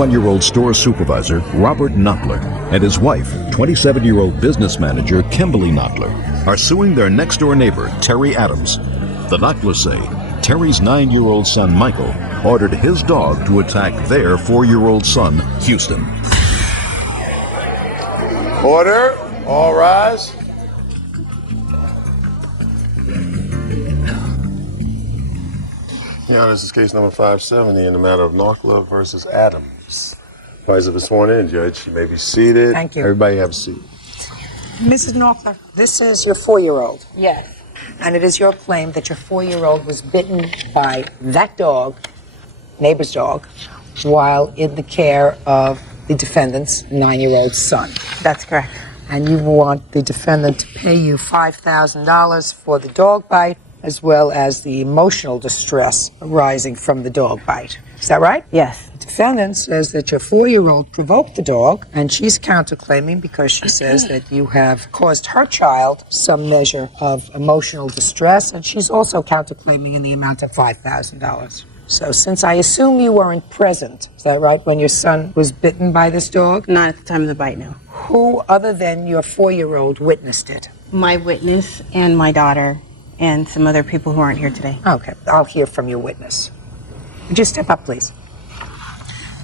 21-year-old store supervisor Robert Knottler and his wife, 27-year-old business manager Kimberly Knottler, are suing their next-door neighbor, Terry Adams. The Knottlers say Terry's 9-year-old son, Michael, ordered his dog to attack their 4-year-old son, Houston. Order. All rise. Your Honor, this is case number 570 in the matter of Knottler versus Adams. Parties have been sworn in, Judge. You may be seated. Thank you. Everybody have a seat. Mrs. Knottler, this is your 4-year-old. Yes. And it is your claim that your 4-year-old was bitten by that dog, neighbor's dog, while in the care of the defendant's 9-year-old son. That's correct. And you want the defendant to pay you $5,000 for the dog bite, as well as the emotional distress arising from the dog bite. Is that right? Yes. The defendant says that your 4-year-old provoked the dog, and she's counterclaiming because she says that you have caused her child some measure of emotional distress, and she's also counterclaiming in the amount of $5,000. So since I assume you weren't present, is that right, when your son was bitten by this dog? Not at the time of the bite, no. Who other than your 4-year-old witnessed it? My witness and my daughter and some other people who aren't here today. Okay, I'll hear from your witness. Would you step up, please?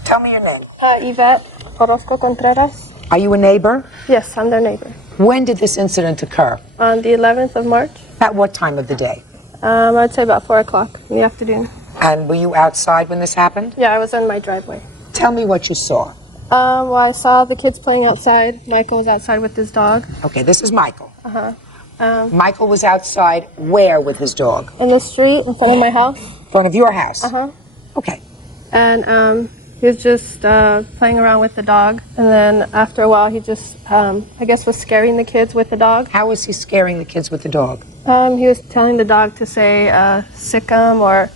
Tell me your name. Yvette Orozco Contreras. Are you a neighbor? Yes, I'm their neighbor. When did this incident occur? On the 11th of March. At what time of the day? I'd say about 4 o'clock in the afternoon. And were you outside when this happened? Yeah, I was in my driveway. Tell me what you saw. Well, I saw the kids playing outside. Michael was outside with his dog. Okay, this is Michael. Uh-huh. Michael was outside where with his dog? In the street in front of my house. In front of your house? Uh-huh. Okay. And he was just playing around with the dog. And then after a while, he just, I guess, was scaring the kids with the dog. How was he scaring the kids with the dog? He was telling the dog to say, sick him or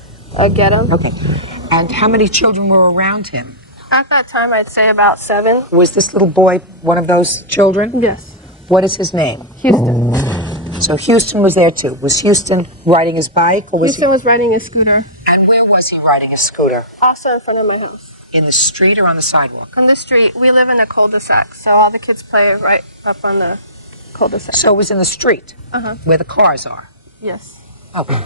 get him. Okay. And how many children were around him? At that time, I'd say about 7. Was this little boy one of those children? Yes. What is his name? Houston. So Houston was there too. Was Houston riding his bike, or was Houston was riding his scooter. And where was he riding his scooter? Also in front of my house. In the street or on the sidewalk? On the street. We live in a cul-de-sac, so all the kids play right up on the cul-de-sac. So it was in the street, where the cars are? Yes. Okay.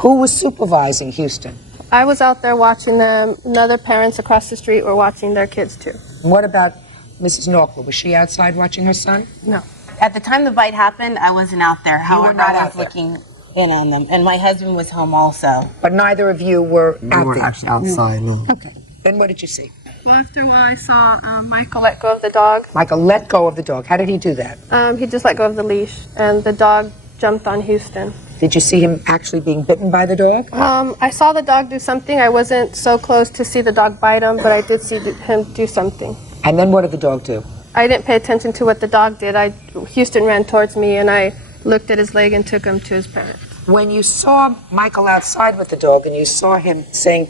Who was supervising Houston? I was out there watching them. And other parents across the street were watching their kids too. What about Mrs. Knottler? Was she outside watching her son? No. At the time the bite happened, I wasn't out there. However, not I out was there. looking in on them. And my husband was home also. But neither of you were out We were there? actually outside, no. Okay. Then what did you see? Well, after a while, I saw Michael let go of the dog. Michael let go of the dog. How did he do that? He just let go of the leash, and the dog jumped on Houston. Did you see him actually being bitten by the dog? I saw the dog do something. I wasn't so close to see the dog bite him, but I did see him do something. And then what did the dog do? I didn't pay attention to what the dog did. Houston ran towards me, and I looked at his leg and took him to his parents. When you saw Michael outside with the dog and you saw him saying,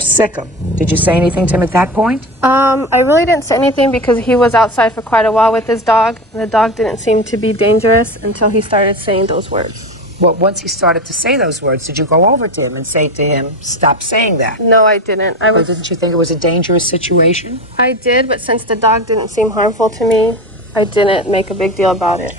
sick him, did you say anything to him at that point? I really didn't say anything because he was outside for quite a while with his dog, and the dog didn't seem to be dangerous until he started saying those words. Well, once he started to say those words, did you go over to him and say to him, stop saying that? No, I didn't. Or didn't you think it was a dangerous situation? I did, but since the dog didn't seem harmful to me, I didn't make a big deal about it.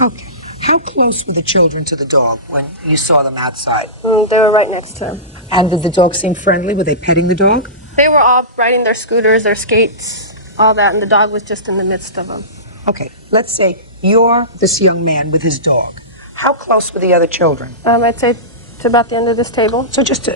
Okay. How close were the children to the dog when you saw them outside? They were right next to him. And did the dog seem friendly? Were they petting the dog? They were all riding their scooters, their skates, all that, and the dog was just in the midst of them. Okay, let's say you're this young man with his dog. How close were the other children? I'd say to about the end of this table. So just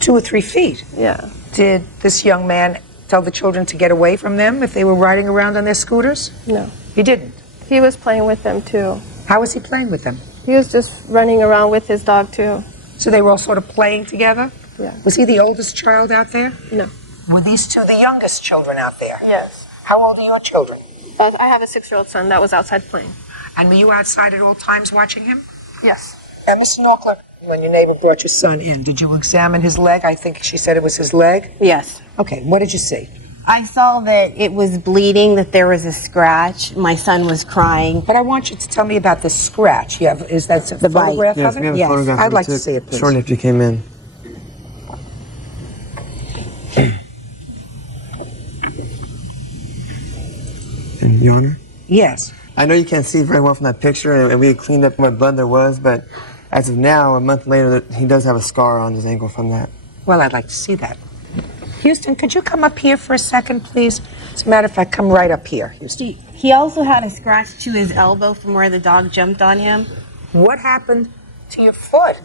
2 or 3 feet? Yeah. Did this young man tell the children to get away from them if they were riding around on their scooters? No. He didn't? He was playing with them, too. How was he playing with them? He was just running around with his dog, too. So they were all sort of playing together? Yeah. Was he the oldest child out there? No. Were these two the youngest children out there? Yes. How old are your children? I have a 6-year-old son that was outside playing. And were you outside at all times watching him? Yes. Miss Knottler, when your neighbor brought your son in, did you examine his leg? I think she said it was his leg. Yes. Okay, what did you see? I saw that it was bleeding, that there was a scratch. My son was crying. But I want you to tell me about this scratch. Is that a photograph Yes, of we it? have a photograph. I'd like to see it, please. Shortly after you came in. Houston, Your Honor. Yes. I know you can't see very well from that picture, and we had cleaned up what blood there was, but as of now, a month later, he does have a scar on his ankle from that. Well, I'd like to see that. Houston, could you come up here for a second, please? As a matter of fact, come right up here, Houston. He also had a scratch to his elbow from where the dog jumped on him. What happened to your foot?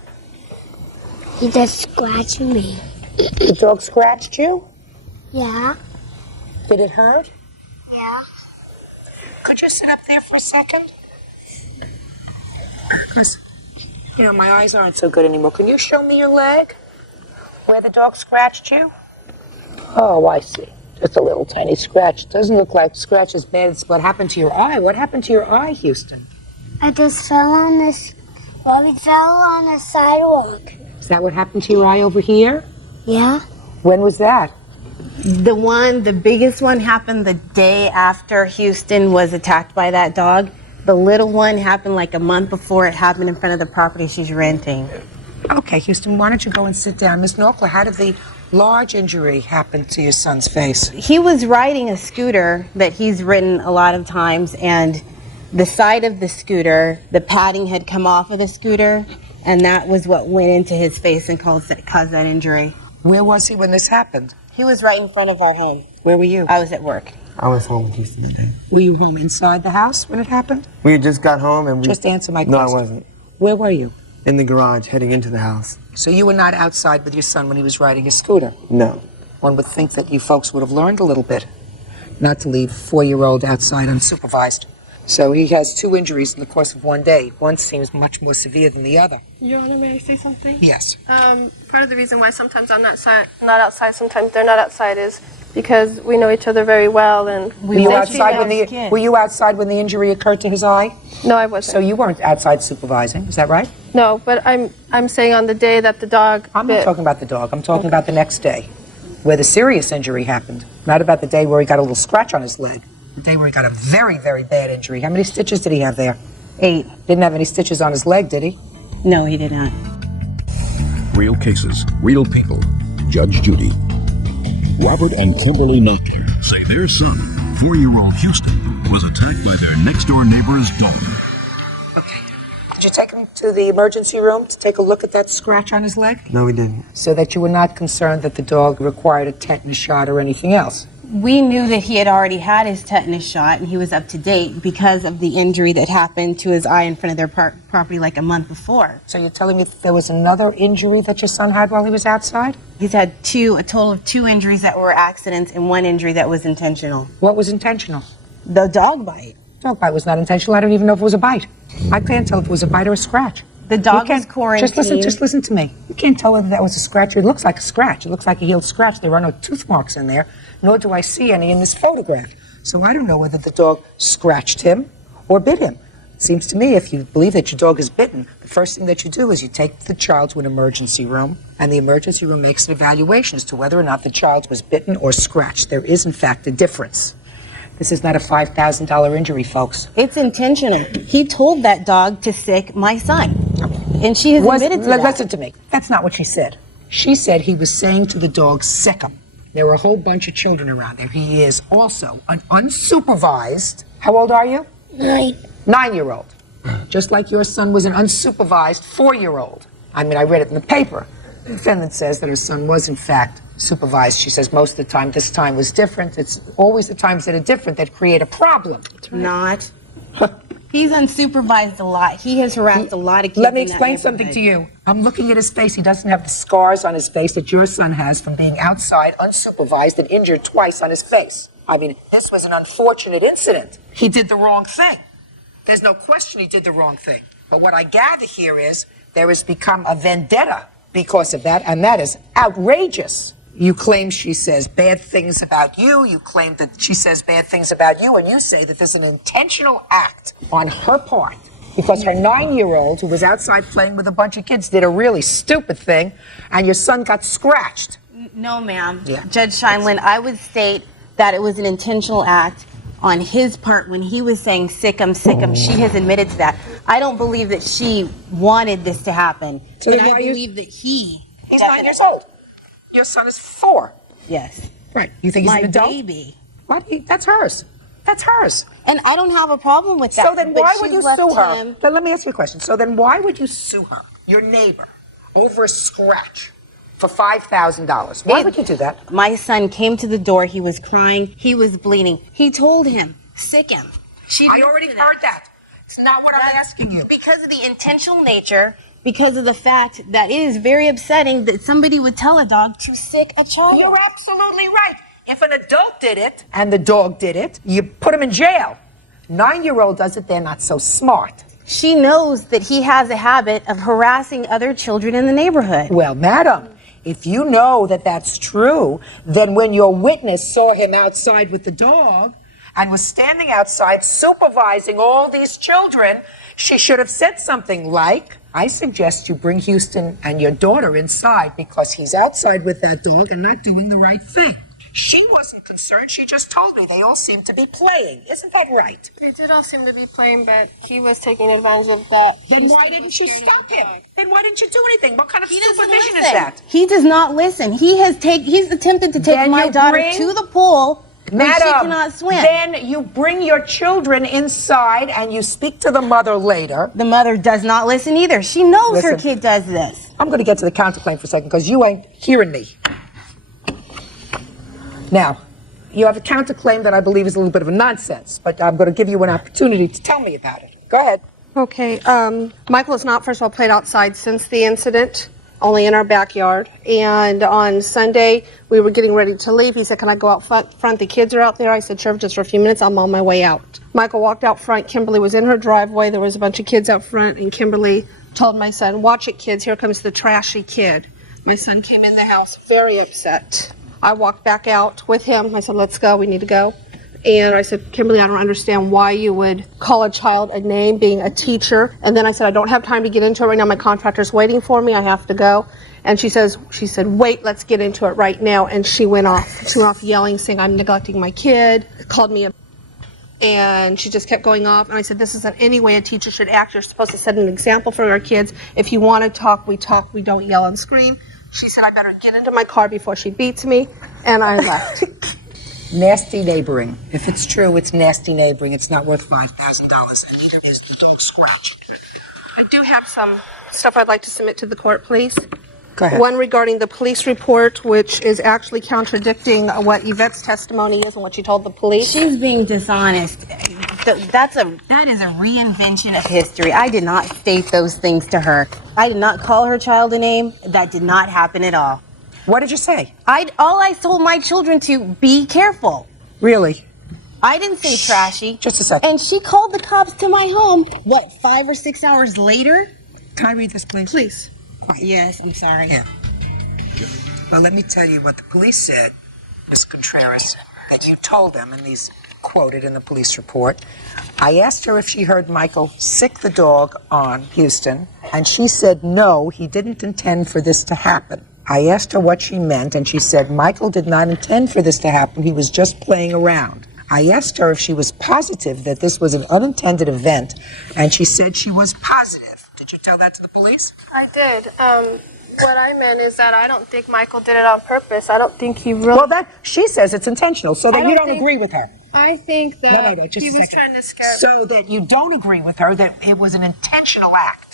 He just scratched me. The dog scratched you? Yeah. Did it hurt? Yeah. Could you sit up there for a second? Because, you know, my eyes aren't so good anymore. Can you show me your leg? Where the dog scratched you? Oh, I see. Just a little tiny scratch. Doesn't look like scratch as bad as what happened to your eye. What happened to your eye, Houston? I just fell on this. Well, we fell on the sidewalk. Is that what happened to your eye over here? Yeah. When was that? The biggest one happened the day after Houston was attacked by that dog. The little one happened like a month before it happened in front of the property she's renting. Okay, Houston, why don't you go and sit down? Miss Norkler, how did the large injury happen to your son's face? He was riding a scooter that he's ridden a lot of times, and the side of the scooter, the padding had come off of the scooter, and that was what went into his face and caused that injury. Where was he when this happened? He was right in front of our home. Where were you? I was at work. I was home in Houston that day. Were you home inside the house when it happened? We had just got home and we... Just answer my No, question. I wasn't. Where were you? In the garage, heading into the house. So you were not outside with your son when he was riding his scooter? No. One would think that you folks would have learned a little bit not to leave a 4-year-old outside unsupervised. So he has 2 injuries in the course of one day. One seems much more severe than the other. Your Honor, may I say something? Yes. Part of the reason why sometimes I'm not outside, sometimes they're not outside is because we know each other very well, and Were you outside when the injury occurred to his eye? No, I wasn't. So you weren't outside supervising, is that right? No, but I'm saying on the day that the dog I'm not talking about the dog. I'm talking about the next day, where the serious injury happened. Not about the day where he got a little scratch on his leg. The day where he got a very, very bad injury. How many stitches did he have there? 8. Didn't have any stitches on his leg, did he? No, he did not. Real cases, real people. Judge Judy. Robert and Kimberly Knockler say their son, 4-year-old Houston, was attacked by their next-door neighbor's dog. Okay. Did you take him to the emergency room to take a look at that scratch on his leg? No, we didn't. So that you were not concerned that the dog required a tetanus shot or anything else? We knew that he had already had his tetanus shot and he was up to date because of the injury that happened to his eye in front of their property like a month before. So you're telling me that there was another injury that your son had while he was outside? He's had a total of 2 injuries that were accidents and 1 injury that was intentional. What was intentional? The dog bite. Dog bite was not intentional. I don't even know if it was a bite. I can't tell if it was a bite or a scratch. The dog was quarantined. Just listen to me. You can't tell whether that was a scratch. It looks like a scratch. It looks like a healed scratch. There are no tooth marks in there, nor do I see any in this photograph. So I don't know whether the dog scratched him or bit him. It seems to me if you believe that your dog is bitten, the first thing that you do is you take the child to an emergency room, and the emergency room makes an evaluation as to whether or not the child was bitten or scratched. There is, in fact, a difference. This is not a $5,000 injury, folks. It's intentional. He told that dog to sick my son. And she has admitted to that. Listen to me. That's not what she said. She said he was saying to the dog, sick him. There were a whole bunch of children around there. He is also an unsupervised, how old are you? 9. 9-year-old. Just like your son was an unsupervised 4-year-old. I mean, I read it in the paper. The defendant says that her son was, in fact, supervised. She says most of the time this time was different. It's always the times that are different that create a problem. Not. He's unsupervised a lot. He has harassed a lot of kids. Let me explain something to you. I'm looking at his face. He doesn't have the scars on his face that your son has from being outside, unsupervised, and injured twice on his face. I mean, this was an unfortunate incident. He did the wrong thing. There's no question he did the wrong thing. But what I gather here is there has become a vendetta because of that, and that is outrageous. You claim she says bad things about you. You claim that she says bad things about you, and you say that there's an intentional act on her part because her 9-year-old, who was outside playing with a bunch of kids, did a really stupid thing, and your son got scratched. No, ma'am. Yeah. Judge Sheindlin, I would state that it was an intentional act on his part when he was saying sick him. She has admitted to that. I don't believe that she wanted this to happen. So and then I why you- believe that he... He's 9 years old. Your son is 4. Yes. Right. You think he's My an adult? baby. What? That's hers. That's hers. And I don't have a problem with that. So then but why she would you left sue her? him- Then let me ask you a question. So then why would you sue her, your neighbor, over a scratch for $5,000? Why would you do that? My son came to the door. He was crying. He was bleeding. He told him, sick him. I already heard that. It's not what I'm asking you. Because of the intentional nature, because of the fact that it is very upsetting that somebody would tell a dog to sick a child. You're absolutely right. If an adult did it and the dog did it, you put him in jail. 9-year-old does it, they're not so smart. She knows that he has a habit of harassing other children in the neighborhood. Well, madam, if you know that that's true, then when your witness saw him outside with the dog and was standing outside supervising all these children, she should have said something like, I suggest you bring Houston and your daughter inside because he's outside with that dog and not doing the right thing. She wasn't concerned. She just told me they all seem to be playing. Isn't that right? They did all seem to be playing, but he was taking advantage of that. Then why didn't you stop him? Then why didn't you do anything? What kind of He doesn't supervision is listen. that? He does not listen. He's attempted to take Then my you daughter bring- to the pool when she Madam, cannot swim. then you bring your children inside and you speak to the mother later. The mother does not listen either. She knows her Listen. kid does this. I'm going to get to the counterclaim for a second because you ain't hearing me. Now, you have a counterclaim that I believe is a little bit of a nonsense, but I'm going to give you an opportunity to tell me about it. Go ahead. Okay, Michael has not, first of all, played outside since the incident, only in our backyard. And on Sunday, we were getting ready to leave. He said, can I go out front? The kids are out there. I said, sure, just for a few minutes. I'm on my way out. Michael walked out front. Kimberly was in her driveway. There was a bunch of kids out front, and Kimberly told my son, watch it, kids. Here comes the trashy kid. My son came in the house very upset. I walked back out with him. I said, let's go. We need to go. And I said, Kimberly, I don't understand why you would call a child a name, being a teacher. And then I said, I don't have time to get into it right now. My contractor's waiting for me. I have to go. And she said, wait, let's get into it right now. And she went off. She went off yelling, saying, I'm neglecting my kid, called me a... And she just kept going off. And I said, this isn't any way a teacher should act. You're supposed to set an example for our kids. If you want to talk. We don't yell and scream. She said, I better get into my car before she beats me. And I left. Nasty neighboring. If it's true, it's nasty neighboring. It's not worth $5,000, and neither is the dog Scratch. I do have some stuff I'd like to submit to the court, please. Go ahead. One regarding the police report, which is actually contradicting what Yvette's testimony is and what she told the police. She's being dishonest. That is a reinvention of history. I did not state those things to her. I did not call her child a name. That did not happen at all. What did you say? All I told my children to be careful. Really? I didn't say trashy. Just a second. And she called the cops to my home, 5 or 6 hours later? Can I read this, please? Please. Quiet. Yes, I'm sorry. Yeah. Well, let me tell you what the police said, Ms. Contreras, that you told them, and these quoted in the police report. I asked her if she heard Michael sick the dog on Houston, and she said no, he didn't intend for this to happen. I asked her what she meant, and she said Michael did not intend for this to happen. He was just playing around. I asked her if she was positive that this was an unintended event, and she said she was positive. Did you tell that to the police? I did. What I meant is that I don't think Michael did it on purpose. I don't think he really... Well, she says it's intentional, so that you don't agree with her. I think that No, just he a was second. trying to scare... So that you don't agree with her that it was an intentional act.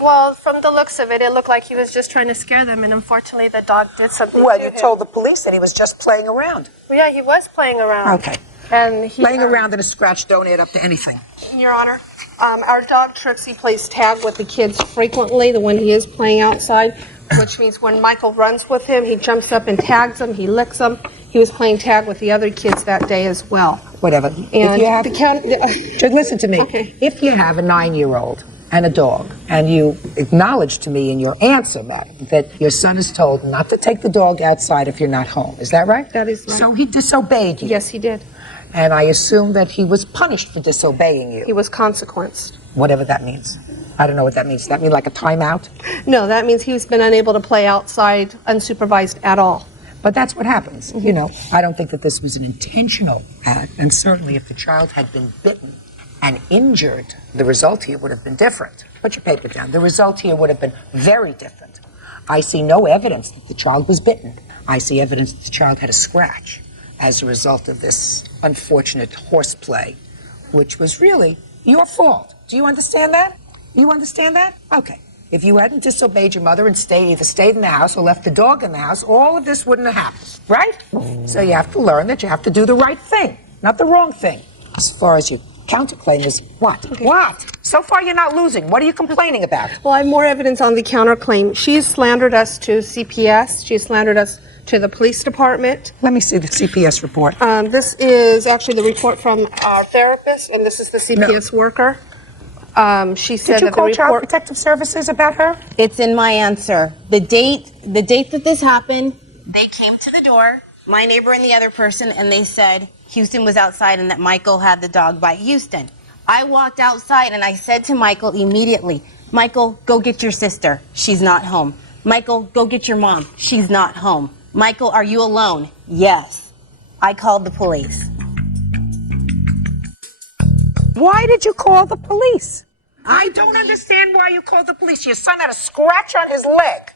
Well, from the looks of it, it looked like he was just trying to scare them, and unfortunately the dog did something Well, to you him. told the police that he was just playing around. Well, yeah, he was playing around. Okay. And he, Playing around and a scratch don't add up to anything. Your Honor, our dog Trixie plays tag with the kids frequently, the one he is playing outside, which means when Michael runs with him, he jumps up and tags them, he licks them. He was playing tag with the other kids that day as well. Whatever. And If you have, the county... just listen to me. Okay. If you have a 9-year-old and a dog, and you acknowledge to me in your answer, madam, that your son is told not to take the dog outside if you're not home. Is that right? That is right. So he disobeyed you. Yes, he did. And I assume that he was punished for disobeying you. He was consequenced. Whatever that means. I don't know what that means. Does that mean like a timeout? No, that means he's been unable to play outside unsupervised at all. But that's what happens. You know, I don't think that this was an intentional act. And certainly if the child had been bitten and injured, the result here would have been different. Put your paper down. The result here would have been very different. I see no evidence that the child was bitten. I see evidence that the child had a scratch. as a result of this unfortunate horseplay, which was really your fault. Do you understand that? You understand that? Okay. If you hadn't disobeyed your mother and either stayed in the house or left the dog in the house, all of this wouldn't have happened, right? So you have to learn that you have to do the right thing, not the wrong thing. As far as your counterclaim is what? Okay. What? So far you're not losing. What are you complaining about? Well, I have more evidence on the counterclaim. She slandered us to CPS. She slandered us to the police department. Let me see the CPS report. This is actually the report from our therapist, and this is the CPS worker. She said Did you that call the Child report. Protective Services about her? It's in my answer. The date that this happened, they came to the door, my neighbor and the other person, and they said Houston was outside and that Michael had the dog bite Houston. I walked outside and I said to Michael immediately, Michael, go get your sister. She's not home. Michael, go get your mom. She's not home. Michael, are you alone? Yes. I called the police. Why did you call the police? I don't understand why you called the police. Your son had a scratch on his leg.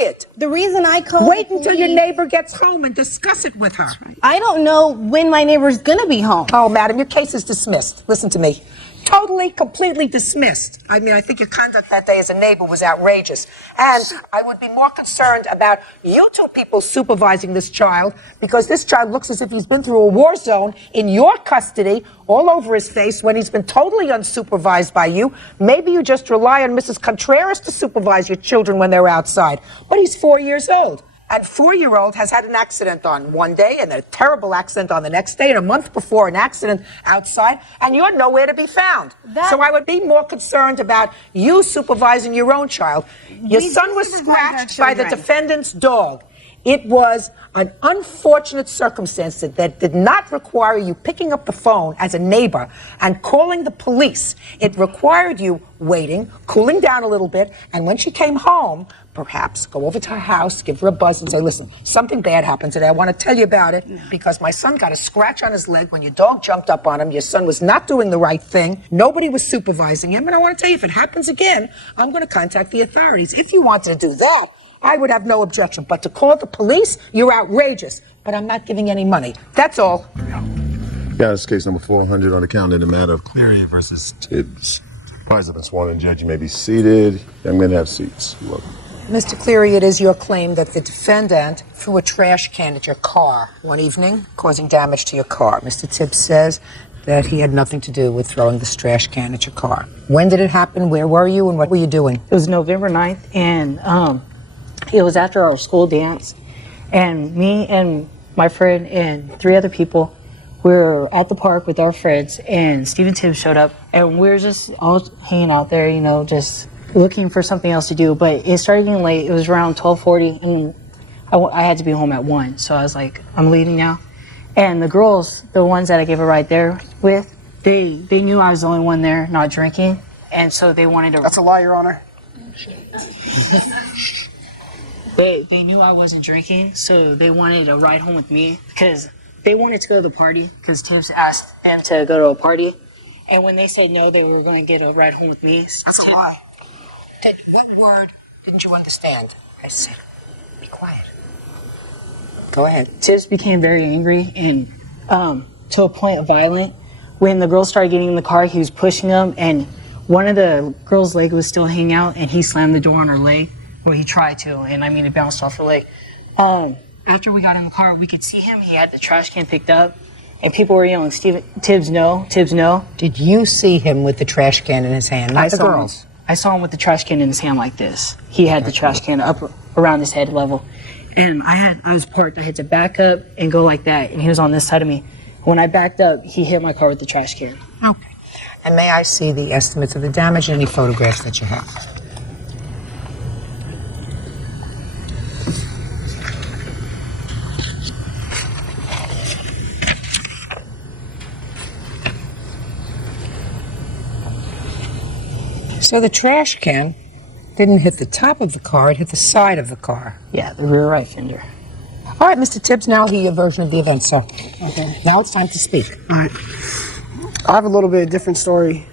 Period. The reason I called Wait the until your police- neighbor gets home and discuss it with her. I don't know when my neighbor's gonna be home. Oh, madam, your case is dismissed. Listen to me. Totally, completely dismissed. I mean, I think your conduct that day as a neighbor was outrageous. And I would be more concerned about you two people supervising this child, because this child looks as if he's been through a war zone in your custody, all over his face, when he's been totally unsupervised by you. Maybe you just rely on Mrs. Contreras to supervise your children when they're outside. But he's 4 years old. And 4-year-old has had an accident on one day and a terrible accident on the next day and a month before an accident outside, and you're nowhere to be found. So I would be more concerned about you supervising your own child. Your son was scratched by the defendant's dog. It was an unfortunate circumstance that did not require you picking up the phone as a neighbor and calling the police. It required you waiting, cooling down a little bit, and when she came home, perhaps go over to her house, give her a buzz and say, listen, something bad happened today. I want to tell you about it because my son got a scratch on his leg when your dog jumped up on him. Your son was not doing the right thing. Nobody was supervising him. And I want to tell you, if it happens again, I'm going to contact the authorities. If you wanted to do that, I would have no objection. But to call the police, you're outrageous. But I'm not giving any money. That's all. Yeah, this is case number 400 on the count in the matter of Cleary versus Tibbs. Parties have been sworn in. Judge, you may be seated. Young men have seats. You're welcome. Mr. Cleary, it is your claim that the defendant threw a trash can at your car one evening, causing damage to your car. Mr. Tibbs says that he had nothing to do with throwing this trash can at your car. When did it happen? Where were you? And what were you doing? It was November 9th, and it was after our school dance. And me and my friend and 3 other people were at the park with our friends, and Stephen Tibbs showed up, and we were just all hanging out there, you know, just looking for something else to do. But it started getting late. It was around 12:40, and I had to be home at 1. So I was like, I'm leaving now. And the girls, the ones that I gave a ride there with, they knew I was the only one there not drinking, and so they wanted to. That's a lie, Your Honor. They knew I wasn't drinking, so they wanted a ride home with me because they wanted to go to the party because Tibbs asked them to go to a party. And when they said no, they were going to get a ride home with me. That's a lie. What word didn't you understand? I said, be quiet. Go ahead. Tibbs became very angry and to a point of violent. When the girls started getting in the car, he was pushing them, and one of the girls' leg was still hanging out, and he slammed the door on her leg. Well, he tried to, and I mean, it bounced off her leg. After we got in the car, we could see him. He had the trash can picked up, and people were yelling, Tibbs, no, Tibbs, no. Did you see him with the trash can in his hand, not the girls? I saw him with the trash can in his hand like this. He had the trash can up around his head level. And I was parked. I had to back up and go like that, and he was on this side of me. When I backed up, he hit my car with the trash can. Okay. And may I see the estimates of the damage and any photographs that you have? So the trash can didn't hit the top of the car, it hit the side of the car. Yeah, the rear right fender. All right, Mr. Tibbs, now hear your version of the event, sir. Okay. Now it's time to speak. All right. I have a little bit different story.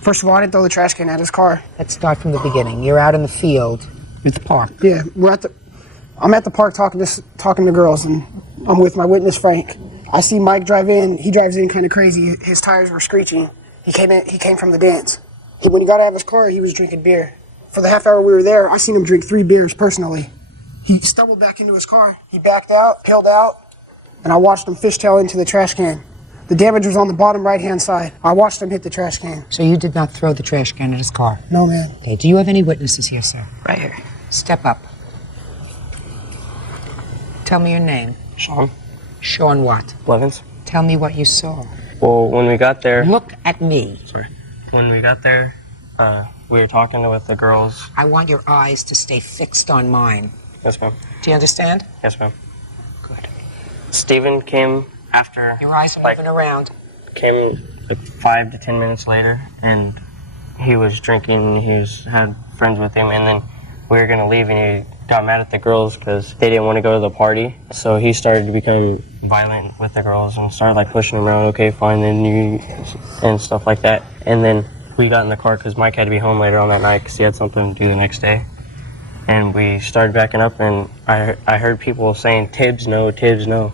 First of all, I didn't throw the trash can at his car. Let's start from the beginning. You're out in the field at the park. Yeah, I'm at the park talking to girls, and I'm with my witness, Frank. I see Mike drive in. He drives in kind of crazy. His tires were screeching. He came from the dance. When he got out of his car, he was drinking beer. For the half hour we were there, I seen him drink 3 beers personally. He stumbled back into his car. He backed out, peeled out, and I watched him fishtail into the trash can. The damage was on the bottom right-hand side. I watched him hit the trash can. So you did not throw the trash can at his car? No, ma'am. Okay, do you have any witnesses here, sir? Right here. Step up. Tell me your name. Sean. Sean what? Blevins. Tell me what you saw. Well, when we got there... Look at me. Sorry. When we got there, we were talking with the girls. I want your eyes to stay fixed on mine. Yes, ma'am. Do you understand? Yes, ma'am. Good. Steven came after... Your eyes are moving around. Came like 5 to 10 minutes later, and he was drinking, had friends with him, and then we were going to leave, and he got mad at the girls because they didn't want to go to the party. So he started to become violent with the girls and started like pushing them around, okay, fine, then you, and stuff like that. And then we got in the car because Mike had to be home later on that night because he had something to do the next day. And we started backing up, and I heard people saying, Tibbs, no, Tibbs, no.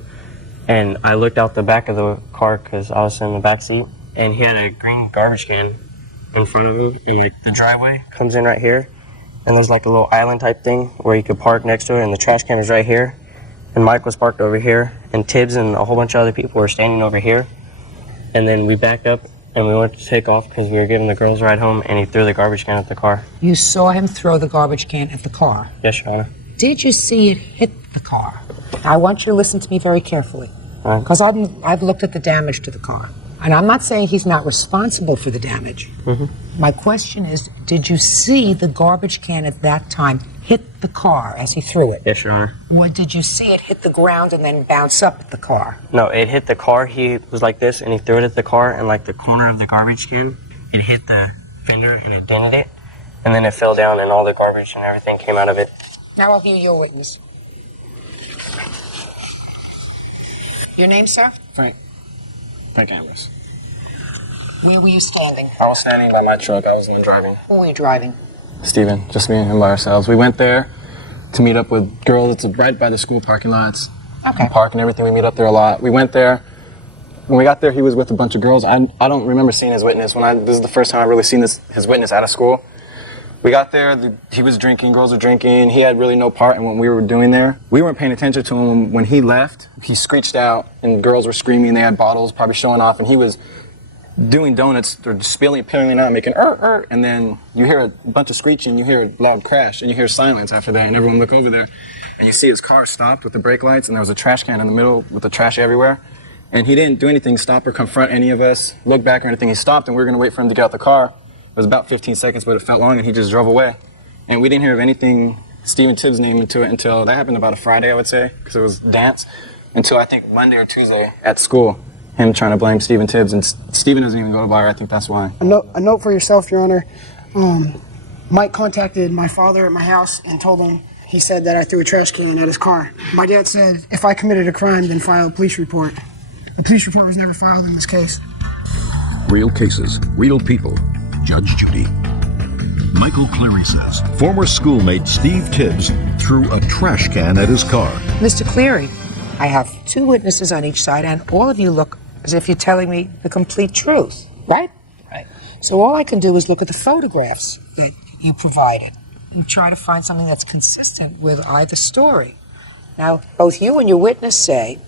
And I looked out the back of the car because I was in the back seat, and he had a green garbage can in front of him, and like the driveway comes in right here, and there's like a little island type thing where you could park next to it, and the trash can was right here, and Mike was parked over here, and Tibbs and a whole bunch of other people were standing over here. And then we backed up, and we went to take off because we were giving the girls a ride home, and he threw the garbage can at the car. You saw him throw the garbage can at the car? Yes, Your Honor. Did you see it hit the car? Now, I want you to listen to me very carefully, because I've looked at the damage to the car. And I'm not saying he's not responsible for the damage. My question is, did you see the garbage can at that time hit the car as he threw it? Yes, Your Honor. Or did you see it hit the ground and then bounce up at the car? No, it hit the car. He was like this, and he threw it at the car, and like the corner of the garbage can, it hit the fender and it dented it, and then it fell down, and all the garbage and everything came out of it. Now I'll hear your witness. Your name, sir? Frank Ambrose. Where were you standing? I was standing by my truck. I was the one driving. Who were you driving? Steven, just me and him by ourselves. We went there to meet up with girls. It's right by the school parking lots. Okay. Park and everything. We meet up there a lot. We went there. When we got there, he was with a bunch of girls. I don't remember seeing his witness. This is the first time I've really seen his witness out of school. We got there, he was drinking, girls were drinking. He had really no part in what we were doing there. We weren't paying attention to him. When he left, he screeched out, and girls were screaming. They had bottles, probably showing off, and he was doing donuts, or peeling out, making and then you hear a bunch of screeching, you hear a loud crash, and you hear silence after that, and everyone look over there, and you see his car stopped with the brake lights, and there was a trash can in the middle with the trash everywhere, and he didn't do anything, stop or confront any of us, look back or anything. He stopped, and we were going to wait for him to get out the car. It was about 15 seconds, but it felt long, and he just drove away. And we didn't hear of anything, Steven Tibbs' name into it, until that happened about a Friday, I would say, because it was dance, until I think Monday or Tuesday at school, him trying to blame Steven Tibbs, and Steven doesn't even go to bar. I think that's why. A note for yourself, Your Honor. Mike contacted my father at my house and told him, he said that I threw a trash can at his car. My dad said, if I committed a crime, then file a police report. A police report was never filed in this case. Real cases, real people. Judge Judy. Michael Cleary says former schoolmate Steve Tibbs threw a trash can at his car. Mr. Cleary, I have 2 witnesses on each side, and all of you look as if you're telling me the complete truth, right? Right. So all I can do is look at the photographs that you provided and try to find something that's consistent with either story. Now, both you and your witness say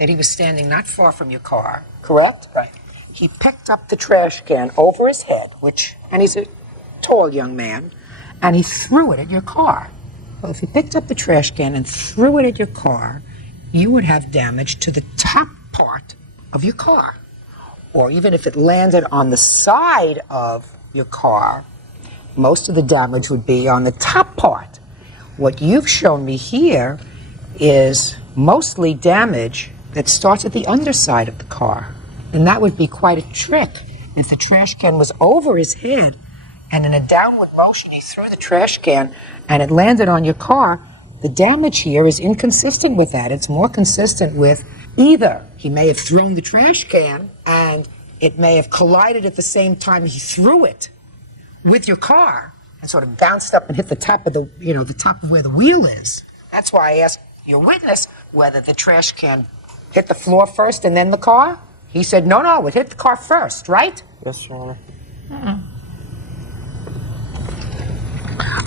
that he was standing not far from your car, correct? Right. He picked up the trash can over his head, and he's a tall young man, and he threw it at your car. Well, if he picked up the trash can and threw it at your car, you would have damage to the top part of your car. Or even if it landed on the side of your car, most of the damage would be on the top part. What you've shown me here is mostly damage that starts at the underside of the car. And that would be quite a trick. If the trash can was over his head and in a downward motion he threw the trash can and it landed on your car, the damage here is inconsistent with that. It's more consistent with either he may have thrown the trash can and it may have collided at the same time he threw it with your car and sort of bounced up and hit the top of the top of where the wheel is. That's why I asked your witness whether the trash can hit the floor first and then the car? He said, no, it hit the car first, right? Yes, Your Honor.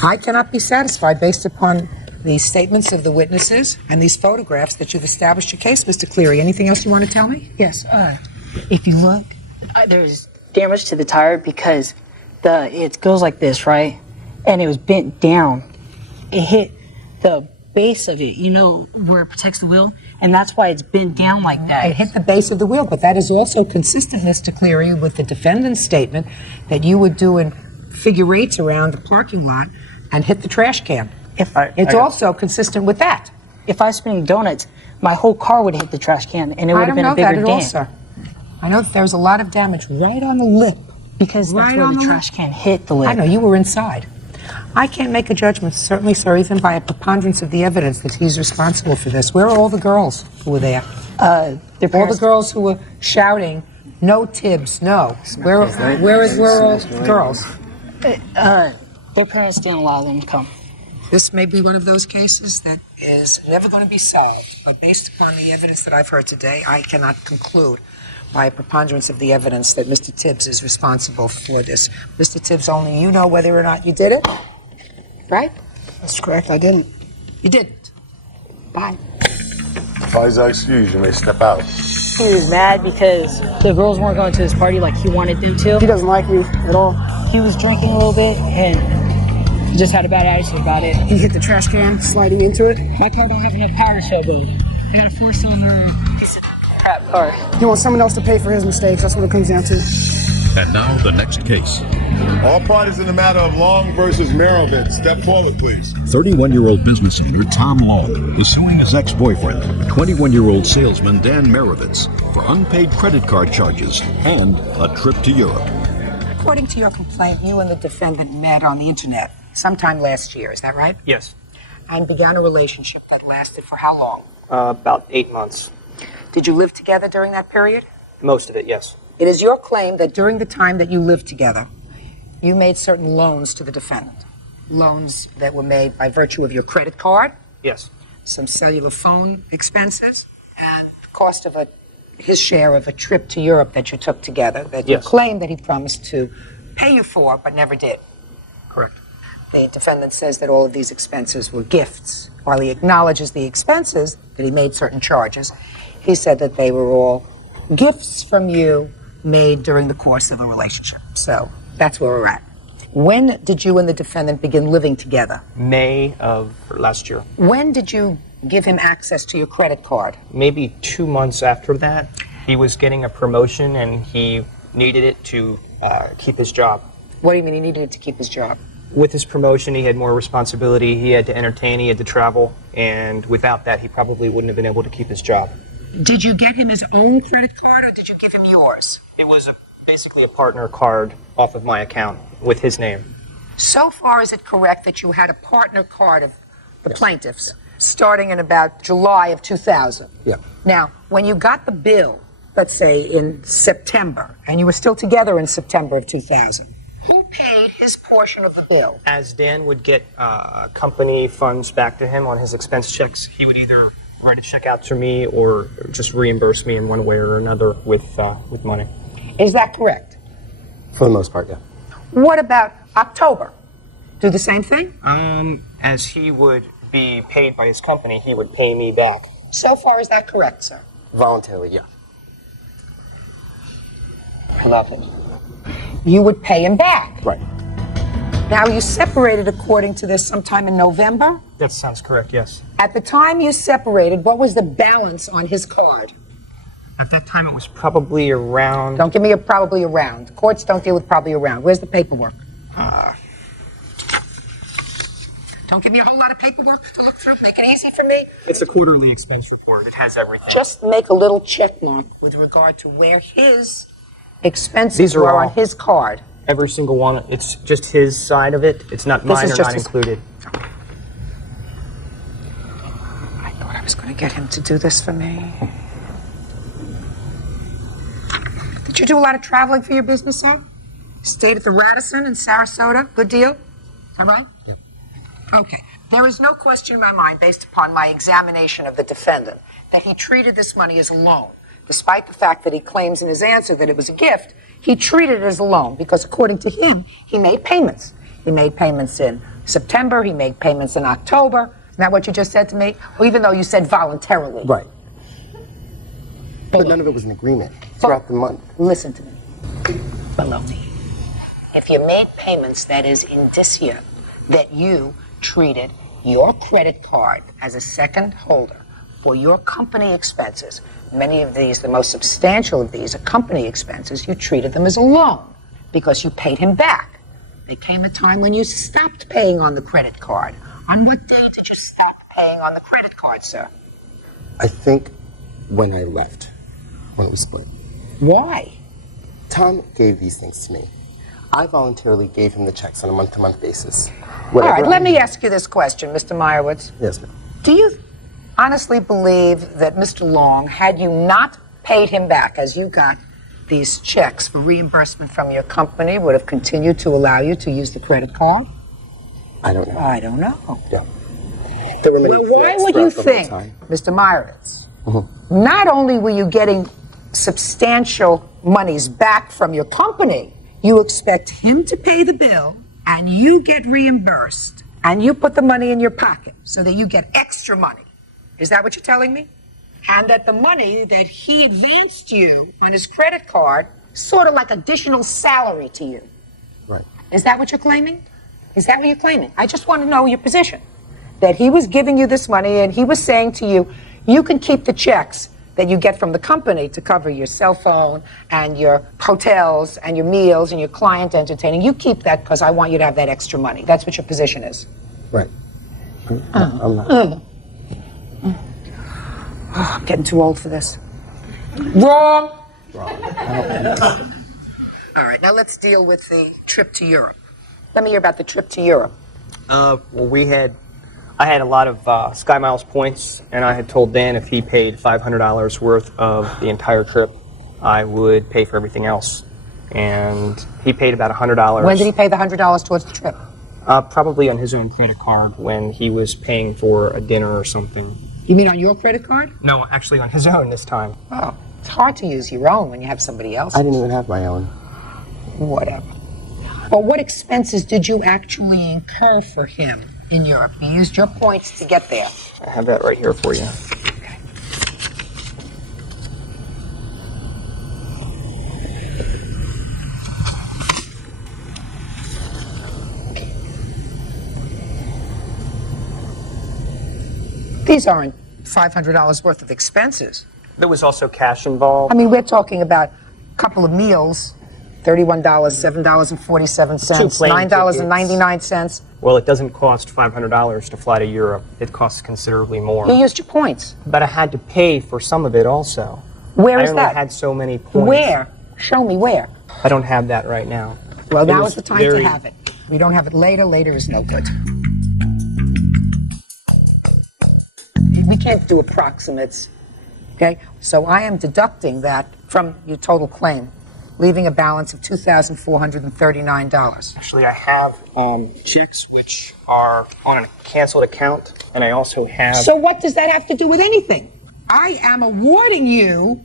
I cannot be satisfied based upon the statements of the witnesses and these photographs that you've established your case, Mr. Cleary. Anything else you want to tell me? Yes. If you look, there's damage to the tire because it goes like this, right? And it was bent down. It hit the base of it, where it protects the wheel, and that's why it's bent down like that. It hit the base of the wheel, but that is also consistent, Mr. Cleary, with the defendant's statement that you were doing figure eights around the parking lot and hit the trash can. It's also consistent with that. If I was spinning donuts, my whole car would hit the trash can, and it would have been a bigger dent. I don't know that at all, sir. I know that there's a lot of damage right on the lip. Because that's where the trash can hit the lip. I know, you were inside. I can't make a judgment, certainly, sir, even by a preponderance of the evidence that he's responsible for this. Where are all the girls who were there? All the girls who were shouting, no Tibbs, no. Where are all the girls? Their parents didn't allow them to come. This may be one of those cases that is never going to be solved, but based upon the evidence that I've heard today, I cannot conclude by a preponderance of the evidence that Mr. Tibbs is responsible for this. Mr. Tibbs, only you know whether or not you did it, right? That's correct, I didn't. You didn't. Bye. Apologize, excuse, you may step out. He was mad because the girls weren't going to his party like he wanted them to. He doesn't like me at all. He was drinking a little bit and he just had a bad attitude about it. He hit the trash can, sliding into it. My car don't have enough power to show both. I got a 4-cylinder piece of crap car. He wants someone else to pay for his mistakes. That's what it comes down to. And now the next case. All parties in the matter of Long versus Marovitz. Step forward, please. 31-year-old business owner Tom Long is suing his ex-boyfriend, 21-year-old salesman Dan Marovitz, for unpaid credit card charges and a trip to Europe. According to your complaint, you and the defendant met on the internet sometime last year, is that right? Yes. And began a relationship that lasted for how long? About 8 months. Did you live together during that period? Most of it, yes. It is your claim that during the time that you lived together, you made certain loans to the defendant. Loans that were made by virtue of your credit card, Yes. some cellular phone expenses, and the cost of his share of a trip to Europe that you took together, that you Yes. claim that he promised to pay you for, but never did. Correct. The defendant says that all of these expenses were gifts. While he acknowledges the expenses, that he made certain charges, he said that they were all gifts from you made during the course of a relationship. So that's where we're at. When did you and the defendant begin living together? May of last year. When did you give him access to your credit card? Maybe 2 months after that, he was getting a promotion and he needed it to keep his job. What do you mean he needed it to keep his job? With his promotion, he had more responsibility, he had to entertain, he had to travel, and without that, he probably wouldn't have been able to keep his job. Did you get him his own credit card or did you give him yours? It was basically a partner card off of my account with his name. So far, is it correct that you had a partner card of the plaintiffs starting in about July of 2000? Yeah. Now, when you got the bill, let's say in September, and you were still together in September of 2000, who paid his portion of the bill? As Dan would get company funds back to him on his expense checks, he would either write a check out to me or just reimburse me in one way or another with money. Is that correct? For the most part, yeah. What about October? Do the same thing? As he would be paid by his company, he would pay me back. So far, is that correct, sir? Voluntarily, yeah. I love him. You would pay him back. Right. Now, you separated according to this sometime in November? That sounds correct, yes. At the time you separated, what was the balance on his card? At that time, it was probably around... Don't give me a probably around. Courts don't deal with probably around. Where's the paperwork? Don't give me a whole lot of paperwork to look through. Make it easy for me. It's a quarterly expense report. It has everything. Just make a little check mark with regard to where his expenses These are were all- on his card. Every single one. It's just his side of it. It's not mine is or just not his- included. I thought I was going to get him to do this for me. Did you do a lot of traveling for your business, sir? Stayed at the Radisson in Sarasota. Good deal? All right? Yep. Okay. There is no question in my mind, based upon my examination of the defendant, that he treated this money as a loan. Despite the fact that he claims in his answer that it was a gift, he treated it as a loan because, according to him, he made payments. He made payments in September, he made payments in October. Isn't that what you just said to me? Well, even though you said voluntarily. Right. But none of it was an agreement throughout the month. Listen to me. Baloney. If you made payments, that is indicia that you treated your credit card as a second holder for your company expenses. Many of these, the most substantial of these, are company expenses. You treated them as a loan because you paid him back. There came a time when you stopped paying on the credit card. On what day did you stop paying on the credit card, sir? I think when I left, when it was split. Why? Tom gave these things to me. I voluntarily gave him the checks on a month-to-month basis. All right, let me ask you this question, Mr. Meyerowitz. Yes, ma'am. Do you honestly believe that Mr. Long, had you not paid him back as you got these checks for reimbursement from your company, would have continued to allow you to use the credit card? I don't know. I don't know. Yeah. There were many Well, why would you think, Mr. Meyerowitz, not only were you getting substantial monies back from your company, you expect him to pay the bill and you get reimbursed and you put the money in your pocket so that you get extra money. Is that what you're telling me? And that the money that he advanced you on his credit card, sort of like additional salary to you. Right. Is that what you're claiming? Is that what you're claiming? I just want to know your position. That he was giving you this money and he was saying to you, you can keep the checks that you get from the company to cover your cell phone and your hotels and your meals and your client entertaining. You keep that because I want you to have that extra money. That's what your position is. Right. I'm not. I'm getting too old for this. Wrong. All right, now let's deal with the trip to Europe. Let me hear about the trip to Europe. Well, I had a lot of Sky Miles points, and I had told Dan if he paid $500 worth of the entire trip, I would pay for everything else. And he paid about $100. When did he pay the $100 towards the trip? Probably on his own credit card when he was paying for a dinner or something. You mean on your credit card? No, actually on his own this time. Oh, it's hard to use your own when you have somebody else. I didn't even have my own. Whatever. Well, what expenses did you actually incur for him in Europe? You used your points to get there. I have that right here for you. Okay. These aren't $500 worth of expenses. There was also cash involved. I mean, we're talking about a couple of meals, $31, $7.47, $9.99. Well, it doesn't cost $500 to fly to Europe. It costs considerably more. You used your points. But I had to pay for some of it also. Where is I that? only had so many points. Where? Show me where. I don't have that right now. Well, now is the time to have it. We don't have it later. Later is no good. We can't do approximates, okay? So I am deducting that from your total claim, leaving a balance of $2,439. Actually, I have checks which are on a canceled account, and I also have... So what does that have to do with anything? I am awarding you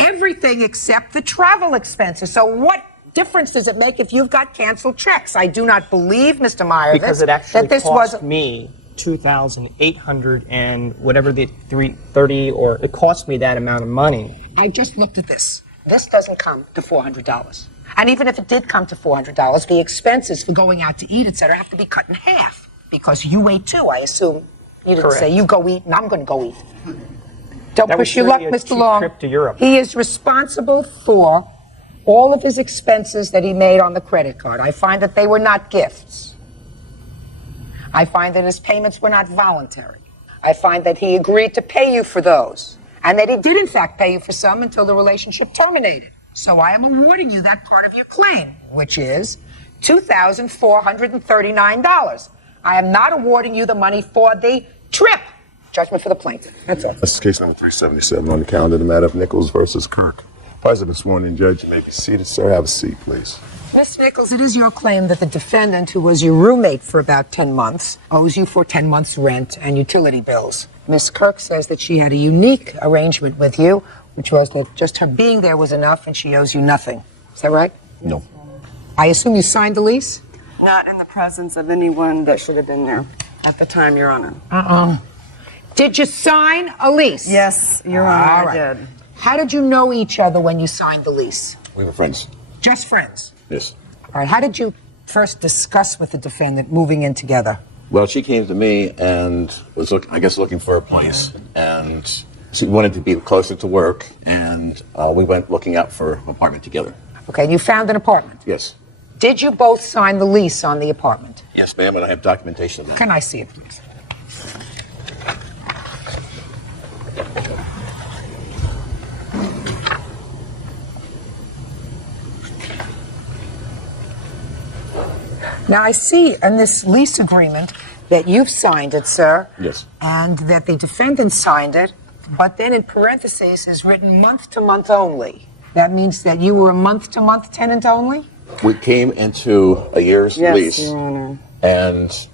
everything except the travel expenses. So what difference does it make if you've got canceled checks? I do not believe, Mr. Meyerowitz, because it actually that this cost was me $2,800 and whatever the $330, or it cost me that amount of money. I just looked at this. This doesn't come to $400. And even if it did come to $400, the expenses for going out to eat, etc., have to be cut in half because you ate too. I assume you didn't Correct. say you go eat and I'm going to go eat. Don't That push was your luck, really a Mr. cheap Long. trip to Europe. He is responsible for all of his expenses that he made on the credit card. I find that they were not gifts. I find that his payments were not voluntary. I find that he agreed to pay you for those, and that he did in fact pay you for some until the relationship terminated. So I am awarding you that part of your claim, which is $2,439. I am not awarding you the money for the trip. Judgment for the plaintiff. That's all. This is case number 377 on the calendar, the matter of Nichols versus Kirk. President sworn in, judge, you may be seated. Sir, have a seat, please. Miss Nichols, it is your claim that the defendant, who was your roommate for about 10 months, owes you for 10 months' rent and utility bills. Miss Kirk says that she had a unique arrangement with you, which was that just her being there was enough and she owes you nothing. Is that right? No. I assume you signed the lease? Not in the presence of anyone that should have been there at the time, Your Honor. Did you sign a lease? Yes, Your Honor, I did. How did you know each other when you signed the lease? We were friends. Just friends? Yes. All right, how did you first discuss with the defendant moving in together? Well, she came to me and was, looking for a place, and she wanted to be closer to work, and we went looking out for an apartment together. Okay, and you found an apartment? Yes. Did you both sign the lease on the apartment? Yes, ma'am, and I have documentation of that. Can I see it, please? Now, I see in this lease agreement that you've signed it, sir. Yes. And that the defendant signed it, but then in parentheses is written month to month only. That means that you were a month to month tenant only? We came into a year's Yes, lease, Your Honor. and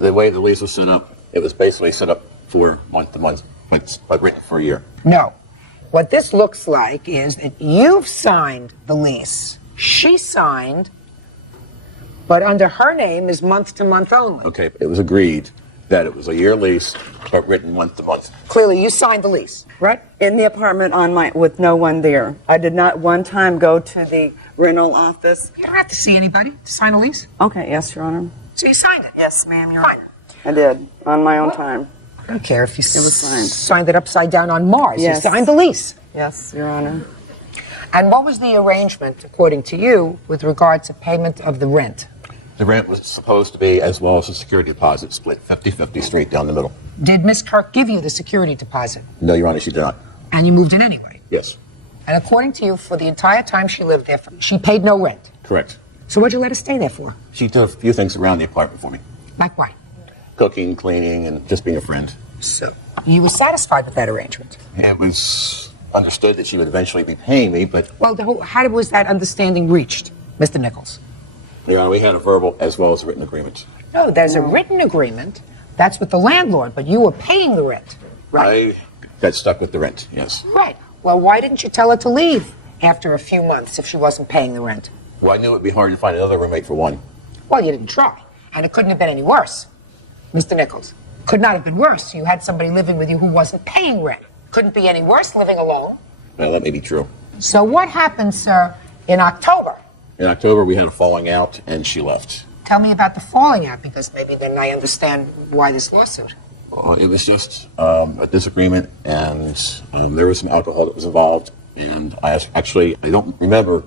the way the lease was set up, it was basically set up for month to month, but written for a year. No. What this looks like is that you've signed the lease. She signed, but under her name is month to month only. Okay, it was agreed that it was a year lease, but written month to month. Clearly, you signed the lease, right? In the apartment with no one there. I did not one time go to the rental office. You don't have to see anybody to sign a lease. Okay, yes, Your Honor. So you signed it? Yes, ma'am, Your Fine. Honor. I did, on my own time. I don't care if you It was signed. signed it upside down on Mars. Yes. You signed the lease. Yes, Your Honor. And what was the arrangement, according to you, with regard to payment of the rent? The rent was supposed to be, as well as the security deposit, split 50-50 straight down the middle. Did Miss Kirk give you the security deposit? No, Your Honor, she did not. And you moved in anyway? Yes, And according to you, for the entire time she lived there, she paid no rent. correct. So what'd you let her stay there for? She did a few things around the apartment for me. Like what? Cooking, cleaning, and just being a friend. So you were satisfied with that arrangement? It was understood that she would eventually be paying me, but Well, how was that understanding reached, Mr. Nichols? Your Honor, we had a verbal as well as a written agreement. No, there's a written agreement. That's with the landlord, but you were paying the rent. I got stuck with the rent, yes. Right. Well, why didn't you tell her to leave after a few months if she wasn't paying the rent? Well, I knew it would be hard to find another roommate for one. Well, you didn't try. And it couldn't have been any worse, Mr. Nichols. Could not have been worse. You had somebody living with you who wasn't paying rent. Couldn't be any worse living alone. Well, that may be true. So what happened, sir, in October? In October, we had a falling out, and she left. Tell me about the falling out, because maybe then I understand why this lawsuit. It was just a disagreement, and there was some alcohol that was involved, and I don't remember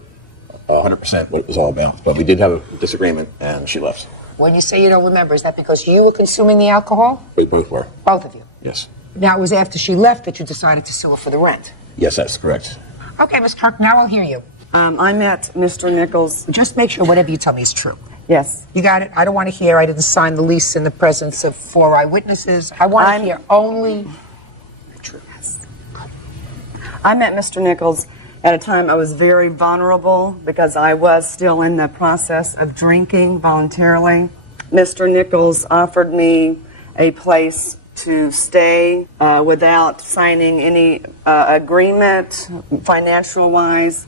100% what it was all about, but we did have a disagreement, and she left. When you say you don't remember, is that because you were consuming the alcohol? We both were. Both of you. Yes. Now, it was after she left that you decided to sue her for the rent. Yes, that's correct. Okay, Ms. Kirk, now I'll hear you. I met Mr. Nichols. Just make sure whatever you tell me is true. Yes. You got it? I don't want to hear I didn't sign the lease in the presence of 4 eyewitnesses. I want to hear only the truth. I met Mr. Nichols at a time I was very vulnerable because I was still in the process of drinking voluntarily. Mr. Nichols offered me a place to stay without signing any agreement financial-wise.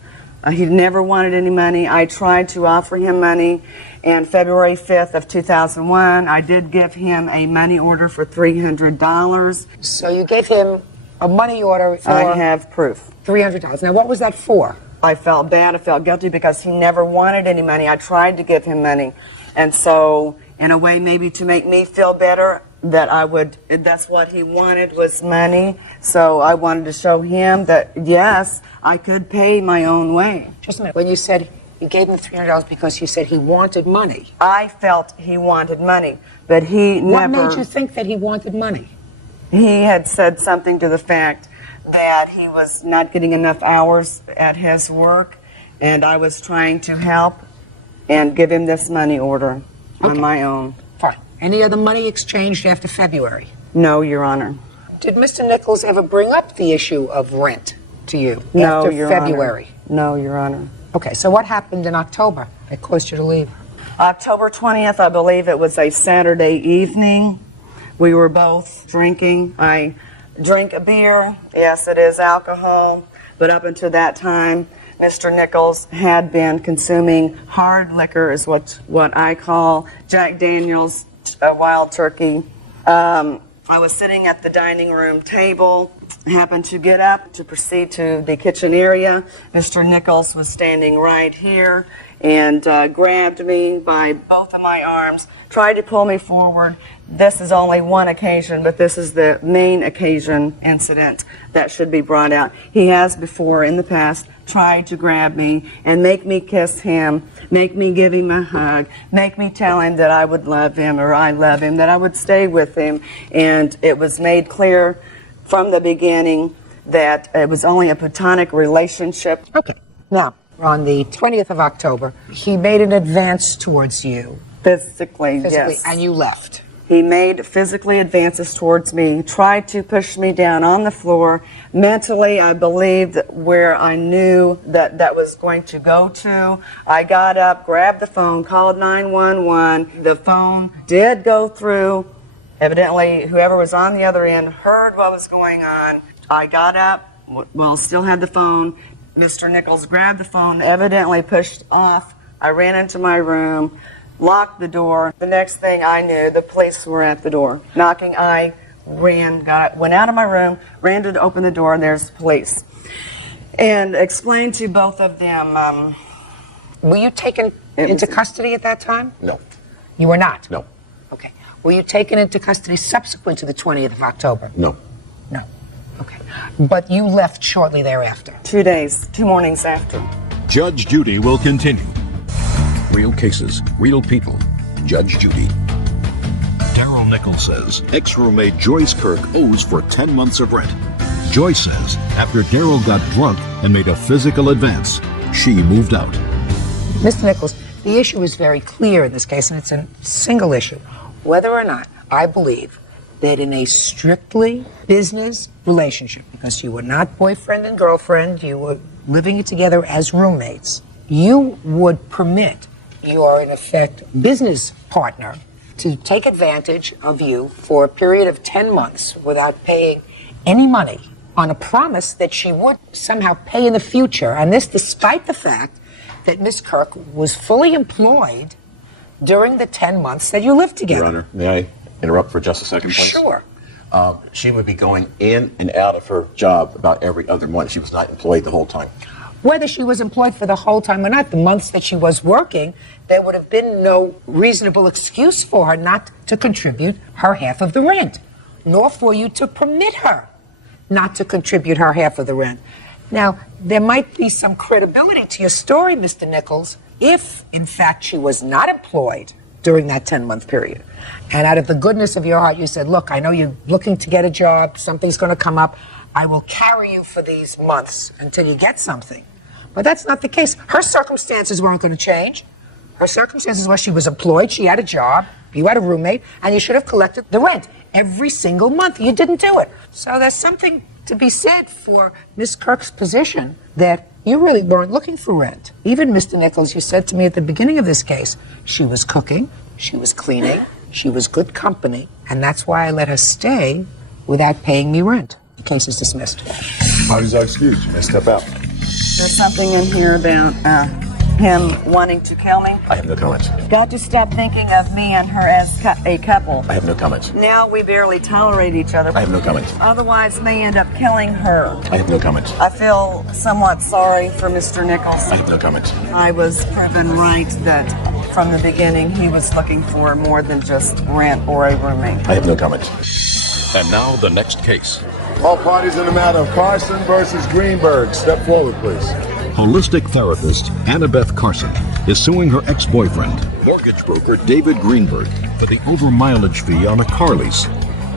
He never wanted any money. I tried to offer him money, and February 5th of 2001, I did give him a money order for $300. So you gave him a money order for... I have proof. $300. Now, what was that for? I felt bad. I felt guilty because he never wanted any money. I tried to give him money. And so, in a way, maybe to make me feel better, that's what he wanted was money. So I wanted to show him that, yes, I could pay my own way. Just a minute. When you said you gave him $300 because you said he wanted money. I felt he wanted money, but he never... What made you think that he wanted money? He had said something to the fact that he was not getting enough hours at his work, and I was trying to help and give him this money order on my own. Fine. Any other money exchanged after February? No, Your Honor. Did Mr. Nichols ever bring up the issue of rent to you No, after Your February? Honor. No, Your Honor. Okay, so what happened in October that caused you to leave? October 20th, I believe it was a Saturday evening. We were both drinking. I drink a beer. Yes, it is alcohol. But up until that time, Mr. Nichols had been consuming hard liquor, is what I call Jack Daniels Wild Turkey. I was sitting at the dining room table, happened to get up to proceed to the kitchen area. Mr. Nichols was standing right here and grabbed me by both of my arms, tried to pull me forward. This is only one occasion, but this is the main occasion incident that should be brought out. He has before, in the past, tried to grab me and make me kiss him, make me give him a hug, make me tell him that I would love him or I love him, that I would stay with him. And it was made clear from the beginning that it was only a platonic relationship. Okay. Now, on the 20th of October, he made an advance towards you. Physically, yes. And you left. He made physically advances towards me, tried to push me down on the floor. Mentally, I believed where I knew that was going to go to. I got up, grabbed the phone, called 911. The phone did go through. Evidently, whoever was on the other end heard what was going on. I got up, still had the phone. Mr. Nichols grabbed the phone, evidently pushed off. I ran into my room, locked the door. The next thing I knew, the police were at the door knocking. I ran, went out of my room, ran to open the door, and there's police. And explained to both of them. Were you taken into custody at that time? No. You were not? No. Okay. Were you taken into custody subsequent to the 20th of October? No. No. Okay. But you left shortly thereafter? 2 days, 2 mornings after. Judge Judy will continue. Real cases, real people. Judge Judy. Daryl Nichols says ex-roommate Joyce Kirk owes for 10 months of rent. Joyce says after Daryl got drunk and made a physical advance, she moved out. Mr. Nichols, the issue is very clear in this case, and it's a single issue. Whether or not I believe that in a strictly business relationship, because you were not boyfriend and girlfriend, you were living together as roommates, you would permit your, in effect, business partner to take advantage of you for a period of 10 months without paying any money on a promise that she would somehow pay in the future, and this despite the fact that Ms. Kirk was fully employed during the 10 months that you lived together. Your Honor, may I interrupt for just a second, please? Sure. She would be going in and out of her job about every other month. She was not employed the whole time. Whether she was employed for the whole time or not, the months that she was working, there would have been no reasonable excuse for her not to contribute her half of the rent, nor for you to permit her not to contribute her half of the rent. Now, there might be some credibility to your story, Mr. Nichols, if, in fact, she was not employed during that 10-month period. And out of the goodness of your heart, you said, look, I know you're looking to get a job, something's going to come up, I will carry you for these months until you get something. But that's not the case. Her circumstances weren't going to change. Her circumstances were she was employed, she had a job, you had a roommate, and you should have collected the rent every single month. You didn't do it. So there's something to be said for Miss Kirk's position that you really weren't looking for rent. Even, Mr. Nichols, you said to me at the beginning of this case, she was cooking, she was cleaning, she was good company, and that's why I let her stay without paying me rent. The case is dismissed. Party's excused. You may step out. There's something in here about him wanting to kill me. I have no comments. Got to stop thinking of me and her as a couple. I have no comments. Now we barely tolerate each other. I have no comments. Otherwise, may end up killing her. I have no comments. I feel somewhat sorry for Mr. Nichols. I have no comments. I was proven right that from the beginning he was looking for more than just rent or a roommate. I have no comments. And now the next case. All parties in the matter of Carson versus Greenberg. Step forward, please. Holistic therapist Annabeth Carson is suing her ex-boyfriend, mortgage broker David Greenberg, for the over-mileage fee on a car lease.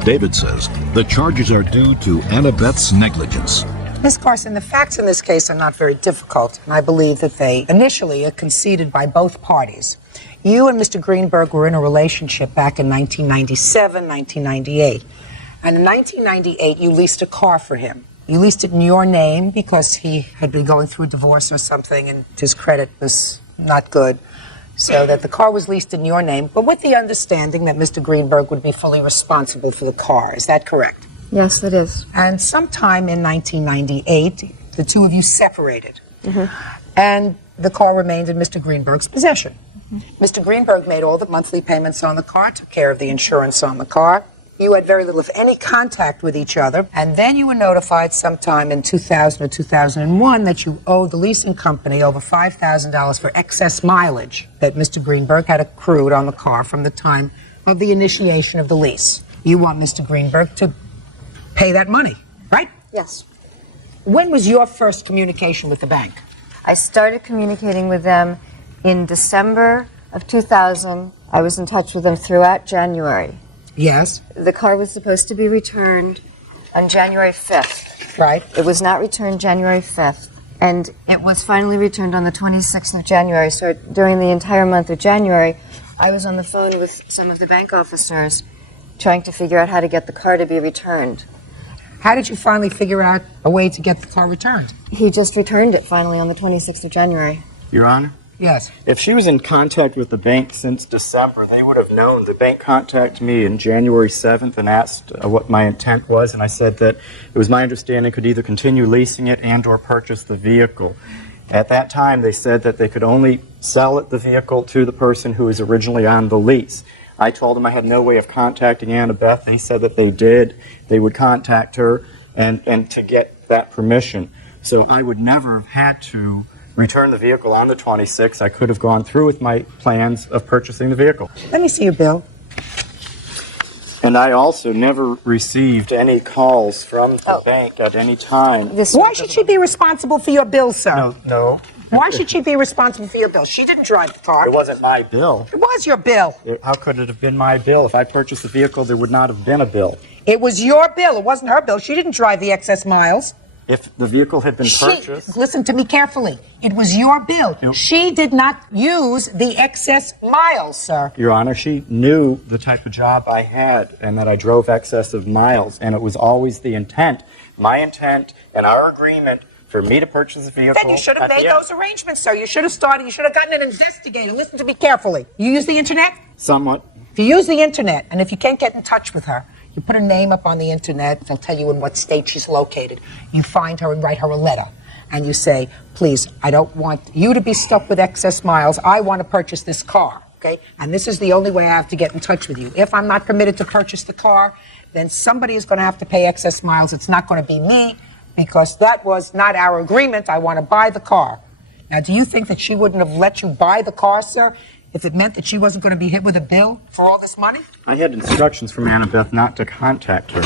David says the charges are due to Annabeth's negligence. Ms. Carson, the facts in this case are not very difficult, and I believe that they initially are conceded by both parties. You and Mr. Greenberg were in a relationship back in 1997, 1998. And in 1998, you leased a car for him. You leased it in your name because he had been going through a divorce or something and his credit was not good. So that the car was leased in your name, but with the understanding that Mr. Greenberg would be fully responsible for the car. Is that correct? Yes, it is. And sometime in 1998, the two of you separated. And the car remained in Mr. Greenberg's possession. Mr. Greenberg made all the monthly payments on the car, took care of the insurance on the car. You had very little, if any, contact with each other. And then you were notified sometime in 2000 or 2001 that you owed the leasing company over $5,000 for excess mileage that Mr. Greenberg had accrued on the car from the time of the initiation of the lease. You want Mr. Greenberg to pay that money, right? Yes. When was your first communication with the bank? I started communicating with them in December of 2000. I was in touch with them throughout January. Yes. The car was supposed to be returned on January 5th. Right. It was not returned January 5th. And it was finally returned on the 26th of January. So during the entire month of January, I was on the phone with some of the bank officers trying to figure out how to get the car to be returned. How did you finally figure out a way to get the car returned? He just returned it finally on the 26th of January. Your Honor? Yes. If she was in contact with the bank since December, they would have known. The bank contacted me on January 7th and asked what my intent was, and I said that it was my understanding I could either continue leasing it and or purchase the vehicle. At that time, they said that they could only sell the vehicle to the person who was originally on the lease. I told them I had no way of contacting Annabeth. They said that they did. They would contact her and to get that permission. So I would never have had to return the vehicle on the 26th. I could have gone through with my plans of purchasing the vehicle. Let me see your bill. And I also never received any calls from the bank at any time. Why should she be responsible for your bill, sir? No. Why should she be responsible for your bill? She didn't drive the car. It wasn't my bill. It was your bill. How could it have been my bill? If I purchased the vehicle, there would not have been a bill. It was your bill. It wasn't her bill. She didn't drive the excess miles. If the vehicle had been purchased... Listen to me carefully. It was your bill. Yep. She did not use the excess miles, sir. Your Honor, she knew the type of job I had and that I drove excessive miles, and it was always the intent, my intent and our agreement for me to purchase the vehicle. Then you should have made those arrangements, sir. You should have started. You should have gotten an investigator. Listen to me carefully. You use the internet? Somewhat. If you use the internet, and if you can't get in touch with her, you put her name up on the internet. They'll tell you in what state she's located. You find her and write her a letter. And you say, please, I don't want you to be stuck with excess miles. I want to purchase this car, okay? And this is the only way I have to get in touch with you. If I'm not permitted to purchase the car, then somebody is going to have to pay excess miles. It's not going to be me, because that was not our agreement. I want to buy the car. Now, do you think that she wouldn't have let you buy the car, sir, if it meant that she wasn't going to be hit with a bill for all this money? I had instructions from Annabeth not to contact her.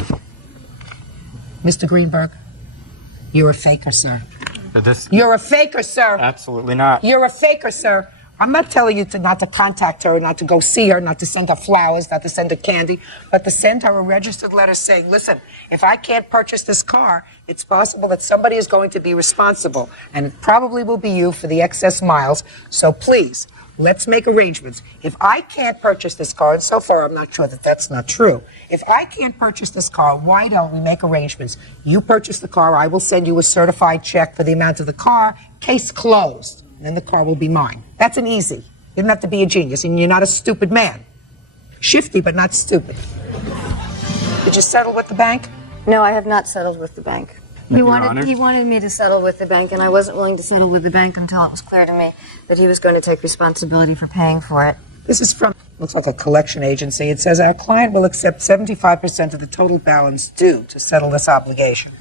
Mr. Greenberg, you're a faker, sir. This... You're a faker, sir. Absolutely not. You're a faker, sir. I'm not telling you not to contact her, not to go see her, not to send her flowers, not to send her candy, but to send her a registered letter saying, listen, if I can't purchase this car, it's possible that somebody is going to be responsible, and it probably will be you for the excess miles. So please, let's make arrangements. If I can't purchase this car, and so far I'm not sure that that's not true, if I can't purchase this car, why don't we make arrangements? You purchase the car, I will send you a certified check for the amount of the car, case closed. Then the car will be mine. That's an easy. You don't have to be a genius, and you're not a stupid man. Shifty, but not stupid. Did you settle with the bank? No, I have not settled with the bank. He Your Honor? wanted me to settle with the bank, and I wasn't willing to settle with the bank until it was clear to me that he was going to take responsibility for paying for it. This is from, looks like a collection agency. It says our client will accept 75% of the total balance due to settle this obligation.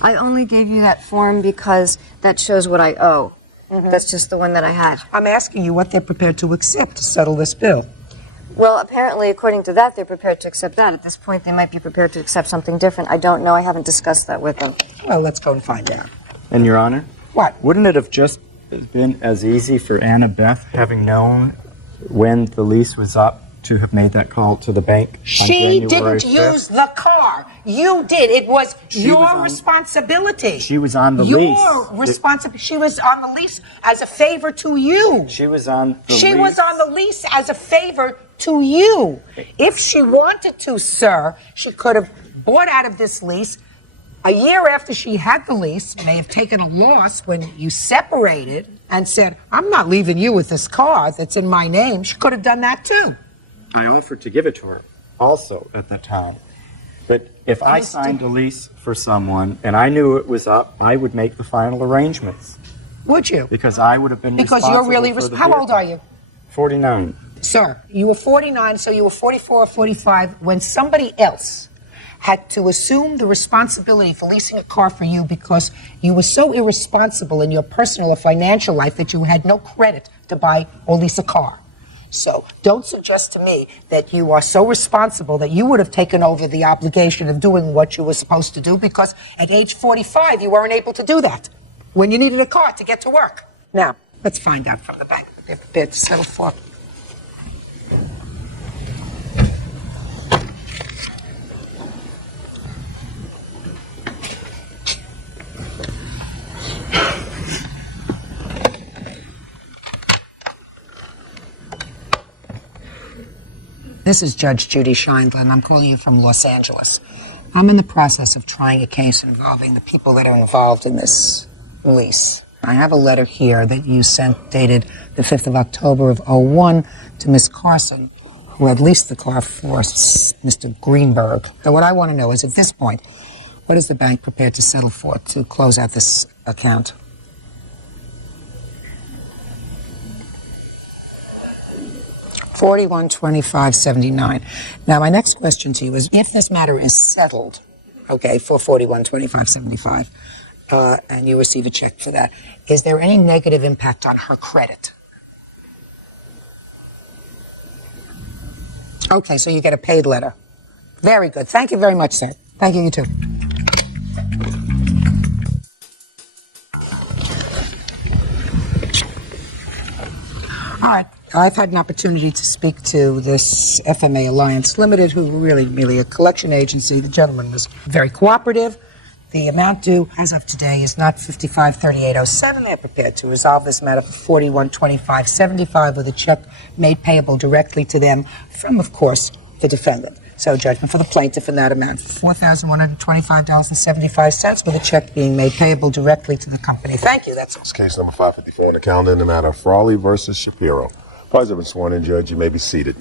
I only gave you that form because that shows what I owe. That's just the one that I had. I'm asking you what they're prepared to accept to settle this bill. Well, apparently, according to that, they're prepared to accept that. At this point, they might be prepared to accept something different. I don't know. I haven't discussed that with them. Well, let's go and find out. And Your Honor? What? Wouldn't it have just been as easy for Annabeth, having known when the lease was up, to have made that call to the bank? She didn't use the car. You did. It was your responsibility. She was on the lease. Your responsibility. She was on the lease as a favor to you. She was on the lease. She was on the lease as a favor to you. If she wanted to, sir, she could have bought out of this lease, a year after she had the lease, may have taken a loss when you separated and said, I'm not leaving you with this car that's in my name. She could have done that too. I offered to give it to her also at that time. But if I signed a lease for someone and I knew it was up, I would make the final arrangements. Would you? Because I would have been Because responsible you're really, for the how old vehicle. are you? 49. Sir, you were 49, so you were 44 or 45 when somebody else had to assume the responsibility for leasing a car for you because you were so irresponsible in your personal or financial life that you had no credit to buy or lease a car. So don't suggest to me that you are so responsible that you would have taken over the obligation of doing what you were supposed to do because at age 45 you weren't able to do that when you needed a car to get to work. Now, let's find out from the bank what they're prepared to settle for. This is Judge Judy Sheindlin. I'm calling you from Los Angeles. I'm in the process of trying a case involving the people that are involved in this lease. I have a letter here that you sent dated the 5th of October of '01 to Miss Carson, who had leased the car for Mr. Greenberg. So what I want to know is, at this point, what is the bank prepared to settle for to close out this account? $41,25.79. Now, my next question to you is, if this matter is settled, okay, for $41,25.75, and you receive a check for that, is there any negative impact on her credit? Okay, so you get a paid letter. Very good. Thank you very much, sir. Thank you, you too. All right. I've had an opportunity to speak to this FMA Alliance Limited, who were really merely a collection agency. The gentleman was very cooperative. The amount due as of today is not $55,3807. They're prepared to resolve this matter for $41,25.75 with a check made payable directly to them from, of course, the defendant. So judgment for the plaintiff in that amount, $4,125.75 with a check being made payable directly to the company. Thank you. That's all. It's case number 554 on the calendar in the matter of Frawley versus Shapiro. Parties have been sworn in, Judge. You may be seated.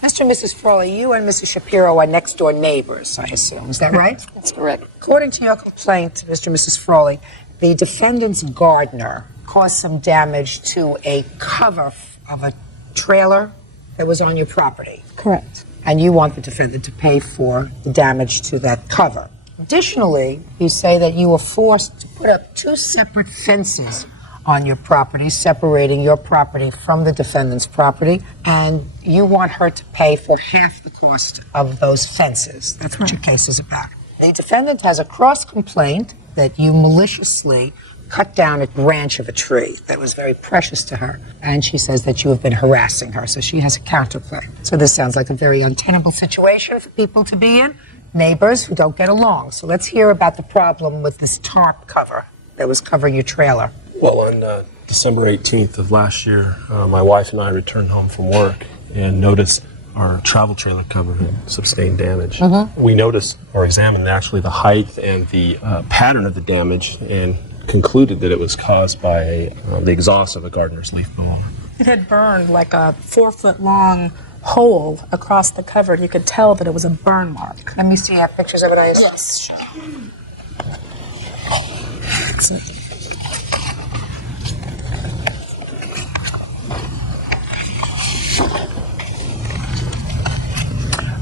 Mr. and Mrs. Frawley, you and Mrs. Shapiro are next-door neighbors, I assume. Is that right? That's correct. According to your complaint, Mr. and Mrs. Frawley, the defendant's gardener caused some damage to a cover of a trailer that was on your property. Correct. And you want the defendant to pay for the damage to that cover. Additionally, you say that you were forced to put up 2 separate fences on your property, separating your property from the defendant's property, and you want her to pay for half the cost of those fences. That's what your case is about. The defendant has a cross-complaint that you maliciously cut down a branch of a tree that was very precious to her, and she says that you have been harassing her, so she has a counterclaim. So this sounds like a very untenable situation for people to be in, neighbors who don't get along. So let's hear about the problem with this tarp cover that was covering your trailer. Well, on December 18th of last year, my wife and I returned home from work and noticed our travel trailer cover had sustained damage. We noticed or examined actually the height and the pattern of the damage and concluded that it was caused by the exhaust of a gardener's leaf blower. It had burned like a 4-foot-long hole across the cover. You could tell that it was a burn mark. Let me see. You have pictures of it, I assume? Yes, sure.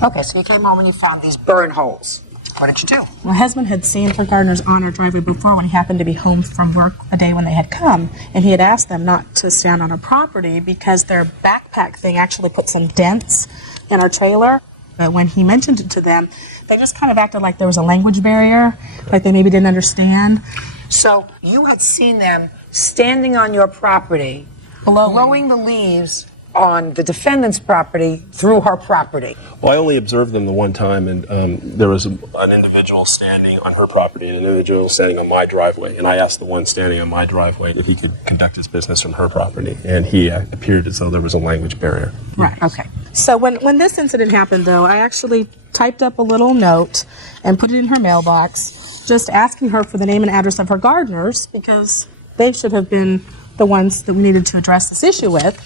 Okay, so you came home and you found these burn holes. What did you do? My husband had seen her gardeners on our driveway before when he happened to be home from work a day when they had come, and he had asked them not to stand on our property because their backpack thing actually put some dents in our trailer. But when he mentioned it to them, they just kind of acted like there was a language barrier, like they maybe didn't understand. So you had seen them standing on your property, blowing the leaves on the defendant's property through her property. Well, I only observed them the one time, and there was an individual standing on her property and an individual standing on my driveway. And I asked the one standing on my driveway if he could conduct his business from her property, and he appeared as though there was a language barrier. Right. Okay. So when this incident happened, though, I actually typed up a little note and put it in her mailbox just asking her for the name and address of her gardeners because they should have been the ones that we needed to address this issue with.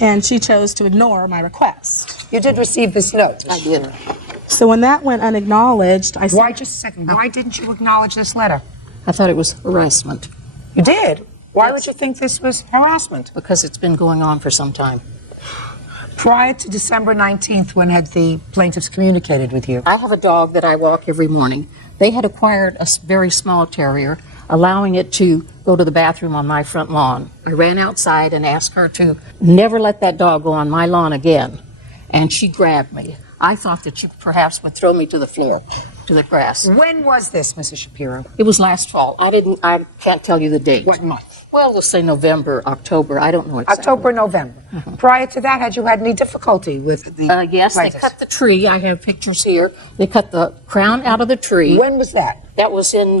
And she chose to ignore my request. You did receive this note. I did. So when that went unacknowledged, I said... Why, just a second, why didn't you acknowledge this letter? I thought it was harassment. You did? Why would you think this was harassment? Because it's been going on for some time. Prior to December 19th, when had the plaintiffs communicated with you? I have a dog that I walk every morning. They had acquired a very small terrier, allowing it to go to the bathroom on my front lawn. I ran outside and asked her to never let that dog go on my lawn again. And she grabbed me. I thought that she perhaps would throw me to the floor, to the grass. When was this, Mrs. Shapiro? It was last fall. I can't tell you the date. What month? Well, we'll say November, October. I don't know exactly. October, November. Prior to that, had you had any difficulty with the Yes, plaintiffs? they cut the tree. I have pictures here. They cut the crown out of the tree. When was that? That was in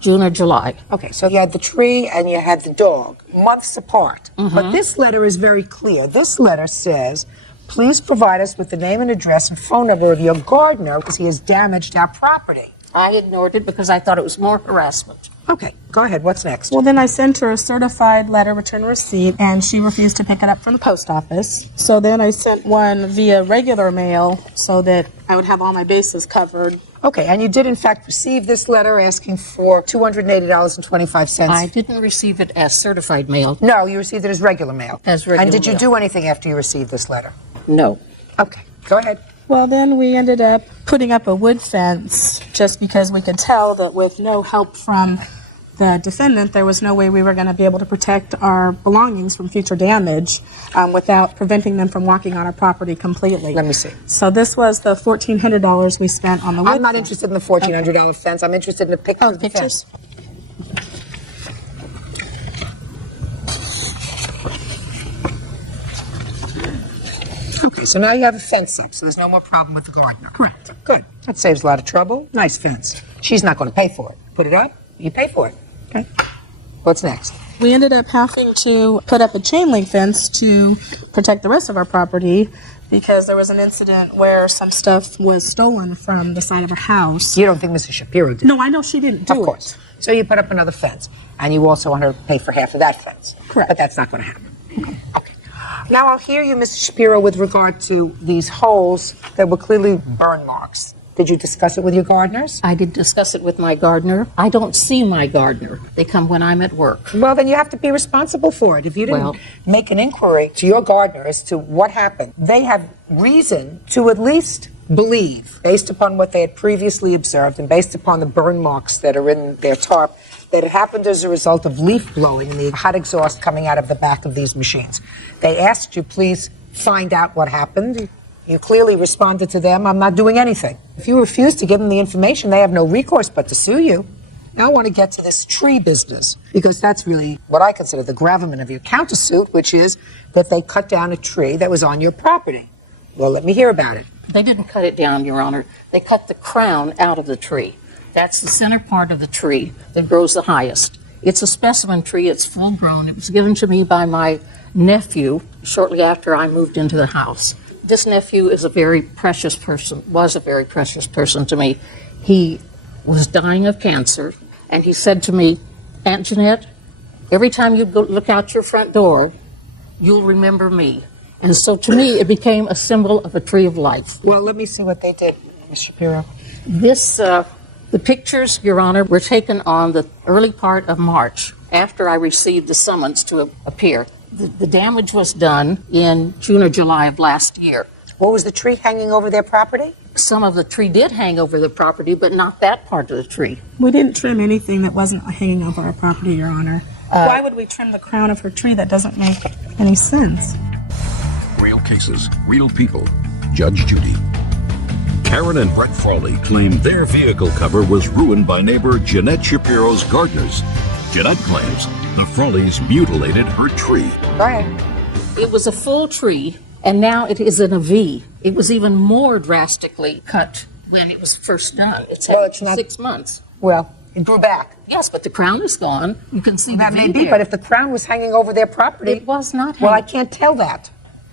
June or July. Okay, so you had the tree and you had the dog, months apart. But this letter is very clear. This letter says, please provide us with the name and address and phone number of your gardener because he has damaged our property. I ignored it because I thought it was more harassment. Okay, go ahead. What's next? Well, then I sent her a certified letter return receipt, and she refused to pick it up from the post office. So then I sent one via regular mail so that I would have all my bases covered. Okay, and you did in fact receive this letter asking for $280.25. I didn't receive it as certified mail. No, you received it as regular mail. As regular And did you mail. do anything after you received this letter? No. Okay, go ahead. Well, then we ended up putting up a wood fence just because we could tell that with no help from the defendant, there was no way we were going to be able to protect our belongings from future damage without preventing them from walking on our property completely. Let me see. So this was the $1,400 we spent on the wood I'm not fence. interested in the $1,400 fence. I'm interested in the picture of the pictures? Okay, so now you have a fence up, so there's no more problem with the gardener. Correct. Good. That saves a lot of trouble. Nice fence. She's not going to pay for it. Put it up, you pay for it. Okay. What's next? We ended up having to put up a chain link fence to protect the rest of our property because there was an incident where some stuff was stolen from the side of our house. You don't think Mrs. Shapiro did? No, I know she didn't do Of course. So you put up another fence, and you also want her to pay for half of that fence. Correct. But that's not going to happen. Okay. Now I'll hear you, Mrs. Shapiro, with regard to these holes that were clearly burn marks. Did you discuss it with your gardeners? I did discuss it with my gardener. I don't see my gardener. They come when I'm at work. Well, then you have to be responsible for it. If you didn't make an inquiry to your gardener as to what happened, they have reason to at least believe, based upon what they had previously observed and based upon the burn marks that are in their tarp, that it happened as a result of leaf blowing and the hot exhaust coming out of the back of these machines. They asked you, please find out what happened. You clearly responded to them, I'm not doing anything. If you refuse to give them the information, they have no recourse but to sue you. Now I want to get to this tree business, because that's really what I consider the gravamen of your countersuit, which is that they cut down a tree that was on your property. Well, let me hear about it. They didn't cut it down, Your Honor. They cut the crown out of the tree. That's the center part of the tree that grows the highest. It's a specimen tree. It's full grown. It was given to me by my nephew shortly after I moved into the house. This nephew is a very precious person, was a very precious person to me. He was dying of cancer, and he said to me, Aunt Jeanette, every time you go look out your front door, you'll remember me. And so to me, it became a symbol of a tree of life. Well, let me see what they did, Ms. Shapiro. This, the pictures, Your Honor, were taken on the early part of March after I received the summons to appear. The damage was done in June or July of last year. What was the tree hanging over their property? Some of the tree did hang over the property, but not that part of the tree. We didn't trim anything that wasn't hanging over our property, Your Honor. Why would we trim the crown of her tree? That doesn't make any sense. Real cases, real people. Judge Judy. Karen and Brett Frawley claim their vehicle cover was ruined by neighbor Jeanette Shapiro's gardeners. Jeanette claims the Frawleys mutilated her tree. Go ahead. It was a full tree, and now it is in a V. It was even more drastically cut when it was first done. It's had 6 months. Well, it grew back. Yes, but the crown is gone. You can see that the may V be, there. but if the crown was hanging over their property, It was not well, I hanging. can't tell that.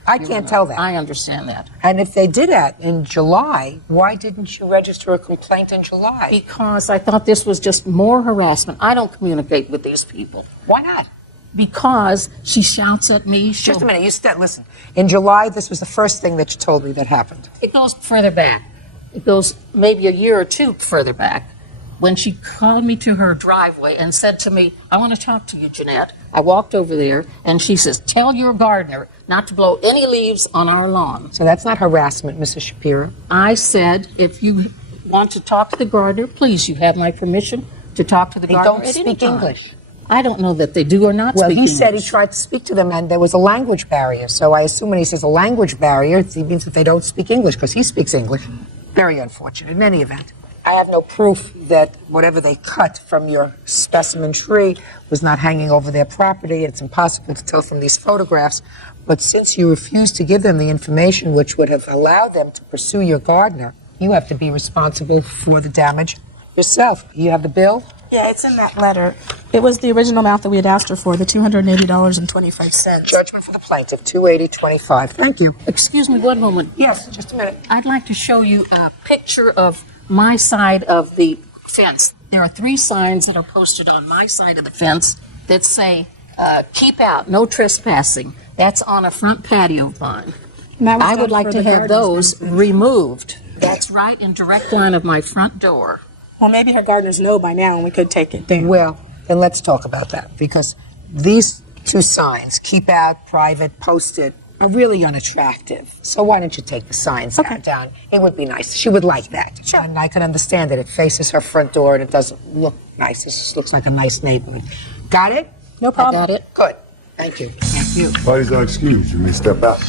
I can't tell that. I understand that. And if they did that in July, why didn't you register a complaint in July? Because I thought this was just more harassment. I don't communicate with these people. Why not? Because she shouts at me. Just a minute. Listen. In July, this was the first thing that you told me that happened. It goes further back. It goes maybe a year or two further back. When she called me to her driveway and said to me, I want to talk to you, Jeanette. I walked over there, and she says, tell your gardener not to blow any leaves on our lawn. So that's not harassment, Mrs. Shapiro. I said, if you want to talk to the gardener, please, you have my permission to talk to the gardener They at don't any speak time. English. I don't know that they do or not Well, speak he English. said he tried to speak to them, and there was a language barrier. So I assume when he says a language barrier, it means that they don't speak English, because he speaks English. Very unfortunate. In any event, I have no proof that whatever they cut from your specimen tree was not hanging over their property. It's impossible to tell from these photographs. But since you refused to give them the information which would have allowed them to pursue your gardener, you have to be responsible for the damage yourself. You have the bill? Yeah, it's in that letter. It was the original amount that we had asked her for, the $280.25. Judgment for the plaintiff, $280.25. Thank you. Excuse me one moment. Yes, just a minute. I'd like to show you a picture of my side of the fence. There are 3 signs that are posted on my side of the fence that say, keep out, no trespassing. That's on a front patio of mine. I would like to have those removed. That's right in direct line of my front door. Well, maybe her gardeners know by now, and we could take it down. Well, then let's talk about that, because these 2 signs, keep out, private, posted, are really unattractive. So why don't you take the signs down? It would be nice. She would like that. Sure. And I can understand that it faces her front door and it doesn't look nice. This just looks like a nice neighborhood. Got it? No problem. I got it. Good. Thank you. Thank you. Parties are excused. You may step out.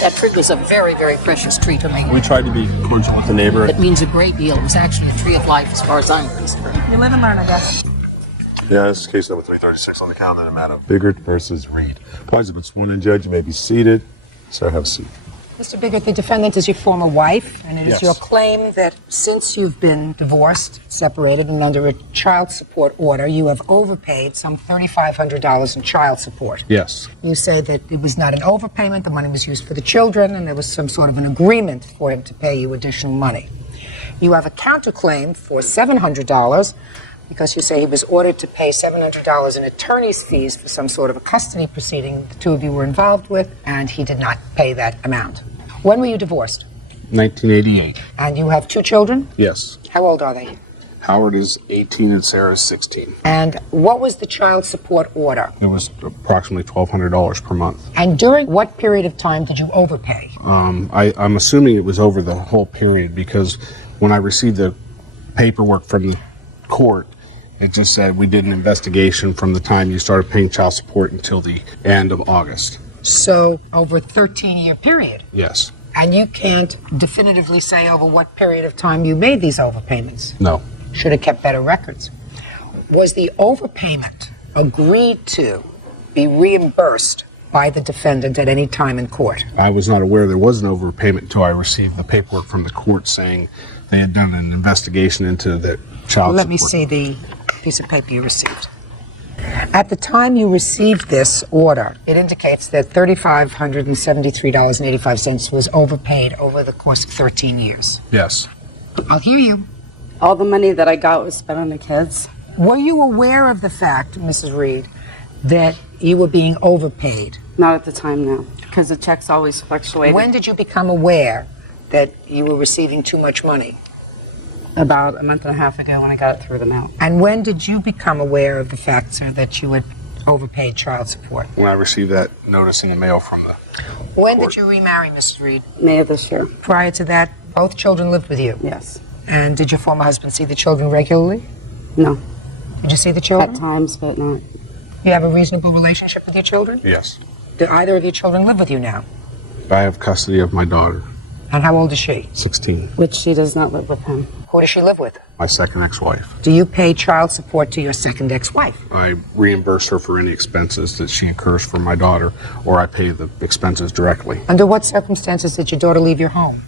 That tree was a very, very precious tree to me. We tried to be cordial with the neighbor. It means a great deal. It was actually a tree of life as far as I'm concerned. You live and learn, I guess. Yeah, this is case number 336 on the calendar in the matter of Biggert versus Reed. Parties have been sworn in, Judge. You may be seated. Sir, have a seat. Mr. Biggert, the defendant is your former wife, and it is Yes. your claim that since you've been divorced, separated, and under a child support order, you have overpaid some $3,500 in child support. Yes. You say that it was not an overpayment, the money was used for the children, and there was some sort of an agreement for him to pay you additional money. You have a counterclaim for $700 because you say he was ordered to pay $700 in attorney's fees for some sort of a custody proceeding the 2 of you were involved with, and he did not pay that amount. When were you divorced? 1988. And you have 2 children? Yes. How old are they? Howard is 18 and Sarah is 16. And what was the child support order? It was approximately $1,200 per month. And during what period of time did you overpay? I'm assuming it was over the whole period because when I received the paperwork from the court, it just said we did an investigation from the time you started paying child support until the end of August. So over a 13-year period. Yes. And you can't definitively say over what period of time you made these overpayments. No. Should have kept better records. Was the overpayment agreed to be reimbursed by the defendant at any time in court? I was not aware there was an overpayment until I received the paperwork from the court saying they had done an investigation into the child Let me support. see the piece of paper you received. At the time you received this order, it indicates that $3,573.85 was overpaid over the course of 13 years. Yes. I'll hear you. All the money that I got was spent on the kids. Were you aware of the fact, Mrs. Reed, that you were being overpaid? Not at the time, no, because the checks always fluctuated. When did you become aware that you were receiving too much money? About a month and a half ago when I got it through the mail. And when did you become aware of the fact, sir, that you had overpaid child support? When I received that notice in the mail from the When did you remarry, Mrs. Reed? May of this year. Prior to that, both children lived with you? Yes. And did your former husband see the children regularly? No. Did you see the children? At times, but not. You have a reasonable relationship with your children? Yes. Do either of your children live with you now? I have custody of my daughter, And how old is she? 16. Which she does not live with him. Who does she live with? My second ex-wife. Do you pay child support to your second ex-wife? I reimburse her for any expenses that she incurs for my daughter, or I pay the expenses directly. Under what circumstances did your daughter leave your home?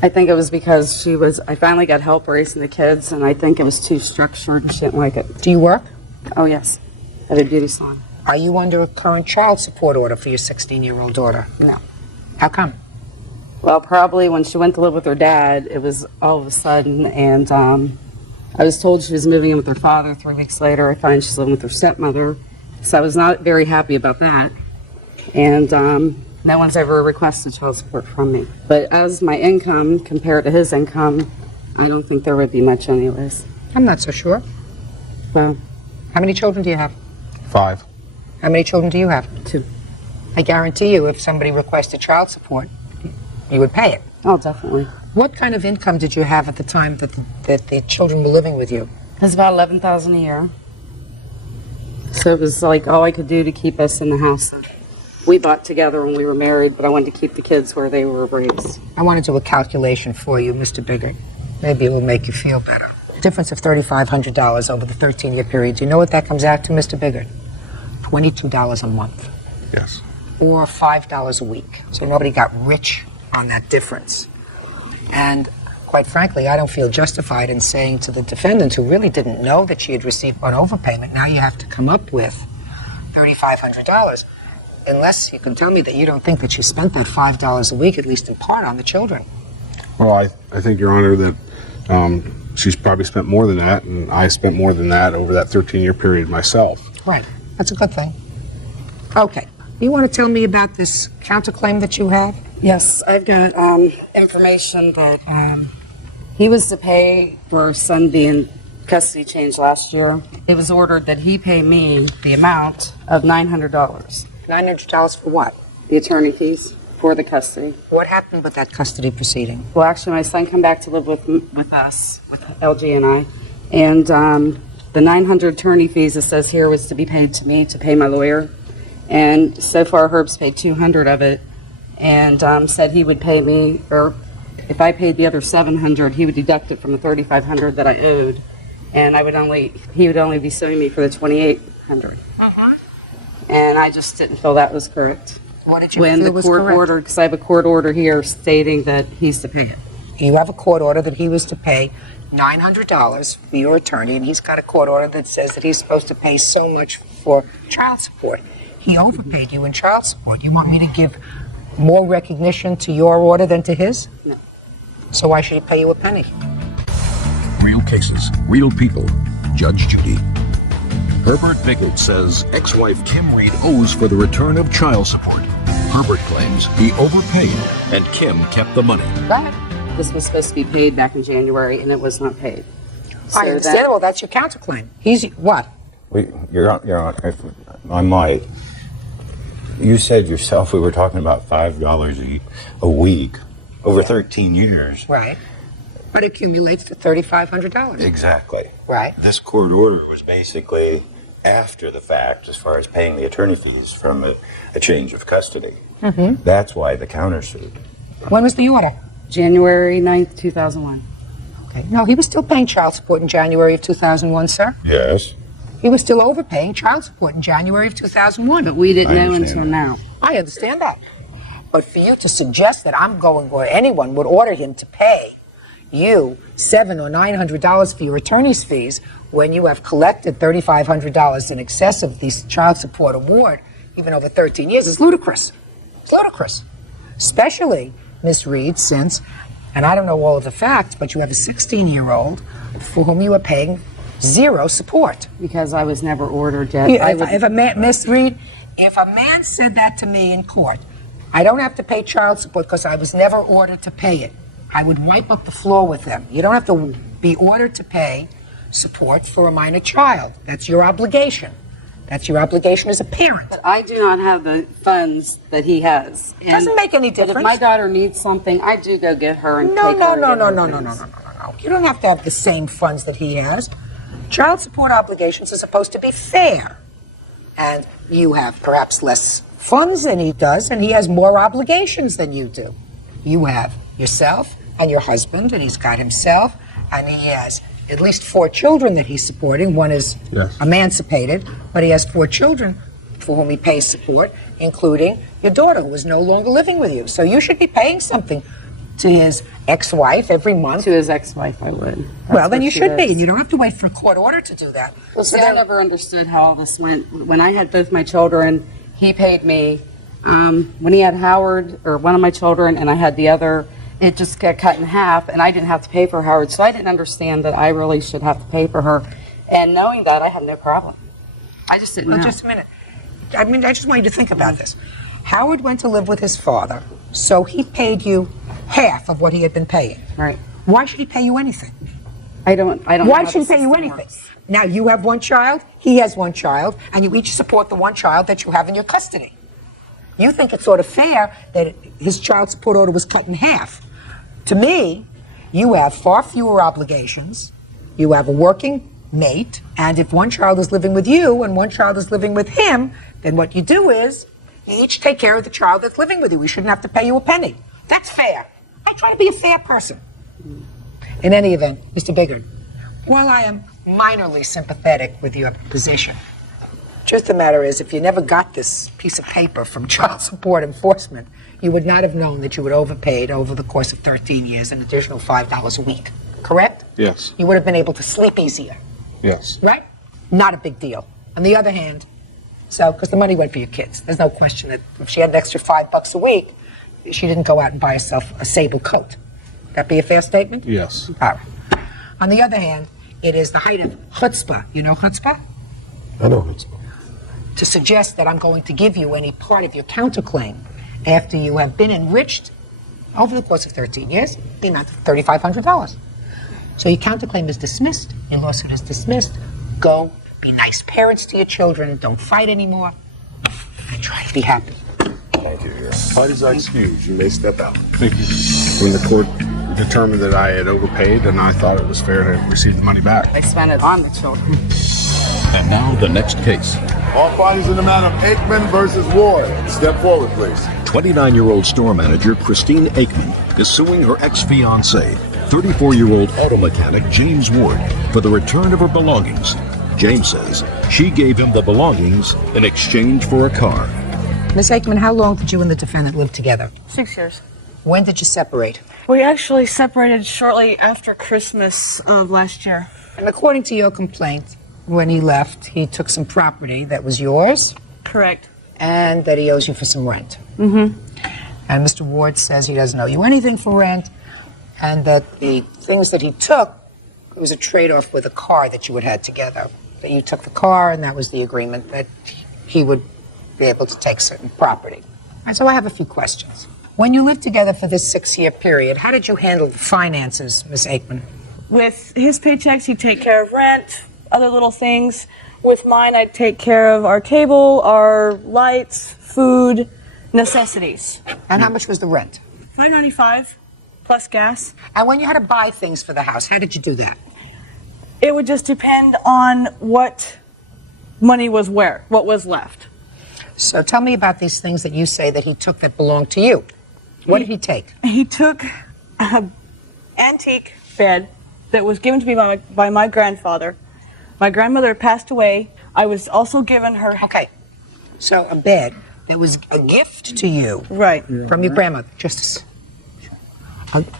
I think it was because I finally got help raising the kids, and I think it was too structured and she didn't like it. Do you work? Oh, yes. At a beauty salon. Are you under a current child support order for your 16-year-old daughter? No. How come? Well, probably when she went to live with her dad, it was all of a sudden, and I was told she was moving in with her father. 3 weeks later, I find she's living with her stepmother. So I was not very happy about that. And no one's ever requested child support from me. But as my income compared to his income, I don't think there would be much anyways. I'm not so sure. Well, how many children do you have? 5. How many children do you have? 2. I guarantee you, if somebody requested child support, you would pay it. Oh, definitely. What kind of income did you have at the time that the children were living with you? It was about $11,000 a year. So it was like all I could do to keep us in the house that we bought together when we were married, but I wanted to keep the kids where they were raised. I want to do a calculation for you, Mr. Biggert. Maybe it will make you feel better. Difference of $3,500 over the 13-year period. Do you know what that comes out to, Mr. Biggert? $22 a month. Yes. Or $5 a week. So nobody got rich on that difference. And quite frankly, I don't feel justified in saying to the defendant, who really didn't know that she had received an overpayment, now you have to come up with $3,500, unless you can tell me that you don't think that she spent that $5 a week, at least in part, on the children. Well, I think, Your Honor, that she's probably spent more than that, and I spent more than that over that 13-year period myself. Right. That's a good thing. Okay. You want to tell me about this counterclaim that you have? Yes, I've got information that he was to pay for our son being custody changed last year. It was ordered that he pay me the amount of $900. $900 for what? The attorney fees for the custody. What happened with that custody proceeding? Well, actually, my son came back to live with us, with LG and I, and the $900 attorney fees, it says here, was to be paid to me to pay my lawyer. And so far, Herb's paid $200 of it, and said he would pay me, or if I paid the other $700, he would deduct it from the $3,500 that I owed, and he would only be suing me for the $2,800. And I just didn't feel that was correct. What did you when feel the was court correct? ordered, because I have a court order here stating that he's to pay it. You have a court order that he was to pay $900 for your attorney, and he's got a court order that says that he's supposed to pay so much for child support. He overpaid you in child support. You want me to give more recognition to your order than to his? No. So why should he pay you a penny? Real cases, real people. Judge Judy. Herbert Biggert says ex-wife Kim Reed owes for the return of child support. Herbert claims he overpaid and Kim kept the money. Go ahead. This was supposed to be paid back in January, and it was not paid. I understand. Well, that's your counterclaim. He's what? You're on, if I might. You said yourself we were talking about $5 a week over 13 years. Right. But it accumulates to $3,500. Exactly. Right. This court order was basically after the fact as far as paying the attorney fees from a change of custody. Mm-hmm. That's why the countersuit. When was the order? January 9th, 2001. Okay. No, he was still paying child support in January of 2001, sir. Yes. He was still overpaying child support in January of 2001. But we didn't know until now. I understand that. But for you to suggest that I'm going, or anyone would order him to pay you $700 or $900 for your attorney's fees when you have collected $3,500 in excess of this child support award, even over 13 years, is ludicrous. It's ludicrous. Especially, Miss Reed, since, and I don't know all of the facts, but you have a 16-year-old for whom you are paying zero support. Because I was never ordered yet. If a man, Miss Reed, if a man said that to me in court, I don't have to pay child support because I was never ordered to pay it, I would wipe up the floor with them. You don't have to be ordered to pay support for a minor child. That's your obligation. That's your obligation as a parent. But I do not have the funds that he has. It doesn't make any difference. If my daughter needs something, I do go get her and No. You don't have to have the same funds that he has. Child support obligations are supposed to be fair. And you have perhaps less funds than he does, and he has more obligations than you do. You have yourself and your husband, and he's got himself, and he has at least 4 children that he's supporting. One is emancipated, but he has 4 children for whom he pays support, including your daughter, who is no longer living with you. So you should be paying something to his ex-wife every month? To his ex-wife, I would. Well, then you should be, and you don't have to wait for a court order to do that. Well, see, I never understood how all this went. When I had both my children, he paid me. When he had Howard, or one of my children, and I had the other, it just got cut in half, and I didn't have to pay for Howard, so I didn't understand that I really should have to pay for her. And knowing that, I had no problem. I just didn't know. Just a minute. I mean, I just want you to think about this. Howard went to live with his father, so he paid you half of what he had been paying. Right. Why should he pay you anything? I don't Why know how should he the pay you system anything? works. Now, you have one child, he has one child, and you each support the one child that you have in your custody. You think it's sort of fair that his child support order was cut in half. To me, you have far fewer obligations, you have a working mate, and if one child is living with you and one child is living with him, then what you do is you each take care of the child that's living with you. We shouldn't have to pay you a penny. That's fair. I try to be a fair person. In any event, Mr. Biggard, while I am minorly sympathetic with your position, truth of the matter is, if you never got this piece of paper from child support enforcement, you would not have known that you had overpaid over the course of 13 years an additional $5 a week. Correct? Yes. You would have been able to sleep easier. Yes. Right? Not a big deal. On the other hand, because the money went for your kids. There's no question that if she had an extra $5 a week, she didn't go out and buy herself a sable coat. That be a fair statement? Yes. All right. On the other hand, it is the height of chutzpah. You know chutzpah? I know it's. To suggest that I'm going to give you any part of your counterclaim after you have been enriched over the course of 13 years, the amount of $3,500. So your counterclaim is dismissed, your lawsuit is dismissed. Go, be nice parents to your children, don't fight anymore, and try to be happy. Thank you. Parties are excused. You may step out. Thank you. When the court determined that I had overpaid, and I thought it was fair to receive the money back. I spent it on the children. And now the next case. All parties in the matter of Aikman versus Ward. Step forward, please. 29-year-old store manager Christine Aikman is suing her ex-fiancé, 34-year-old auto mechanic James Ward, for the return of her belongings. James says she gave him the belongings in exchange for a car. Miss Aikman, how long did you and the defendant live together? 6 years. When did you separate? We actually separated shortly after Christmas of last year. And according to your complaint, when he left, he took some property that was yours? Correct. And that he owes you for some rent. Mm-hmm. And Mr. Ward says he doesn't owe you anything for rent, and that the things that he took, it was a trade-off with a car that you had together. That you took the car, and that was the agreement that he would be able to take certain property. And so I have a few questions. When you lived together for this 6-year period, how did you handle the finances, Ms. Aikman? With his paychecks, he'd take care of rent, other little things. With mine, I'd take care of our cable, our lights, food, necessities. And how much was the rent? $5.95 plus gas. And when you had to buy things for the house, how did you do that? It would just depend on what money was where, what was left. So tell me about these things that you say that he took that belonged to you. What did he take? He took an antique bed that was given to me by my grandfather. My grandmother passed away. I was also given her... Okay, so a bed that was a gift to you. Right. From your grandmother. Justice.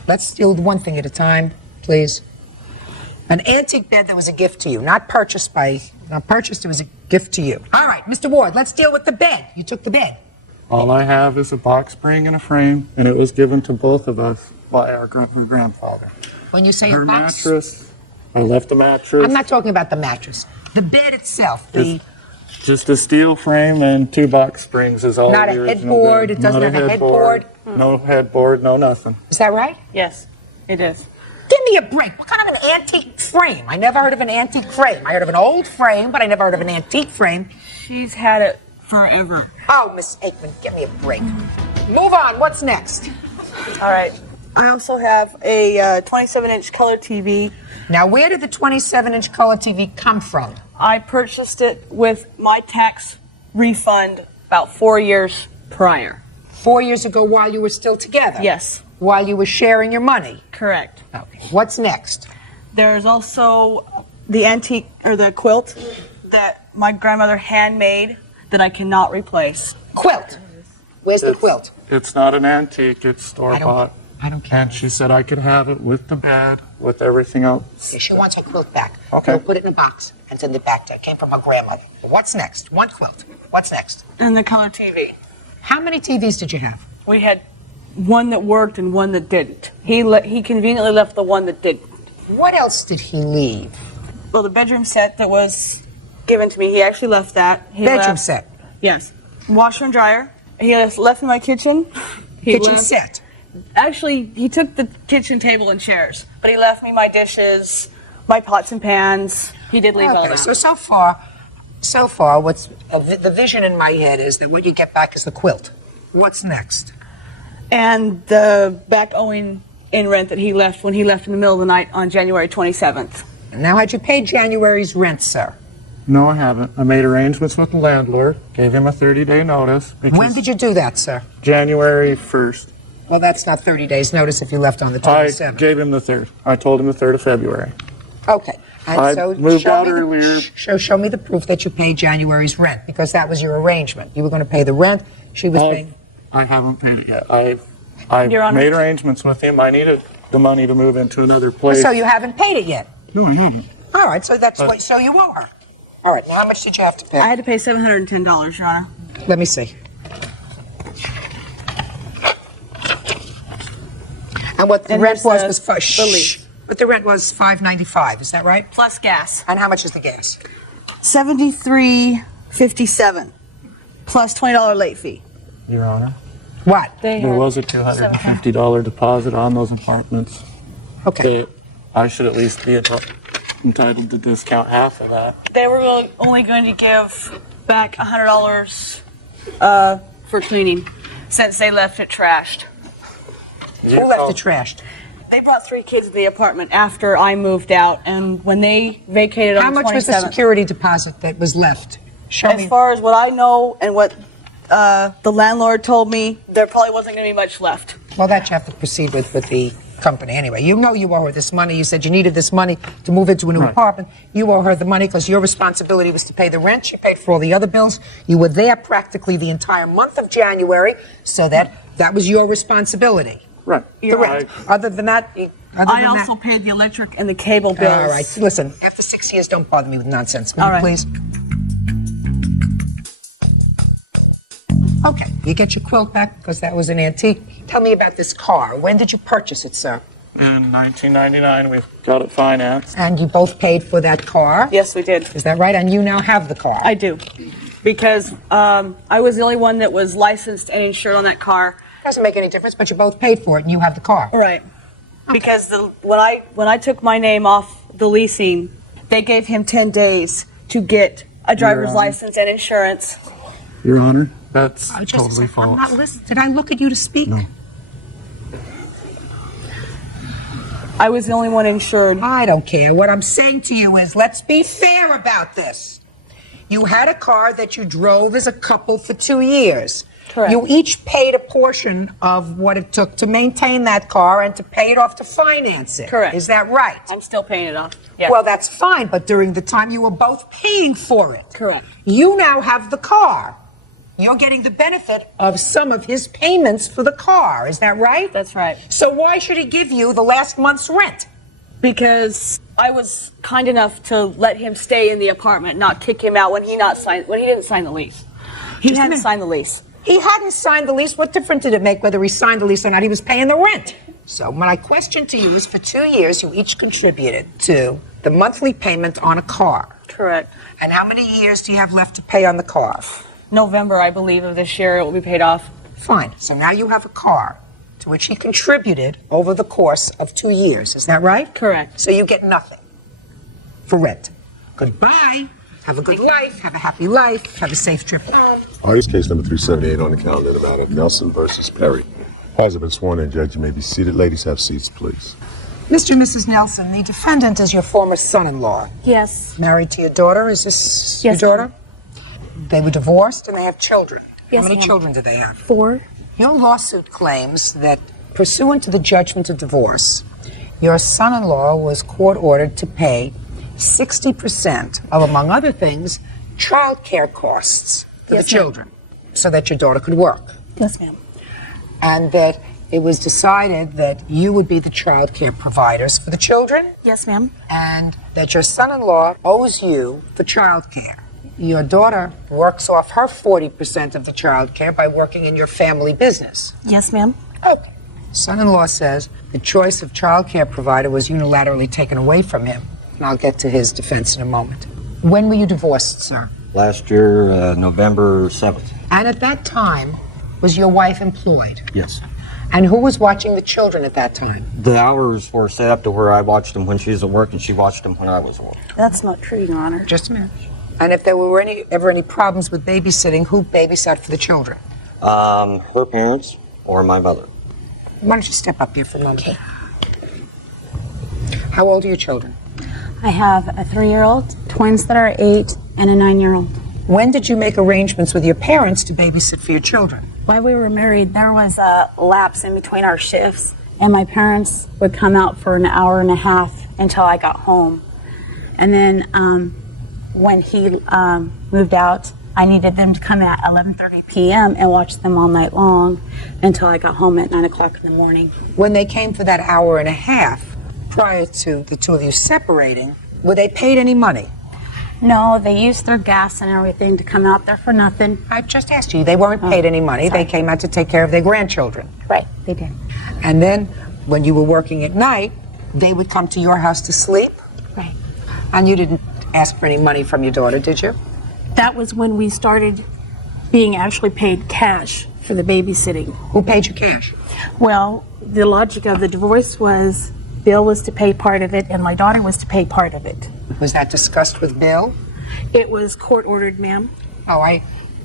Let's deal with one thing at a time, please. An antique bed that was a gift to you, not purchased, it was a gift to you. All right, Mr. Ward, let's deal with the bed. You took the bed. All I have is a box spring and a frame, and it was given to both of us by our grandfather. When you say Her a box... mattress, I left the mattress. I'm not talking about the mattress. The bed itself, Just a steel frame and 2 box springs is all. Not the a original headboard, bed. it doesn't Not have a headboard? No headboard, no nothing. Is that right? Yes, it is. Give me a break. What kind of an antique frame? I never heard of an antique frame. I heard of an old frame, but I never heard of an antique frame. She's had it forever. Oh, Miss Aikman, give me a break. Move on. What's next? All right. I also have a 27-inch color TV. Now, where did the 27-inch color TV come from? I purchased it with my tax refund about 4 years prior. 4 years ago while you were still together? Yes. While you were sharing your money? Correct. Okay. What's next? There's also the antique, or the quilt, that my grandmother handmade that I cannot replace. Quilt? Where's the quilt? It's not an antique, it's store-bought. I don't care. And she said I could have it with the bed, with everything else. She wants her quilt back. Okay. We'll put it in a box and send it back to her. It came from her grandmother. What's next? One quilt. What's next? And the color TV. How many TVs did you have? We had one that worked and one that didn't. He conveniently left the one that didn't. What else did he leave? Well, the bedroom set that was given to me, he actually left that. He Bedroom left, set. Yes. Washer and dryer. He left in my kitchen. Kitchen set. Actually, he took the kitchen table and chairs, but he left me my dishes, my pots and pans. He did leave all that. So far, what's the vision in my head is that what you get back is the quilt. What's next? And the back owing in rent that he left when he left in the middle of the night on January 27th. Now, had you paid January's rent, sir? No, I haven't. I made arrangements with the landlord, gave him a 30-day notice. When did you do that, sir? January 1st. Well, that's not 30 days notice if you left on the 27th. I gave him the 3rd. I told him the 3rd of February. Okay. And I so moved out earlier. Show me the proof that you paid January's rent, because that was your arrangement. You were going to pay the rent. She was paying. I haven't paid it yet. I Your Honor? made arrangements with him. I needed the money to move into another place. So you haven't paid it yet? No, I haven't. All right, so that's what. So you owe her. All right, now how much did you have to pay? I had to pay $710, Your Honor. Let me see. And what the rent was What the rent was $595. Is that right? Plus gas. And how much is the gas? $73.57 plus $20 late fee. Your Honor. What? There was a $250 deposit on those apartments. Okay. I should at least be entitled to discount half of that. They were only going to give back $100 for cleaning since they left it trashed. Who left it trashed? They brought 3 kids to the apartment after I moved out, and when they vacated on the 27th. How much was the security deposit that was left? As far as what I know and what the landlord told me, there probably wasn't going to be much left. Well, that you have to proceed with the company anyway. You know you owe her this money. You said you needed this money to move into a new apartment. You owe her the money because your responsibility was to pay the rent. She paid for all the other bills. You were there practically the entire month of January, so that was your responsibility. Right. The rent. Other than that, I also paid the electric and the cable bills. All right. Listen, after 6 years, don't bother me with nonsense. Will All you right. please? Okay, you get your quilt back because that was an antique. Tell me about this car. When did you purchase it, sir? In 1999, we got it financed. And you both paid for that car? Yes, we did. Is that right? And you now have the car? I do. Because I was the only one that was licensed and insured on that car. Doesn't make any difference, but you both paid for it and you have the car. Right. Okay. Because when I took my name off the leasing, they gave him 10 days to get a driver's license and insurance. Your Honor, that's totally I'm false. not listening. Did I look at you to speak? No. I was the only one insured. I don't care. What I'm saying to you is, let's be fair about this. You had a car that you drove as a couple for 2 years. Correct. You each paid a portion of what it took to maintain that car and to pay it off to finance it. Correct. Is that right? I'm still paying it off. Yeah. Well, that's fine, but during the time you were both paying for it. Correct. You now have the car. You're getting the benefit of some of his payments for the car. Is that right? That's right. So why should he give you the last month's rent? Because I was kind enough to let him stay in the apartment, not kick him out when he didn't sign the lease. He hadn't signed the lease. He hadn't signed the lease. What difference did it make whether he signed the lease or not? He was paying the rent. So my question to you is, for 2 years, you each contributed to the monthly payment on a car. Correct. And how many years do you have left to pay on the car? November, I believe, of this year, it will be paid off. Fine. So now you have a car to which he contributed over the course of 2 years. Is that right? Correct. So you get nothing for rent. Goodbye. Have a good life. Have a happy life. Have a safe trip home. This case number 378 on the calendar in the matter of Nelson versus Perry. Has been sworn in, Judge. You may be seated. Ladies, have seats, please. Mr. and Mrs. Nelson, the defendant is your former son-in-law. Yes. Married to your daughter. Is this Yes, your daughter? They were divorced and they have children. Yes, How many ma'am. children do they have? 4. Your lawsuit claims that, pursuant to the judgment of divorce, your son-in-law was court-ordered to pay 60% of, among other things, child care costs for the Yes, ma'am. children, so that your daughter could work. Yes, ma'am. And that it was decided that you would be the child care providers for the children? Yes, ma'am. And that your son-in-law owes you for child care. Your daughter works off her 40% of the child care by working in your family business. Yes, ma'am. Okay. Son-in-law says the choice of child care provider was unilaterally taken away from him. And I'll get to his defense in a moment. When were you divorced, sir? Last year, November 7th. And at that time, was your wife employed? Yes. And who was watching the children at that time? The hours were set up to where I watched them when she was at work and she watched them when I was at work. That's not true, Your Honor. Just a minute. And if there were ever any problems with babysitting, who babysat for the children? Her parents or my mother. Why don't you step up here for a moment? Okay. How old are your children? I have a 3-year-old, twins that are 8, and a 9-year-old. When did you make arrangements with your parents to babysit for your children? While we were married, there was a lapse in between our shifts, and my parents would come out for an hour and a half until I got home. And then when he moved out, I needed them to come at 11:30 p.m. and watch them all night long until I got home at 9 o'clock in the morning. When they came for that hour and a half, prior to the two of you separating, were they paid any money? No, they used their gas and everything to come out there for nothing. I just asked you. They weren't paid any money. Sorry. They came out to take care of their grandchildren. Right, they did. And then, when you were working at night, they would come to your house to sleep? Right. And you didn't ask for any money from your daughter, did you? That was when we started being actually paid cash for the babysitting. Who paid you cash? Well, the logic of the divorce was Bill was to pay part of it and my daughter was to pay part of it. Was that discussed with Bill? It was court ordered, ma'am. Oh,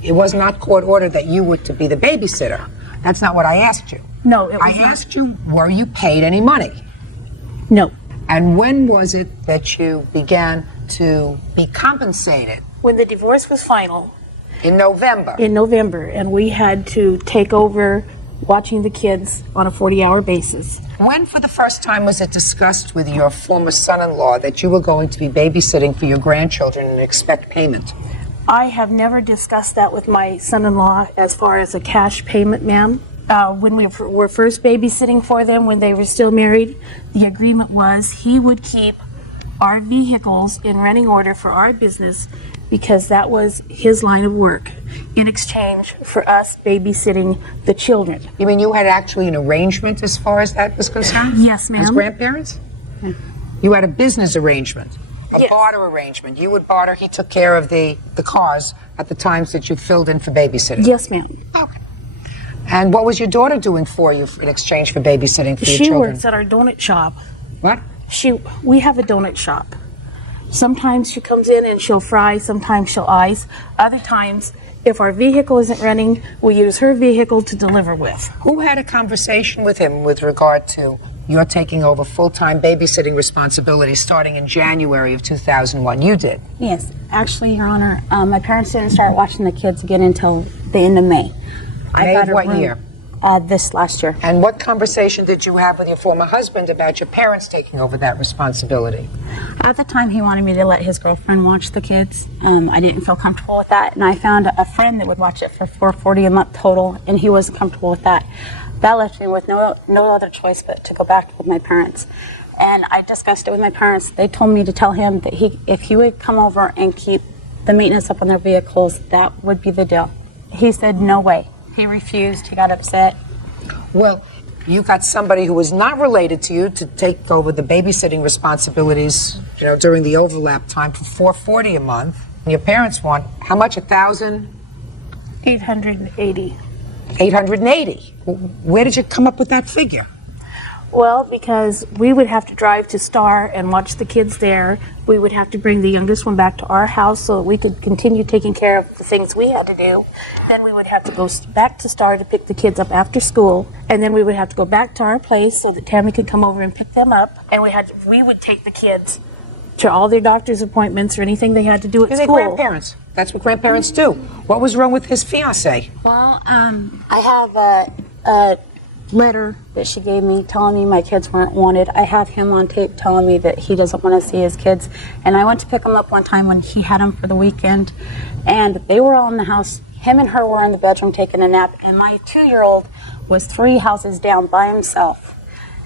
it was not court ordered that you were to be the babysitter. That's not what I asked you. No, it was I asked you, were you paid any money? No. And when was it that you began to be compensated? When the divorce was final. In November? In November, and we had to take over watching the kids on a 40-hour basis. When for the first time was it discussed with your former son-in-law that you were going to be babysitting for your grandchildren and expect payment? I have never discussed that with my son-in-law as far as a cash payment, ma'am. When we were first babysitting for them, when they were still married, the agreement was he would keep our vehicles in running order for our business because that was his line of work in exchange for us babysitting the children. You mean you had actually an arrangement as far as that was concerned? Yes, ma'am. As grandparents? You had a business arrangement, a barter arrangement. You would barter, he took care of the cars at the times that you filled in for babysitting? Yes, ma'am. Okay. And what was your daughter doing for you in exchange for babysitting for your She children? works at our donut shop. What? We have a donut shop. Sometimes she comes in and she'll fry, sometimes she'll ice. Other times, if our vehicle isn't running, we use her vehicle to deliver with. Who had a conversation with him with regard to your taking over full-time babysitting responsibilities starting in January of 2001? You did? Yes. Actually, Your Honor, my parents didn't start watching the kids again until the end of May. May of what year? This last year. And what conversation did you have with your former husband about your parents taking over that responsibility? At the time, he wanted me to let his girlfriend watch the kids. I didn't feel comfortable with that, and I found a friend that would watch it for $440 a month total, and he wasn't comfortable with that. That left me with no other choice but to go back with my parents. And I discussed it with my parents. They told me to tell him that if he would come over and keep the maintenance up on their vehicles, that would be the deal. He said, no way. He refused. He got upset. Well, you got somebody who was not related to you to take over the babysitting responsibilities, during the overlap time for $440 a month. And your parents want how much? $1,000? $880. $880. Where did you come up with that figure? Well, because we would have to drive to Star and watch the kids there. We would have to bring the youngest one back to our house so that we could continue taking care of the things we had to do. Then we would have to go back to Star to pick the kids up after school. And then we would have to go back to our place so that Tammy could come over and pick them up. And we would take the kids to all their doctor's appointments or anything they had to do at They're school. grandparents. That's what grandparents do. What was wrong with his fiancée? Well, I have a letter that she gave me telling me my kids weren't wanted. I have him on tape telling me that he doesn't want to see his kids. And I went to pick them up one time when he had them for the weekend, and they were all in the house Him and her were in the bedroom taking a nap, and my 2-year-old was 3 houses down by himself,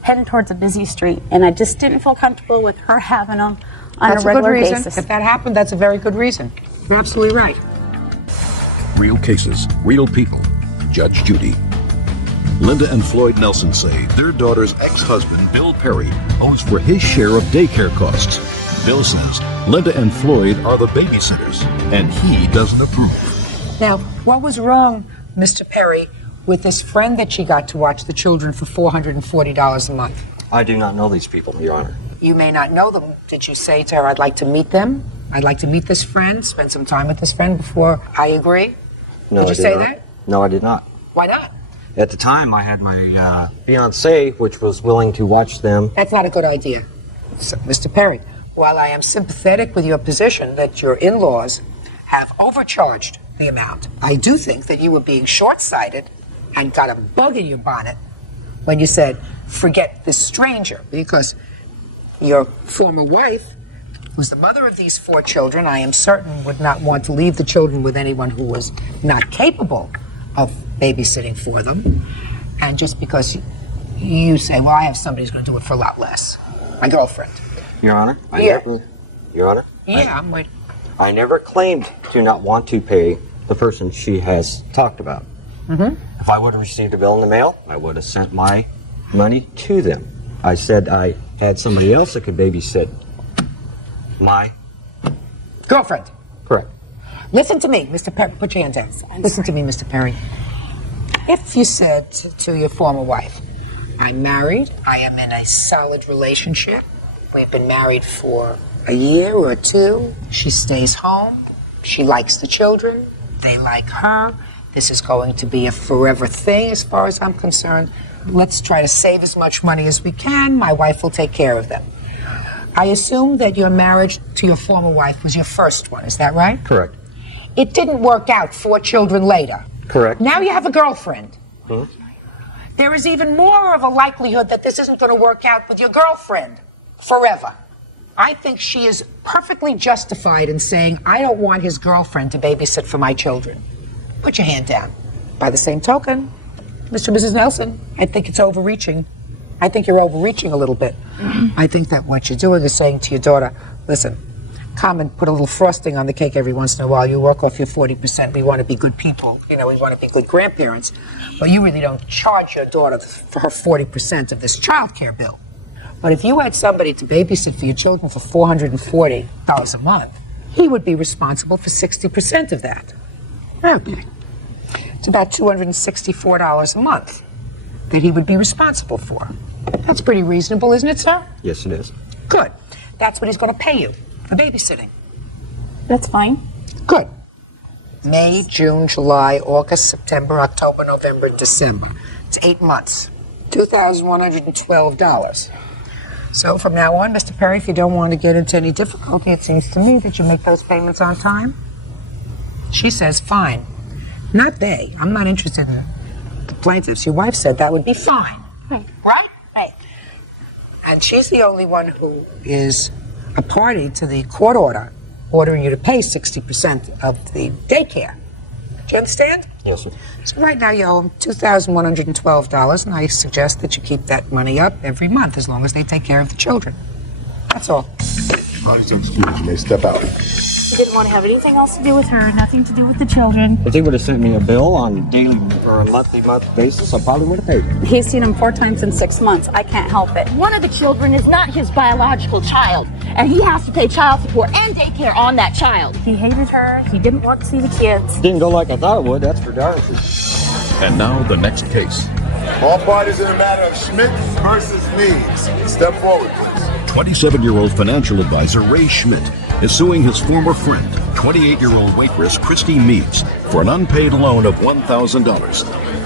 heading towards a busy street. And I just didn't feel comfortable with her having them on That's a regular good reason. basis. If that happened, that's a very good reason. You're absolutely right. Real cases, real people. Judge Judy. Linda and Floyd Nelson say their daughter's ex-husband, Bill Perry, owes for his share of daycare costs. Bill says Linda and Floyd are the babysitters, and he doesn't approve. Now, what was wrong, Mr. Perry, with this friend that she got to watch the children for $440 a month? I do not know these people, Your Honor. You may not know them. Did you say to her, I'd like to meet them? I'd like to meet this friend, spend some time with this friend before I agree? No, Did you I did say not. that? No, I did not. Why not? At the time, I had my fiance, which was willing to watch them. That's not a good idea. So, Mr. Perry, while I am sympathetic with your position that your in-laws have overcharged the amount, I do think that you were being short-sighted and got a bug in your bonnet when you said, forget this stranger, because your former wife, who's the mother of these 4 children, I am certain would not want to leave the children with anyone who was not capable of babysitting for them. And just because you say, well, I have somebody who's going to do it for a lot less. My girlfriend. Your Honor? Your Honor? Yeah, I'm waiting. I never claimed to not want to pay the person she has talked about. Mm-hmm. If I would have received a bill in the mail, I would have sent my money to them. I said I had somebody else that could babysit my girlfriend. Correct. Listen to me, Mr. Perry. Put your hands down. Listen to me, Mr. Perry. If you said to your former wife, I'm married, I am in a solid relationship, we've been married for a year or 2, she stays home, she likes the children, they like her, this is going to be a forever thing as far as I'm concerned, let's try to save as much money as we can, my wife will take care of them. I assume that your marriage to your former wife was your first one, is that right? Correct. It didn't work out 4 children later. Correct. Now you have a girlfriend. Hmm? There is even more of a likelihood that this isn't going to work out with your girlfriend forever. I think she is perfectly justified in saying, I don't want his girlfriend to babysit for my children. Put your hand down. By the same token, Mr. and Mrs. Nelson, I think it's overreaching. I think you're overreaching a little bit. I think that what you're doing is saying to your daughter, listen, come and put a little frosting on the cake every once in a while. You work off your 40%. We want to be good people. You know, we want to be good grandparents. But you really don't charge your daughter for her 40% of this child care bill. But if you had somebody to babysit for your children for $440 a month, he would be responsible for 60% of that. Okay. It's about $264 a month that he would be responsible for. That's pretty reasonable, isn't it, sir? Yes, it is. Good. That's what he's going to pay you for babysitting. That's fine. Good. May, June, July, August, September, October, November, December. It's 8 months. $2,112. So from now on, Mr. Perry, if you don't want to get into any difficulty, it seems to me that you make those payments on time. She says, fine. Not they. I'm not interested in the plaintiffs. Your wife said that would be fine. Right? Right. And she's the only one who is a party to the court order ordering you to pay 60% of the daycare. Do you understand? Yes, sir. So right now you owe them $2,112, and I suggest that you keep that money up every month as long as they take care of the children. That's all. Parties excused. You may step out. He didn't want to have anything else to do with her, nothing to do with the children. If he would have sent me a bill on a daily or a monthly basis, I probably would have paid it. He's seen him 4 times in 6 months. I can't help it. One of the children is not his biological child, and he has to pay child support and daycare on that child. He hated her. He didn't want to see the kids. Didn't go like I thought it would, that's for darn sure. And now the next case. All parties in the matter of Schmidt versus Meads. Step forward, please. 27-year-old financial advisor Ray Schmidt is suing his former friend, 28-year-old waitress Christy Meads, for an unpaid loan of $1,000.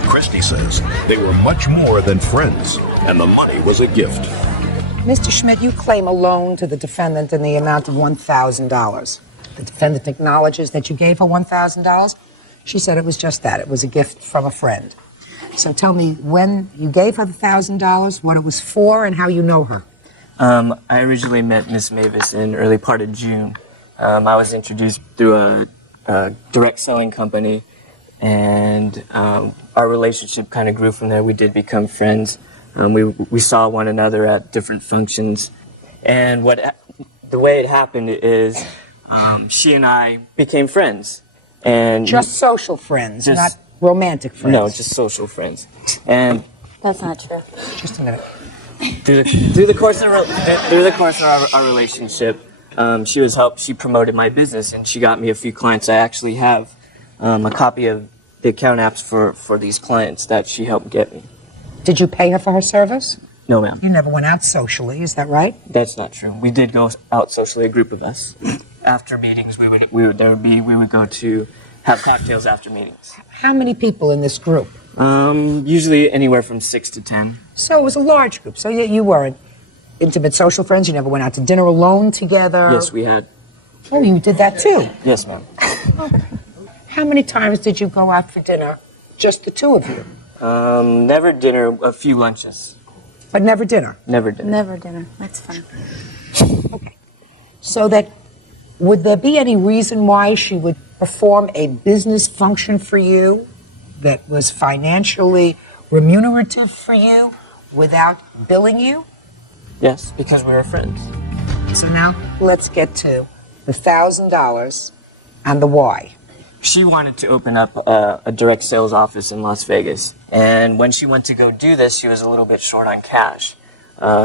Christy says they were much more than friends, and the money was a gift. Mr. Schmidt, you claim a loan to the defendant in the amount of $1,000. The defendant acknowledges that you gave her $1,000. She said it was just that. It was a gift from a friend. So tell me when you gave her the $1,000, what it was for, and how you know her. I originally met Miss Mavis in early part of June. I was introduced through a direct selling company, and our relationship kind of grew from there. We did become friends. We saw one another at different functions, and the way it happened is she and I became friends, and Just social friends, Just- not romantic friends. no, just social friends, and That's not true. Just a minute. through the course of our relationship, she promoted my business, and she got me a few clients. I actually have a copy of the account apps for these clients that she helped get me. Did you pay her for her service? No, ma'am. You never went out socially, is that right? That's not true. We did go out socially, a group of us. After meetings, we would go to have cocktails after meetings. How many people in this group? Usually anywhere from 6 to 10. So it was a large group. So you weren't intimate social friends? You never went out to dinner alone together? Yes, we had. Oh, you did that too? Yes, ma'am. How many times did you go out for dinner? Just the two of you? Never dinner, a few lunches. But never dinner? Never dinner. Never dinner. That's fun. So that, would there be any reason why she would perform a business function for you that was financially remunerative for you without billing you? Yes, because we were friends. So now let's get to the $1,000 and the why. She wanted to open up a direct sales office in Las Vegas. And when she went to go do this, she was a little bit short on cash.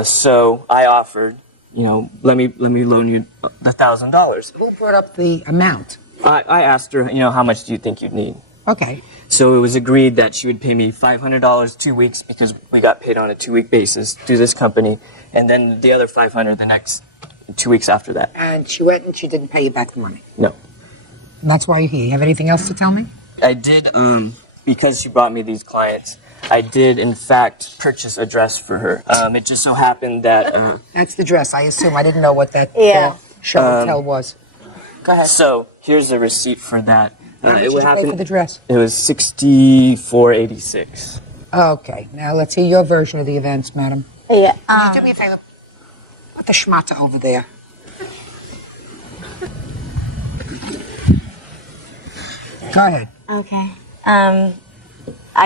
So I offered, let me loan you the $1,000. Who brought up the amount? I asked her, how much do you think you'd need? Okay. So it was agreed that she would pay me $500 2 weeks, because we got paid on a 2-week basis through this company, and then the other $500 the next 2 weeks after that. And she went and she didn't pay you back the money? No. And that's why you're here. You have anything else to tell me? I did, because she brought me these clients, I did, in fact, purchase a dress for her. It just so happened that... That's the dress, I assume. I didn't know what that show and tell was. Go ahead. So, here's a receipt for that. How much did you pay for the dress? It was $64.86. Okay, now let's hear your version of the events, madam. Yeah. Can you do me a favor? Put the schmata over there. Go ahead. Okay. I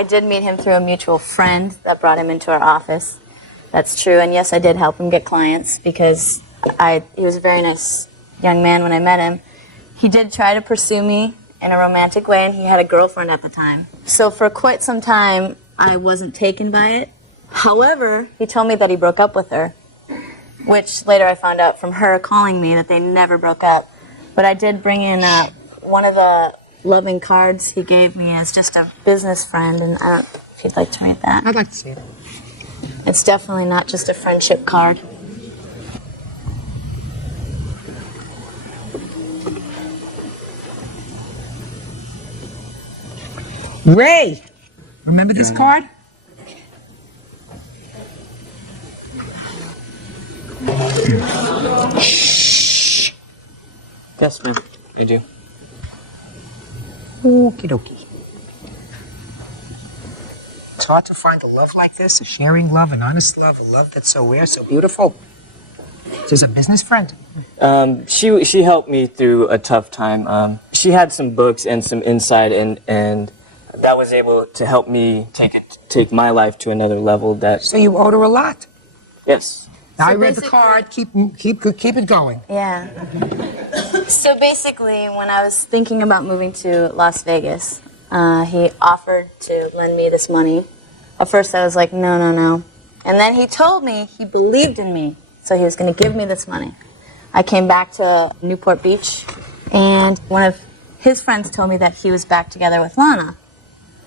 did meet him through a mutual friend that brought him into our office. That's true. And yes, I did help him get clients because he was a very nice young man when I met him. He did try to pursue me in a romantic way, and he had a girlfriend at the time. So for quite some time, I wasn't taken by it. However, he told me that he broke up with her, which later I found out from her calling me that they never broke up. But I did bring in one of the loving cards he gave me as just a business friend, and I don't know if you'd like to read that. I'd like to see it. It's definitely not just a friendship card. Ray, remember this card? Shh. Yes, ma'am. I do. Okie dokie. It's hard to find a love like this, a sharing love, an honest love, a love that's so rare, so beautiful. She's a business friend. She helped me through a tough time. She had some books and some insight, and that was able to help me take my life to another level. So you owed her a lot. Yes. Now I read the card. Keep it going. Yeah. So basically, when I was thinking about moving to Las Vegas, he offered to lend me this money. At first, I was like, no, no, no. And then he told me he believed in me, so he was going to give me this money. I came back to Newport Beach, and one of his friends told me that he was back together with Lana.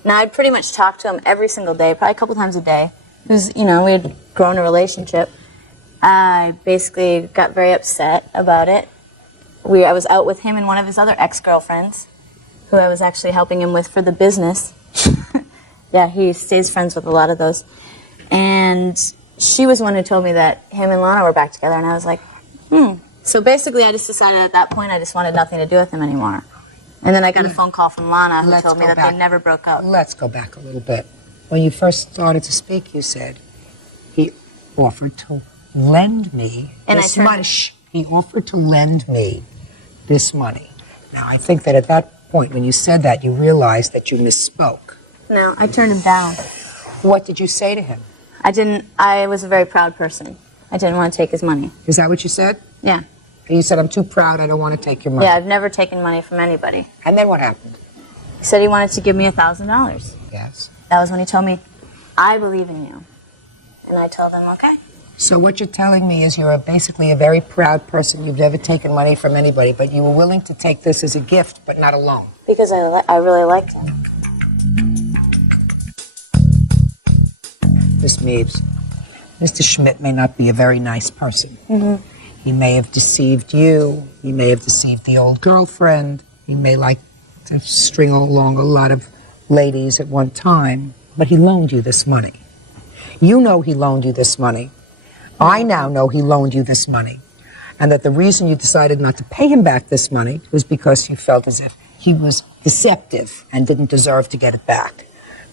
Now, I'd pretty much talk to him every single day, probably a couple times a day. It was, we had grown a relationship. I basically got very upset about it. I was out with him and one of his other ex-girlfriends, who I was actually helping him with for the business. Yeah, he stays friends with a lot of those. And she was one who told me that him and Lana were back together, and I was like, So basically, I just decided at that point I just wanted nothing to do with him anymore. And then I got a phone call from Lana who told me that they never broke up. Let's go back a little bit. When you first started to speak, you said he offered to lend me this money. He offered to lend me this money. Now, I think that at that point when you said that you realized that you misspoke. No, I turned him down. What did you say to him? I was a very proud person. I didn't want to take his money. Is that what you said? Yeah. And you said, I'm too proud, I don't want to take your money. Yeah, I've never taken money from anybody. And then what happened? He said he wanted to give me $1,000. Yes. That was when he told me, I believe in you. And I told him, okay. So what you're telling me is you're basically a very proud person. You've never taken money from anybody, but you were willing to take this as a gift, but not a loan. Because I really liked him. Miss Meaves, Mr. Schmidt may not be a very nice person. Mm-hmm. He may have deceived you. He may have deceived the old girlfriend. He may like to string along a lot of ladies at one time. But he loaned you this money. You know he loaned you this money. I now know he loaned you this money. And that the reason you decided not to pay him back this money was because you felt as if he was deceptive and didn't deserve to get it back.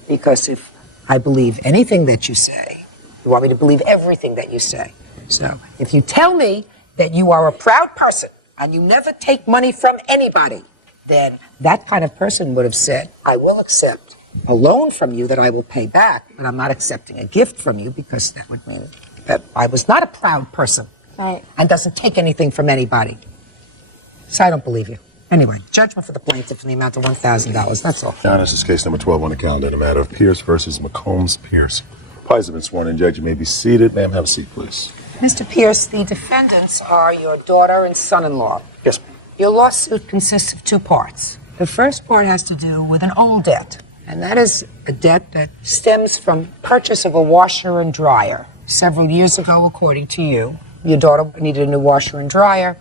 Because if I believe anything that you say, you want me to believe everything that you say. So if you tell me that you are a proud person and you never take money from anybody, then that kind of person would have said, I will accept a loan from you that I will pay back, but I'm not accepting a gift from you because that would mean that I was not a proud person. Right. And doesn't take anything from anybody. So I don't believe you. Anyway, judgment for the plaintiff in the amount of $1,000. That's all. Your Honor, this is case number 12 on the calendar in the matter of Pierce versus McCombs Pierce. Parties have been sworn in. Judge, you may be seated. Ma'am, have a seat, please. Mr. Pierce, the defendants are your daughter and son-in-law. Yes, ma'am. Your lawsuit consists of two parts. The first part has to do with an old debt, and that is a debt that stems from purchase of a washer and dryer. Several years ago, according to you, your daughter needed a new washer and dryer.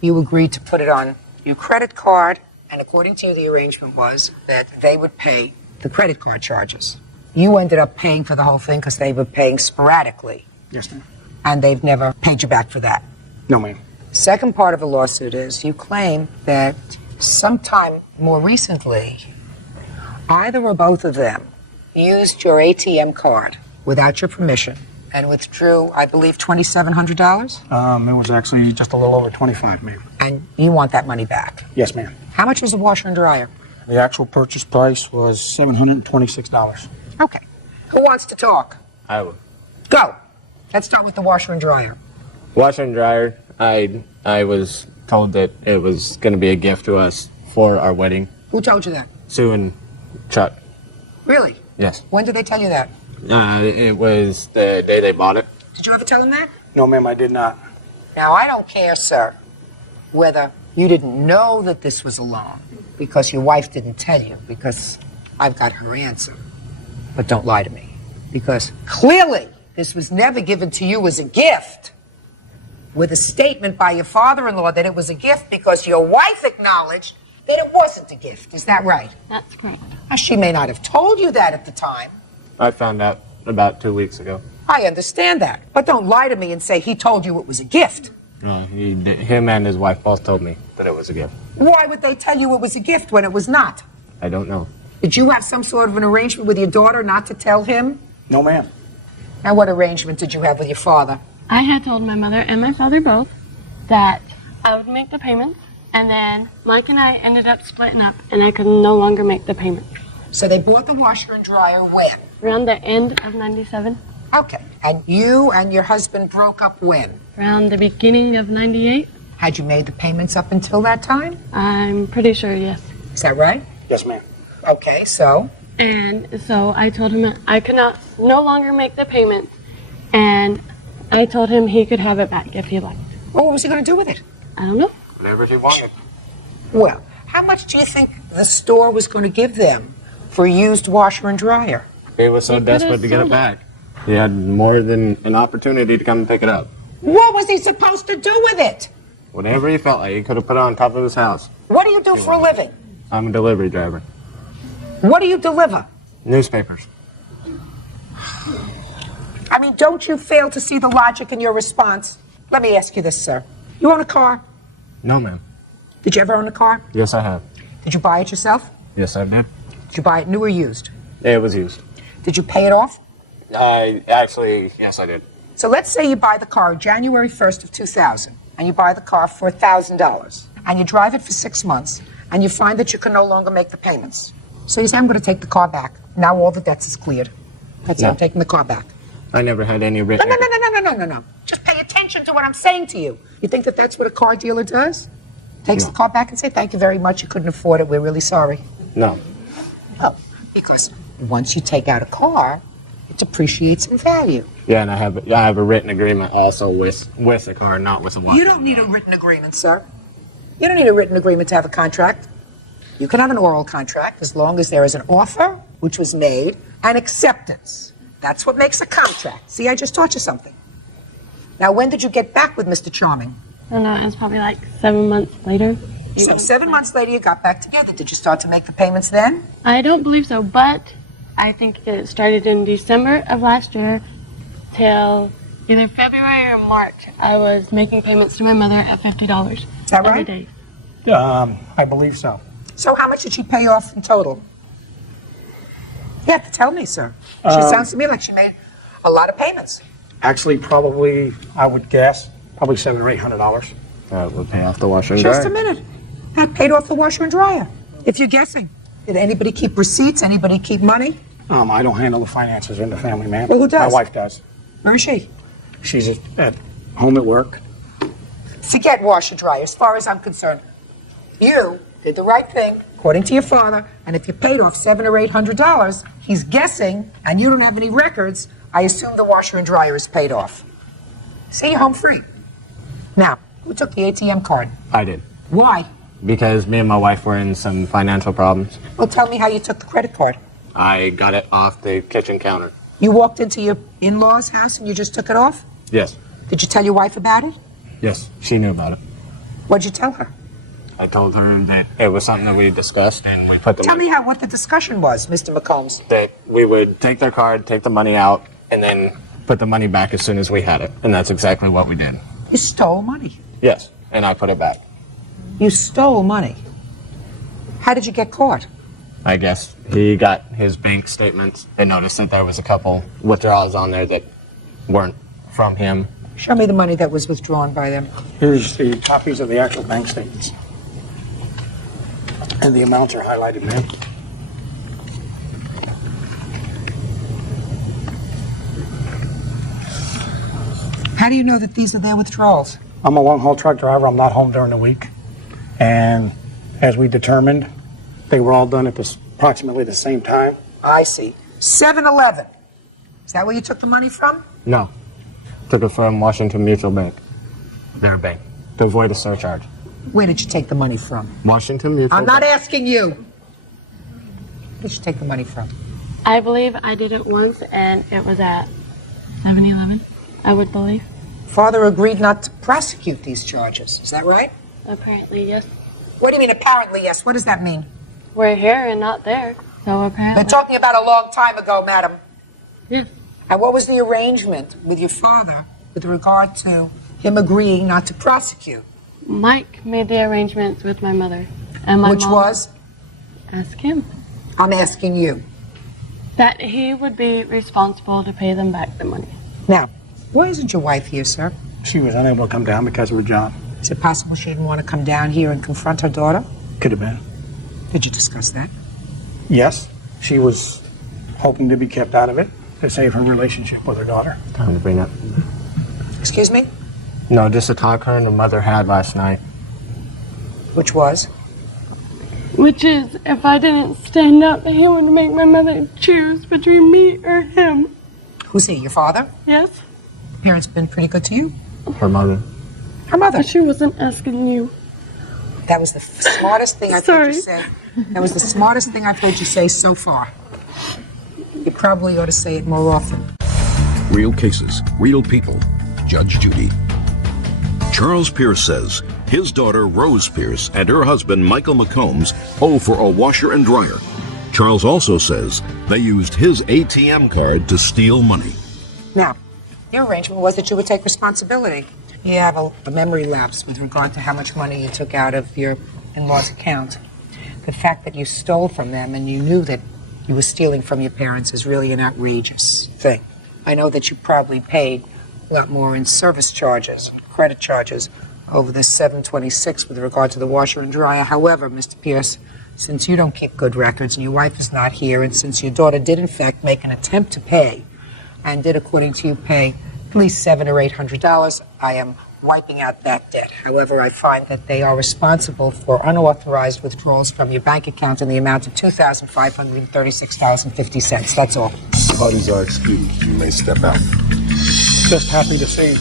You agreed to put it on your credit card, and according to you, the arrangement was that they would pay the credit card charges. You ended up paying for the whole thing because they were paying sporadically, Yes, ma'am. and they've never paid you back for that. No, ma'am. Second part of the lawsuit is you claim that sometime more recently, either or both of them used your ATM card without your permission and withdrew, I believe, $2,700? It was actually just a little over 25, ma'am. And you want that money back. Yes, ma'am. How much was the washer and dryer? The actual purchase price was $726. Okay. Who wants to talk? I would. Go. Let's start with the washer and dryer. Washer and dryer, I was told that it was going to be a gift to us for our wedding. Who told you that? Sue and Chuck. Really? Yes. When did they tell you that? It was the day they bought it. Did you ever tell them that? No, ma'am, I did not. Now, I don't care, sir, whether you didn't know that this was a loan because your wife didn't tell you, because I've got her answer. But don't lie to me, because clearly this was never given to you as a gift, with a statement by your father-in-law that it was a gift because your wife acknowledged that it wasn't a gift. Is that right? That's correct. Now, she may not have told you that at the time. I found out about 2 weeks ago. I understand that. But don't lie to me and say he told you it was a gift. No, him and his wife both told me that it was a gift. Why would they tell you it was a gift when it was not? I don't know. Did you have some sort of an arrangement with your daughter not to tell him? No, ma'am. Now, what arrangement did you have with your father? I had told my mother and my father both that I would make the payment, and then Mike and I ended up splitting up, and I could no longer make the payment. So they bought the washer and dryer when? Around the end of '97. Okay. And you and your husband broke up when? Around the beginning of '98. Had you made the payments up until that time? I'm pretty sure, yes. Is that right? Yes, ma'am. Okay, so? And so I told him I could no longer make the payment, and I told him he could have it back if he liked. Well, what was he going to do with it? I don't know. Whatever he wanted. Well, how much do you think the store was going to give them for a used washer and dryer? He was so desperate to get it back. He had more than an opportunity to come and pick it up. What was he supposed to do with it? Whatever he felt like, he could have put it on top of his house. What do you do for a living? I'm a delivery driver. What do you deliver? Newspapers. I mean, don't you fail to see the logic in your response? Let me ask you this, sir. You own a car? No, ma'am. Did you ever own a car? Yes, I have. Did you buy it yourself? Yes, I did. Did you buy it new or used? It was used. Did you pay it off? Yes, I did. So let's say you buy the car January 1st of 2000, and you buy the car for $1,000, and you drive it for 6 months, and you find that you can no longer make the payments. So you say, I'm going to take the car back. Now all the debts is cleared. That's it, No. I'm taking the car back. I never had any written. No. Just pay attention to what I'm saying to you. You think that that's what a car dealer does? Takes the car back and say, thank you very much, you couldn't afford it, we're really sorry. No. Oh, because once you take out a car, it depreciates in value. Yeah, and I have a written agreement also with a car, not with a washer. You don't need a written agreement, sir. You don't need a written agreement to have a contract. You can have an oral contract as long as there is an offer, which was made, and acceptance. That's what makes a contract. See, I just taught you something. Now, when did you get back with Mr. Charming? I don't know, it was probably like 7 months later. So 7 months later, you got back together. Did you start to make the payments then? I don't believe so, but I think it started in December of last year till either February or March. I was making payments to my mother at $50. Is that right? Every day. I believe so. So how much did she pay off in total? You have to tell me, sir. She sounds to me like she made a lot of payments. Actually, probably, I would guess, probably $700 or $800. That would pay off the washer and dryer. Just a minute. That paid off the washer and dryer. If you're guessing. Did anybody keep receipts? Anybody keep money? I don't handle the finances in the family, ma'am. Well, who does? My wife does. Where is she? She's at home at work. Forget washer dryer, as far as I'm concerned. You did the right thing, according to your father, and if you paid off $700 or $800, he's guessing, and you don't have any records, I assume the washer and dryer is paid off. See, you're home free. Now, who took the ATM card? I did. Why? Because me and my wife were in some financial problems. Well, tell me how you took the credit card. I got it off the kitchen counter. You walked into your in-laws' house and you just took it off? Yes. Did you tell your wife about it? Yes, she knew about it. What'd you tell her? I told her that it was something that we discussed, and we put the Tell money, me what the discussion was, Mr. McCombs. that we would take their card, take the money out, and then put the money back as soon as we had it. And that's exactly what we did. You stole money. Yes, and I put it back. You stole money. How did you get caught? I guess he got his bank statements and noticed that there was a couple withdrawals on there that weren't from him. Show me the money that was withdrawn by them. Here's the copies of the actual bank statements. And the amounts are highlighted, ma'am. How do you know that these are their withdrawals? I'm a long-haul truck driver. I'm not home during the week. And as we determined, they were all done at approximately the same time. I see. 7-Eleven. Is that where you took the money from? No. Took it from Washington Mutual Bank. Their bank. To avoid a surcharge. Where did you take the money from? Washington Mutual I'm not Bank. asking you. Where did you take the money from? I believe I did it once, and it was at 7-Eleven, I would believe. Father agreed not to prosecute these charges. Is that right? Apparently, yes. What do you mean, apparently, yes? What does that mean? We're here and not there, so apparently. They're talking about a long time ago, madam. Yes. And what was the arrangement with your father with regard to him agreeing not to prosecute? Mike made the arrangements with my mother. And my Which mom. was? Ask him. I'm asking you. That he would be responsible to pay them back the money. Now, why isn't your wife here, sir? She was unable to come down because of her job. Is it possible she didn't want to come down here and confront her daughter? Could have been. Did you discuss that? Yes, she was hoping to be kept out of it to save her relationship with her daughter. Time to bring up. Excuse me? No, just a talk her and her mother had last night. Which was? Which is, if I didn't stand up, he would make my mother choose between me or him. Who's he, your father? Yes? Parents been pretty good to you? Her mother. Her mother? But she wasn't asking you. That was the smartest thing I've heard you say. That was the smartest thing I've heard you say so far. You probably ought to say it more often. Real cases, real people. Judge Judy. Charles Pierce says his daughter Rose Pierce and her husband Michael McCombs owe for a washer and dryer. Charles also says they used his ATM card to steal money. Now, your arrangement was that you would take responsibility. You have a memory lapse with regard to how much money you took out of your in-law's account. The fact that you stole from them and you knew that you were stealing from your parents is really an outrageous thing. I know that you probably paid a lot more in service charges, credit charges, over this 726 with regard to the washer and dryer. However, Mr. Pierce, since you don't keep good records and your wife is not here, and since your daughter did in fact make an attempt to pay, and did, according to you, pay at least $700 or $800, I am wiping out that debt. However, I find that they are responsible for unauthorized withdrawals from your bank account in the amount of $2,536.50. That's all. Parties are excused. You may step out. Just happy to see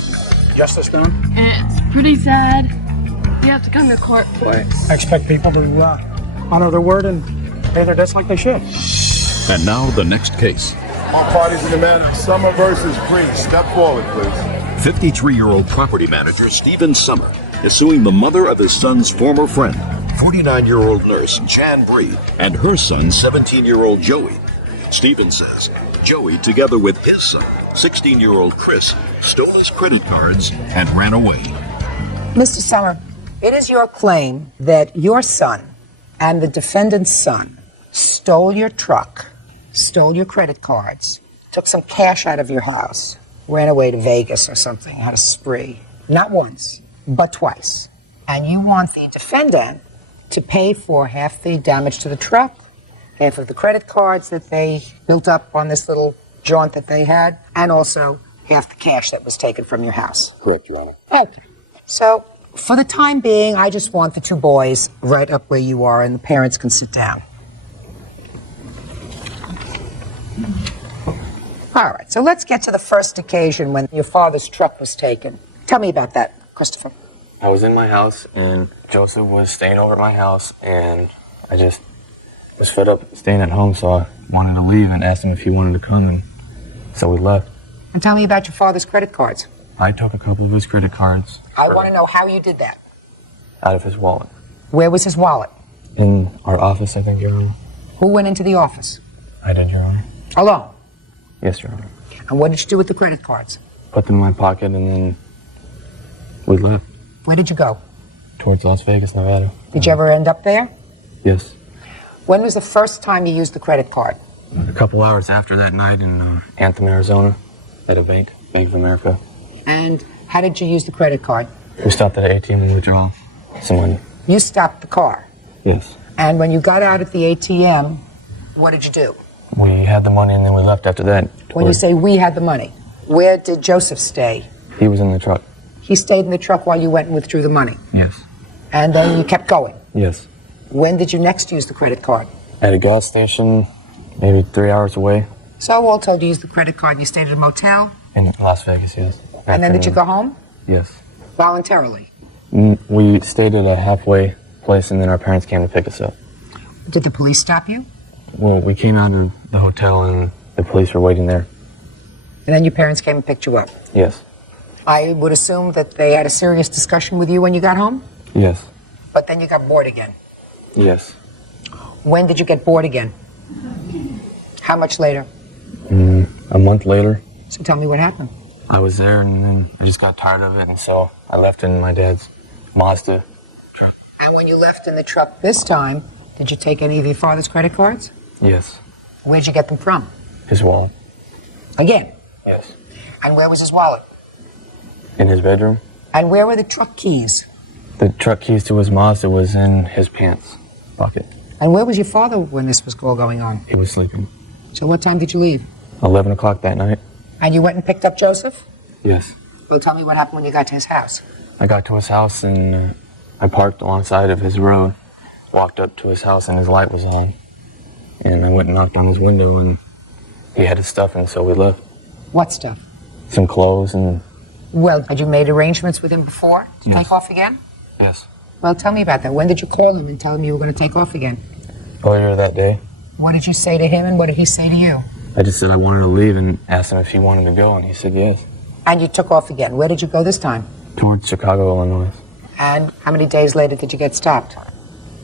justice done. It's pretty sad. You have to come to court for it. I expect people to honor their word and pay their debts like they should. And now the next case. All parties in the matter. Summer versus Green. Step forward, please. 53-year-old property manager Stephen Summer is suing the mother of his son's former friend, 49-year-old nurse Jan Bree, and her son, 17-year-old Joey. Stephen says Joey, together with his son, 16-year-old Chris, stole his credit cards and ran away. Mr. Summer, it is your claim that your son and the defendant's son stole your truck, stole your credit cards, took some cash out of your house, ran away to Vegas or something, had a spree. Not once, but twice. And you want the defendant to pay for half the damage to the truck, half of the credit cards that they built up on this little jaunt that they had, and also half the cash that was taken from your house. Correct, Your Honor. Okay. So, for the time being, I just want the two boys right up where you are, and the parents can sit down. All right, so let's get to the first occasion when your father's truck was taken. Tell me about that, Christopher. I was in my house, and Joseph was staying over at my house, and I just was fed up staying at home, so I wanted to leave and asked him if he wanted to come, and so we left. And tell me about your father's credit cards. I took a couple of his credit cards I want to know how you did that. out of his wallet. Where was his wallet? In our office, I think, Your Honor. Who went into the office? I did, Your Honor. Alone. Yes, Your Honor. And what did you do with the credit cards? Put them in my pocket, and then we left Where did you go? towards Las Vegas, Nevada. Did you ever end up there? Yes. When was the first time you used the credit card? A couple hours after that night in Anthem, Arizona, at a Bank of America. And how did you use the credit card? We stopped at an ATM and withdrew some money. You stopped the car. Yes. And when you got out at the ATM, what did you do? We had the money, and then we left after that. When you say we had the money, where did Joseph stay? He was in the truck. He stayed in the truck while you went and withdrew the money. Yes. And then you kept going. Yes. When did you next use the credit card? At a gas station, maybe 3 hours away. So all told, you used the credit card and you stayed at a motel? In Las Vegas, yes. And then did you go home? Yes. Voluntarily? We stayed at a halfway place, and then our parents came to pick us up. Did the police stop you? Well, we came out of the hotel, and the police were waiting there. And then your parents came and picked you up? Yes. I would assume that they had a serious discussion with you when you got home? Yes. But then you got bored again. Yes. When did you get bored again? How much later? A month later. So tell me what happened. I was there, and then I just got tired of it, and so I left in my dad's Mazda truck. And when you left in the truck this time, did you take any of your father's credit cards? Yes. Where'd you get them from? His wallet. Again? Yes. And where was his wallet? In his bedroom. And where were the truck keys? The truck keys to his Mazda was in his pants pocket. And where was your father when this was all going on? He was sleeping. So what time did you leave? 11 o'clock that night. And you went and picked up Joseph? Yes. Well, tell me what happened when you got to his house. I got to his house, and I parked alongside of his road, walked up to his house, and his light was on. And I went and knocked on his window, and he had his stuff, and so we left. What stuff? Some clothes and... Well, had you made arrangements with him before to Yes. take off again? Yes. Well, tell me about that. When did you call him and tell him you were going to take off again? Earlier that day, What did you say to him and what did he say to you? I just said I wanted to leave and asked him if he wanted to go, and he said yes. And you took off again. Where did you go this time? Towards Chicago, Illinois. And how many days later did you get stopped?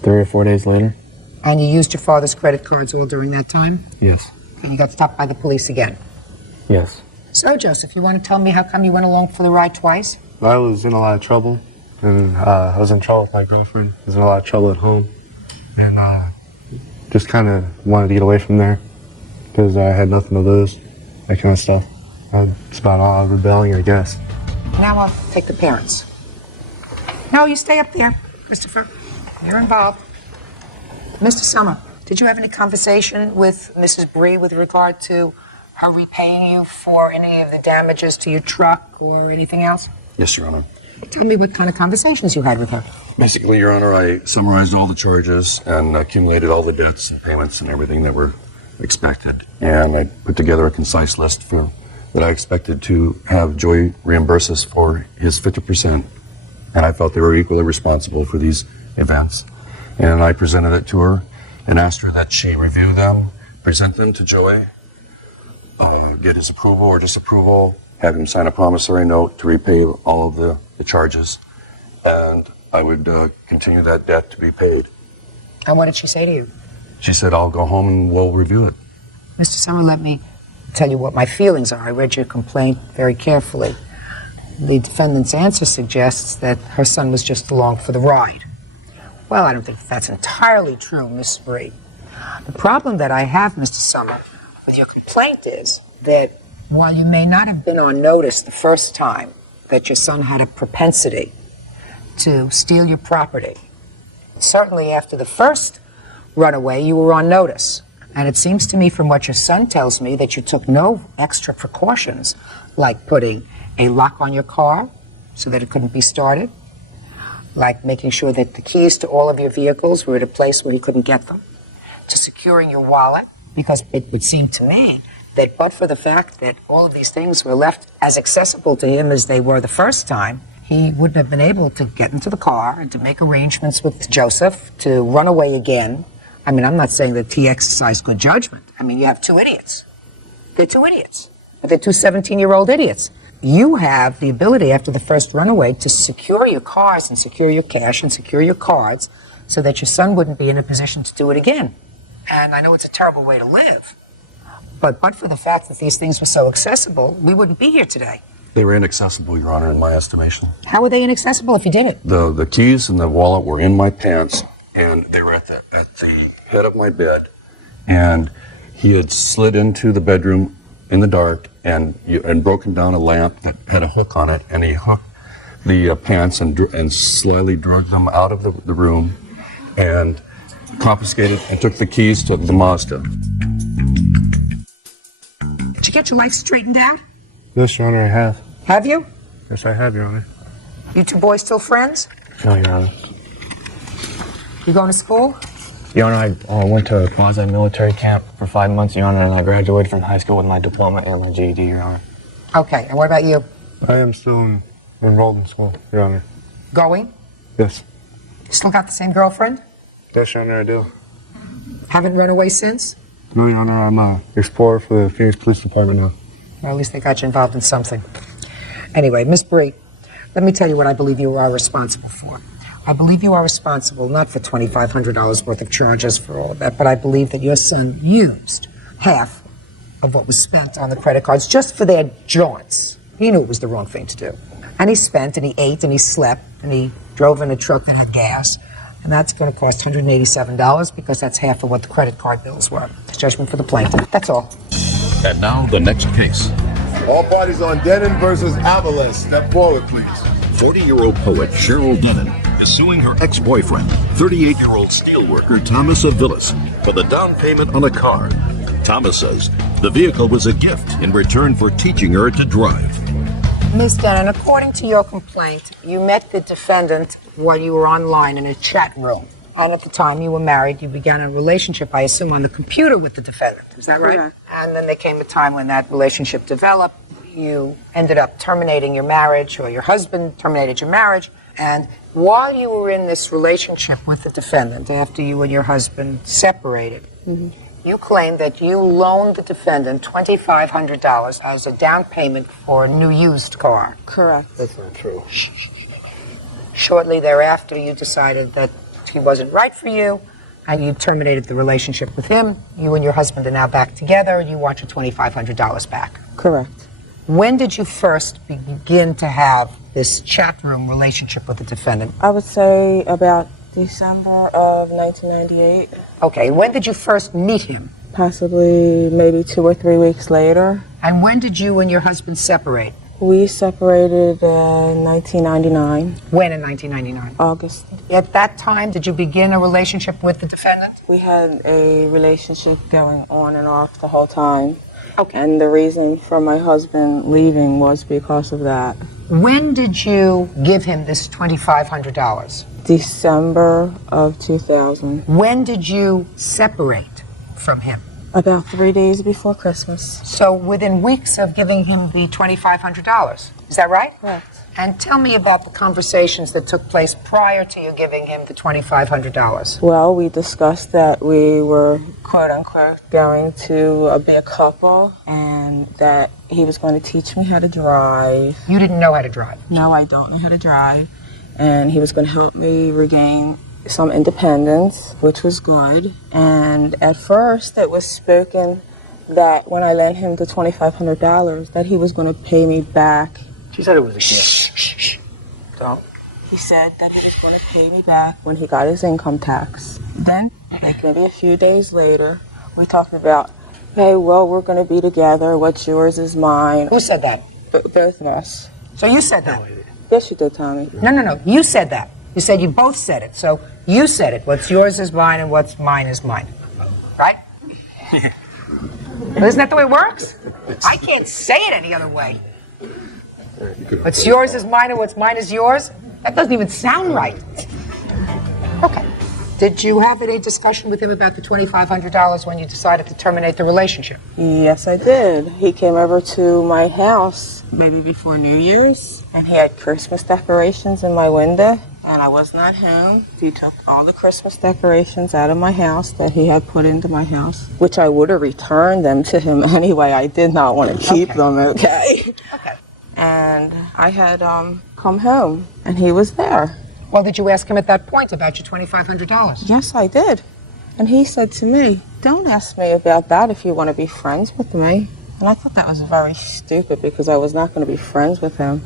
3 or 4 days later? And you used your father's credit cards all during that time? Yes. And you got stopped by the police again? Yes. So, Joseph, you want to tell me how come you went along for the ride twice? I was in a lot of trouble, and I was in trouble with my girlfriend. I was in a lot of trouble at home, and just kind of wanted to get away from there because I had nothing to lose, that kind of stuff. It's about all rebelling, I guess. Now I'll take the parents. No, you stay up there, Christopher. You're involved. Mr. Summer, did you have any conversation with Mrs. Bree with regard to her repaying you for any of the damages to your truck or anything else? Yes, Your Honor. Tell me what kind of conversations you had with her. Basically, Your Honor, I summarized all the charges and accumulated all the debts and payments and everything that were expected. And I put together a concise list that I expected to have Joey reimburse us for his 50%. And I felt they were equally responsible for these events. And I presented it to her and asked her that she review them, present them to Joey, get his approval or disapproval, have him sign a promissory note to repay all of the charges, and I would continue that debt to be paid. And what did she say to you? She said, I'll go home and we'll review it. Mr. Summer, let me tell you what my feelings are. I read your complaint very carefully. The defendant's answer suggests that her son was just along for the ride. Well, I don't think that's entirely true, Miss Bree. The problem that I have, Mr. Summer, with your complaint is that while you may not have been on notice the first time that your son had a propensity to steal your property, certainly after the first runaway, you were on notice. And it seems to me from what your son tells me that you took no extra precautions, like putting a lock on your car so that it couldn't be started, like making sure that the keys to all of your vehicles were at a place where he couldn't get them, to securing your wallet, because it would seem to me that but for the fact that all of these things were left as accessible to him as they were the first time, he wouldn't have been able to get into the car and to make arrangements with Joseph to run away again. I mean, I'm not saying that he exercised good judgment. I mean, you have two idiots. They're two idiots. They're two 17-year-old idiots. You have the ability after the first runaway to secure your cars and secure your cash and secure your cards so that your son wouldn't be in a position to do it again. And I know it's a terrible way to live, but for the fact that these things were so accessible, we wouldn't be here today. They were inaccessible, Your Honor, in my estimation. How were they inaccessible if you did it? The keys and the wallet were in my pants, and they were at the head of my bed. And he had slid into the bedroom in the dark and broken down a lamp that had a hook on it, and he hooked the pants and slyly dragged them out of the room and confiscated and took the keys to the Mazda. Did you get your life straightened out? Yes, Your Honor, I have. Have you? Yes, I have, Your Honor. You two boys still friends? No, Your Honor. You going to school? Your Honor, I went to a quasi-military camp for 5 months, Your Honor, and I graduated from high school with my diploma and my GED, Your Honor. Okay, and what about you? I am still enrolled in school, Your Honor. Going? Yes. You still got the same girlfriend? Yes, Your Honor, I do. Haven't run away since? No, Your Honor, I'm an explorer for the Phoenix Police Department now. Well, at least they got you involved in something. Anyway, Miss Bree, let me tell you what I believe you are responsible for. I believe you are responsible not for $2,500 worth of charges for all of that, but I believe that your son used half of what was spent on the credit cards just for their jaunts. He knew it was the wrong thing to do. And he spent, and he ate, and he slept, and he drove in a truck that had gas. And that's going to cost $187 because that's half of what the credit card bills were. It's judgment for the plaintiff. That's all. And now the next case. All parties on Denon versus Avalanche. Step forward, please. 40-year-old poet Cheryl Denon is suing her ex-boyfriend, 38-year-old steelworker Thomas Avilas, for the down payment on a car. Thomas says the vehicle was a gift in return for teaching her to drive. Ms. Denon, according to your complaint, you met the defendant while you were online in a chat room. And at the time you were married, you began a relationship, I assume, on the computer with the defendant. Is that right? Correct. And then there came a time when that relationship developed. You ended up terminating your marriage, or your husband terminated your marriage. And while you were in this relationship with the defendant, after you and your husband separated, you claimed that you loaned the defendant $2,500 as a down payment for a new used car. Correct. That's not true. Shortly thereafter, you decided that he wasn't right for you, and you terminated the relationship with him. You and your husband are now back together, and you want your $2,500 back. Correct. When did you first begin to have this chat room relationship with the defendant? I would say about December of 1998. Okay, when did you first meet him? Possibly maybe 2 or 3 weeks later. And when did you and your husband separate? We separated in 1999. When in 1999? August. At that time, did you begin a relationship with the defendant? We had a relationship going on and off the whole time. Okay. And the reason for my husband leaving was because of that. When did you give him this $2,500? December of 2000. When did you separate from him? About 3 days before Christmas. So within weeks of giving him the $2,500. Is that right? Correct. And tell me about the conversations that took place prior to you giving him the $2,500. Well, we discussed that we were, quote unquote, going to be a couple and that he was going to teach me how to drive. You didn't know how to drive? No, I don't know how to drive. And he was going to help me regain some independence, which was good. And at first it was spoken that when I lent him the $2,500 that he was going to pay me back. She said it was a gift. Don't. He said that he was going to pay me back when he got his income tax. Then, like maybe a few days later, we talked about, hey, well, we're going to be together. What's yours is mine. Who said that? Both of us. So you said that? Yes, you did, Tommy. No. You said that. You said you both said it. So you said it. What's yours is mine and what's mine is mine. Right? Well, isn't that the way it works? I can't say it any other way. What's yours is mine and what's mine is yours? That doesn't even sound right. Okay. Did you have any discussion with him about the $2,500 when you decided to terminate the relationship? Yes, I did. He came over to my house maybe before New Year's, and he had Christmas decorations in my window, and I was not home. He took all the Christmas decorations out of my house that he had put into my house, which I would have returned them to him anyway. I did not want to keep them, okay? Okay. And I had come home, and he was there. Well, did you ask him at that point about your $2,500? Yes, I did. And he said to me, don't ask me about that if you want to be friends with me. And I thought that was very stupid because I was not going to be friends with him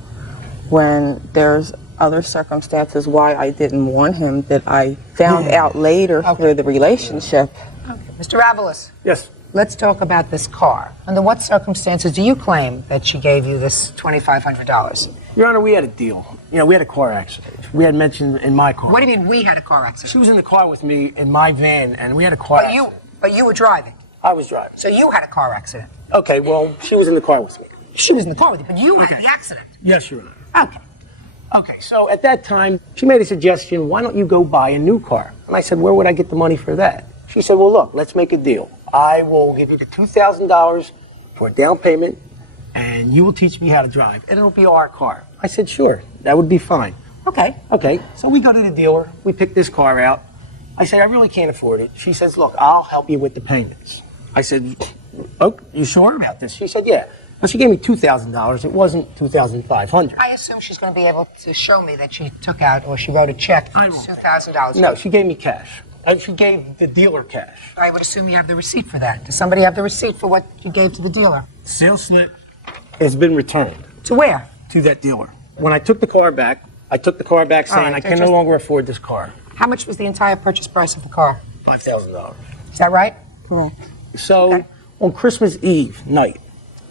when there's other circumstances why I didn't want him that I found out later through the relationship. Okay. Mr. Avalos. Yes. Let's talk about this car. Under what circumstances do you claim that she gave you this $2,500? Your Honor, we had a deal. You know, we had a car accident. We had mentioned in my car. What do you mean we had a car accident? She was in the car with me in my van, and we had a car accident. But you were driving? I was driving. So you had a car accident? Okay, well, she was in the car with me. She was in the car with you, but you had the accident? Yes, Your Honor. Okay. Okay, so at that time, she made a suggestion, why don't you go buy a new car? And I said, where would I get the money for that? She said, well, look, let's make a deal. I will give you the $2,000 for a down payment, and you will teach me how to drive, and it'll be our car. I said, sure, that would be fine. Okay. Okay, so we go to the dealer, we pick this car out. I said, I really can't afford it. She says, look, I'll help you with the payments. I said, oh, you sure about this? She said, yeah. Well, she gave me $2,000. It wasn't $2,500. I assume she's going to be able to show me that she took out or she wrote a check for $2,000. No, she gave me cash. She gave the dealer cash. I would assume you have the receipt for that. Does somebody have the receipt for what you gave to the dealer? Sales slip has been returned. To where? To that dealer. When I took the car back, saying I can no longer afford this car. How much was the entire purchase price of the car? $5,000. Is that right? Correct. So on Christmas Eve night,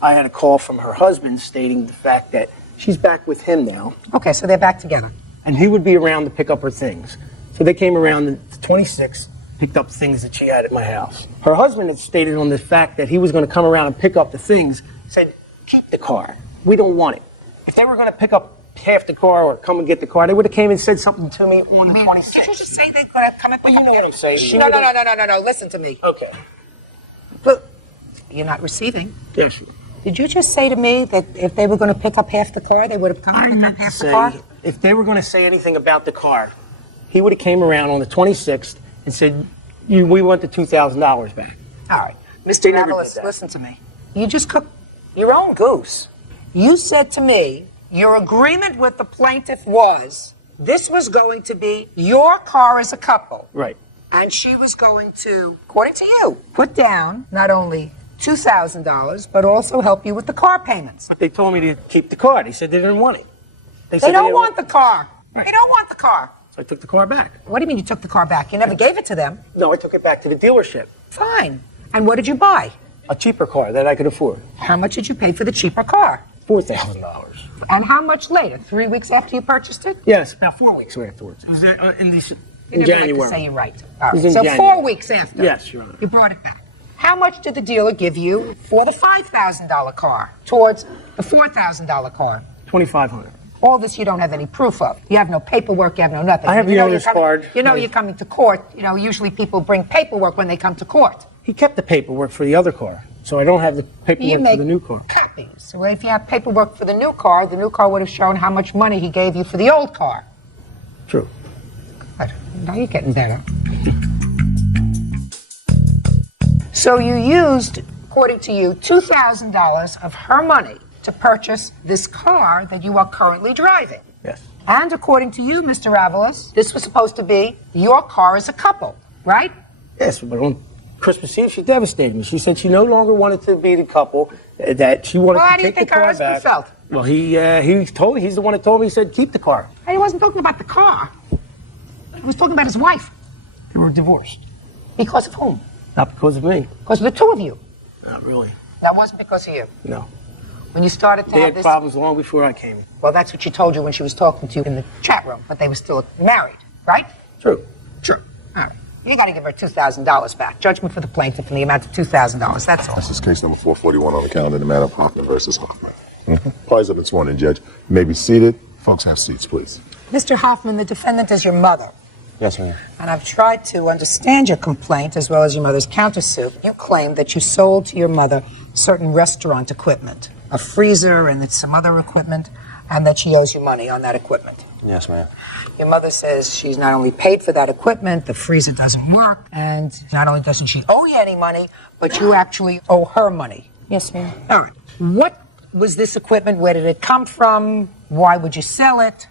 I had a call from her husband stating the fact that she's back with him now. Okay, so they're back together. And he would be around to pick up her things. So they came around the 26th, picked up things that she had at my house. Her husband had stated on the fact that he was going to come around and pick up the things, said, keep the car. We don't want it. If they were going to pick up half the car or come and get the car, they would have came and said something to me on the 26th. Did you just say they're going to come and pick up? You know what I'm saying. No. Listen to me. Okay. Look, you're not receiving. Yes. Did you just say to me that if they were going to pick up half the car, they would have come and picked up half the car? If they were going to say anything about the car, he would have came around on the 26th and said, we want the $2,000 back. All right. Mr. Avalos, listen to me. You just cooked your own goose. You said to me, your agreement with the plaintiff was, this was going to be your car as a couple. Right. And she was going to, according to you, put down not only $2,000, but also help you with the car payments. But they told me to keep the car. They said they didn't want it. They don't want the car. Right. They don't want the car. So I took the car back. What do you mean you took the car back? You never gave it to them. No, I took it back to the dealership. Fine. And what did you buy? A cheaper car that I could afford. How much did you pay for the cheaper car? $4,000. And how much later? 3 weeks after you purchased it? Yes, about 4 weeks afterwards. It was in You never January. like to say you're right. All It was right. in So January. 4 weeks after. Yes, Your Honor. You brought it back. How much did the dealer give you for the $5,000 car towards the $4,000 car? $2,500. All this you don't have any proof of. You have no paperwork, you have no nothing. I have You the know owner's you're coming- card. You know you're coming to court. You know, usually people bring paperwork when they come to court. He kept the paperwork for the other car, so I don't have the You paperwork for make the new car. copies. So if you have paperwork for the new car would have shown how much money he gave you for the old car. True. But now you're getting better. So you used, according to you, $2,000 of her money to purchase this car that you are currently driving. Yes. And according to you, Mr. Avalos, this was supposed to be your car as a couple, right? Yes, but on Christmas Eve, she devastated me. She said she no longer wanted to be the couple, that she wanted Well, how to do you take think the her car husband back. felt? Well, he's the one that told me, he said, keep the car. And he wasn't talking about the car. He was talking about his wife. They were divorced. Because of whom? Not because of me. Because of the two of you. Not really. That wasn't because of you. No. When you started to They have had this... problems long before I came. Well, that's what she told you when she was talking to you in the chat room, but they were still married, right? True. True. All right. You got to give her $2,000 back. Judgment for the plaintiff in the amount of $2,000. That's all. This is case number 441 on the calendar, the matter of Hoffman versus Hoffman. Parties have been sworn in, Judge. You may be seated. Folks, have seats, please. Mr. Hoffman, the defendant is your mother. Yes, ma'am. And I've tried to understand your complaint as well as your mother's countersuit. You claim that you sold to your mother certain restaurant equipment, a freezer and some other equipment, and that she owes you money on that equipment. Yes, ma'am. Your mother says she's not only paid for that equipment, the freezer doesn't work, and not only doesn't she owe you any money, but you actually owe her money. Yes, ma'am. All right. What was this equipment? Where did it come from? Why would you sell it?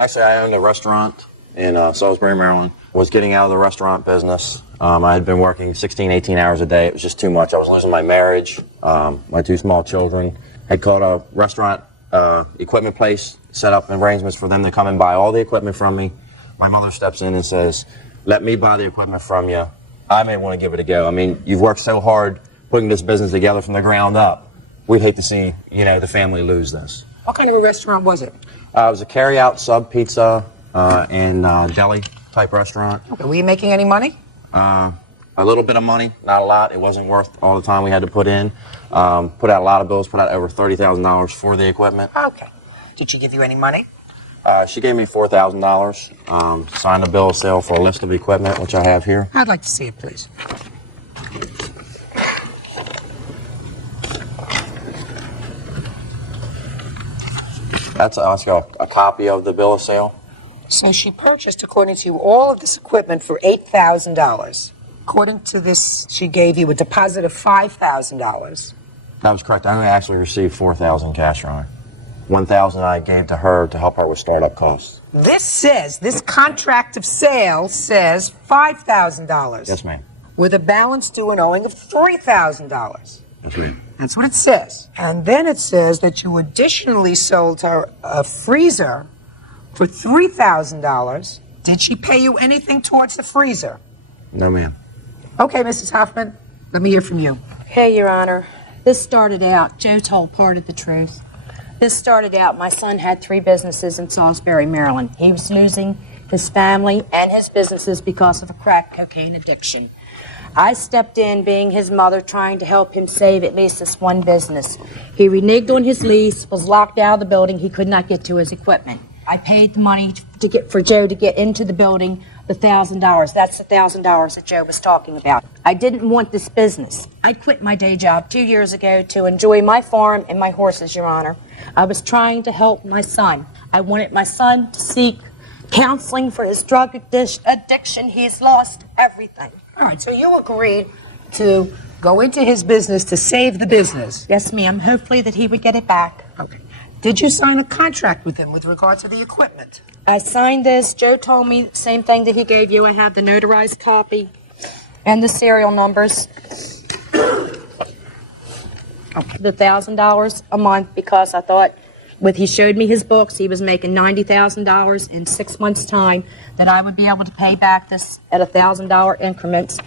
Actually, I owned a restaurant in Salisbury, Maryland. Was getting out of the restaurant business. I had been working 16, 18 hours a day. It was just too much. I was losing my marriage, my two small children. Had called a restaurant equipment place, set up arrangements for them to come and buy all the equipment from me. My mother steps in and says, let me buy the equipment from you. I may want to give it a go. I mean, you've worked so hard putting this business together from the ground up. We'd hate to see, the family lose this. What kind of a restaurant was it? It was a carry-out sub pizza and deli type restaurant. Okay. Were you making any money? A little bit of money, not a lot. It wasn't worth all the time we had to put in. Put out a lot of bills, put out over $30,000 for the equipment. Okay. Did she give you any money? She gave me $4,000, signed a bill of sale for a list of equipment, which I have here. I'd like to see it, please. That's a copy of the bill of sale. So she purchased, according to you, all of this equipment for $8,000. According to this, she gave you a deposit of $5,000. That was correct. I only actually received $4,000 cash from her. $1,000 I gave to her to help her with startup costs. This contract of sale says $5,000. Yes, ma'am. With a balance due and owing of $3,000. That's right. That's what it says. And then it says that you additionally sold her a freezer for $3,000. Did she pay you anything towards the freezer? No, ma'am. Okay, Mrs. Hoffman, let me hear from you. Hey, Your Honor. This started out, Joe told part of the truth. This started out, my son had 3 businesses in Salisbury, Maryland. He was losing his family and his businesses because of a crack cocaine addiction. I stepped in, being his mother, trying to help him save at least this one business. He reneged on his lease, was locked out of the building. He could not get to his equipment. I paid the money for Joe to get into the building, the $1,000. That's the $1,000 that Joe was talking about. I didn't want this business. I quit my day job 2 years ago to enjoy my farm and my horses, Your Honor. I was trying to help my son. I wanted my son to seek counseling for his drug addiction. He's lost everything. All right, so you agreed to go into his business to save the business. Yes, ma'am. Hopefully that he would get it back. Okay. Did you sign a contract with him with regard to the equipment? I signed this. Joe told me the same thing that he gave you. I have the notarized copy and the serial numbers. Okay. The $1,000 a month, because I thought he showed me his books, he was making $90,000 in 6 months' time, that I would be able to pay back this at $1,000 increments.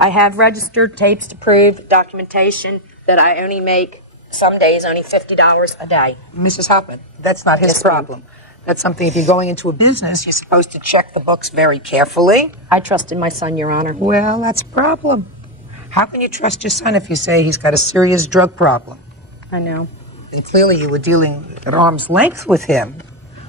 I have registered tapes to prove documentation that I only make Some days only $50 a day. Mrs. Hoffman, that's not his Yes, ma'am. problem. That's something, if you're going into a business, you're supposed to check the books very carefully. I trusted my son, Your Honor. Well, that's a problem. How can you trust your son if you say he's got a serious drug problem? I know. And clearly you were dealing at arm's length with him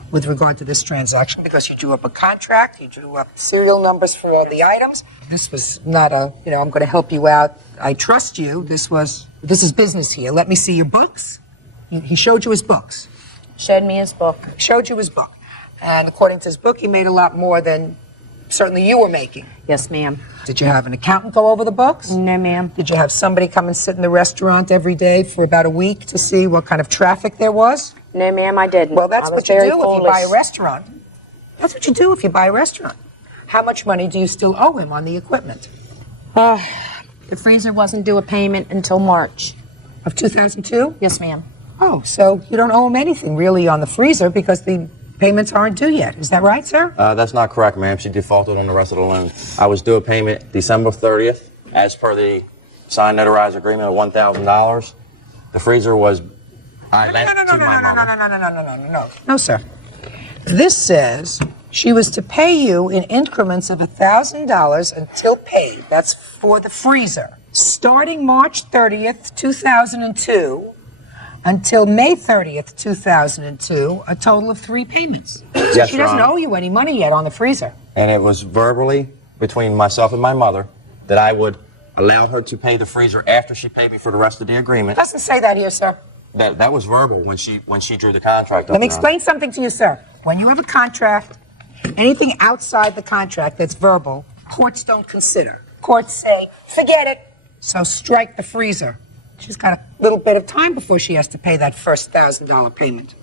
with regard to this transaction because you drew up a contract, you drew up serial numbers for all the items. This was not a, I'm going to help you out, I trust you. This is business here. Let me see your books. He showed you his books. Showed me his book. Showed you his book. And according to his book, he made a lot more than certainly you were making. Yes, ma'am. Did you have an accountant go over the books? No, ma'am. Did you have somebody come and sit in the restaurant every day for about a week to see what kind of traffic there was? No, ma'am, I didn't. Well, that's I was what you very do if you buy a foolish. restaurant. That's what you do if you buy a restaurant. How much money do you still owe him on the equipment? The freezer wasn't due a payment until March. Of 2002? Yes, ma'am. Oh, so you don't owe him anything really on the freezer because the payments aren't due yet. Is that right, sir? That's not correct, ma'am. She defaulted on the rest of the loan. I was due a payment December 30th, as per the signed notarized agreement of $1,000. The freezer was. No, sir. This says she was to pay you in increments of $1,000 until paid. That's for the freezer. Starting March 30th, 2002, until May 30th, 2002, a total of 3 payments. So Yes, she Your doesn't Honor. owe you any money yet on the freezer. And it was verbally between myself and my mother that I would allow her to pay the freezer after she paid me for the rest of the It agreement. doesn't say that here, sir. That was verbal when she drew the contract up. Let me Your Honor. explain something to you, sir. When you have a contract, anything outside the contract that's verbal, courts don't consider. Courts say, forget it. So strike the freezer. She's got a little bit of time before she has to pay that first $1,000 payment.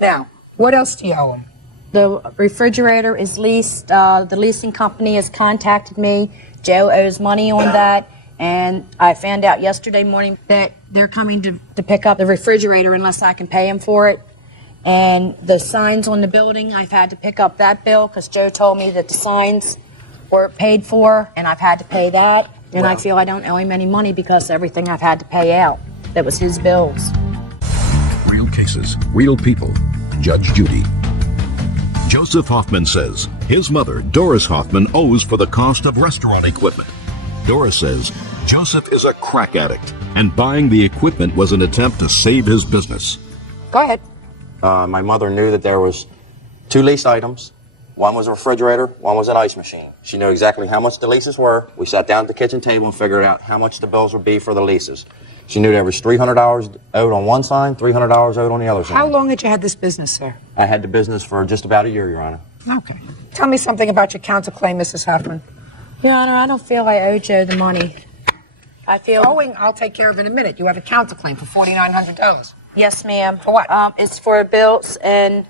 Now, what else do you owe him? The refrigerator is leased. The leasing company has contacted me. Joe owes money on that. And I found out yesterday morning that they're coming to pick up the refrigerator unless I can pay him for it. And the signs on the building, I've had to pick up that bill because Joe told me that the signs were paid for, and I've had to pay that. And I feel I don't owe him any money because everything I've had to pay out, that was his bills. Real cases, real people. Judge Judy. Joseph Hoffman says his mother, Doris Hoffman, owes for the cost of restaurant equipment. Doris says Joseph is a crack addict, and buying the equipment was an attempt to save his business. Go ahead. My mother knew that there was 2 leased items. One was a refrigerator, one was an ice machine. She knew exactly how much the leases were. We sat down at the kitchen table and figured out how much the bills would be for the leases. She knew there was $300 owed on one sign, $300 owed on the other sign. How long had you had this business, sir? I had the business for just about a year, Your Honor. Okay. Tell me something about your counterclaim, Mrs. Hoffman. Your Honor, I don't feel I owe Joe the money. I feel... Owing, I'll take care of in a minute. You have a counterclaim for $4,900. Yes, ma'am. For what? It's for bills and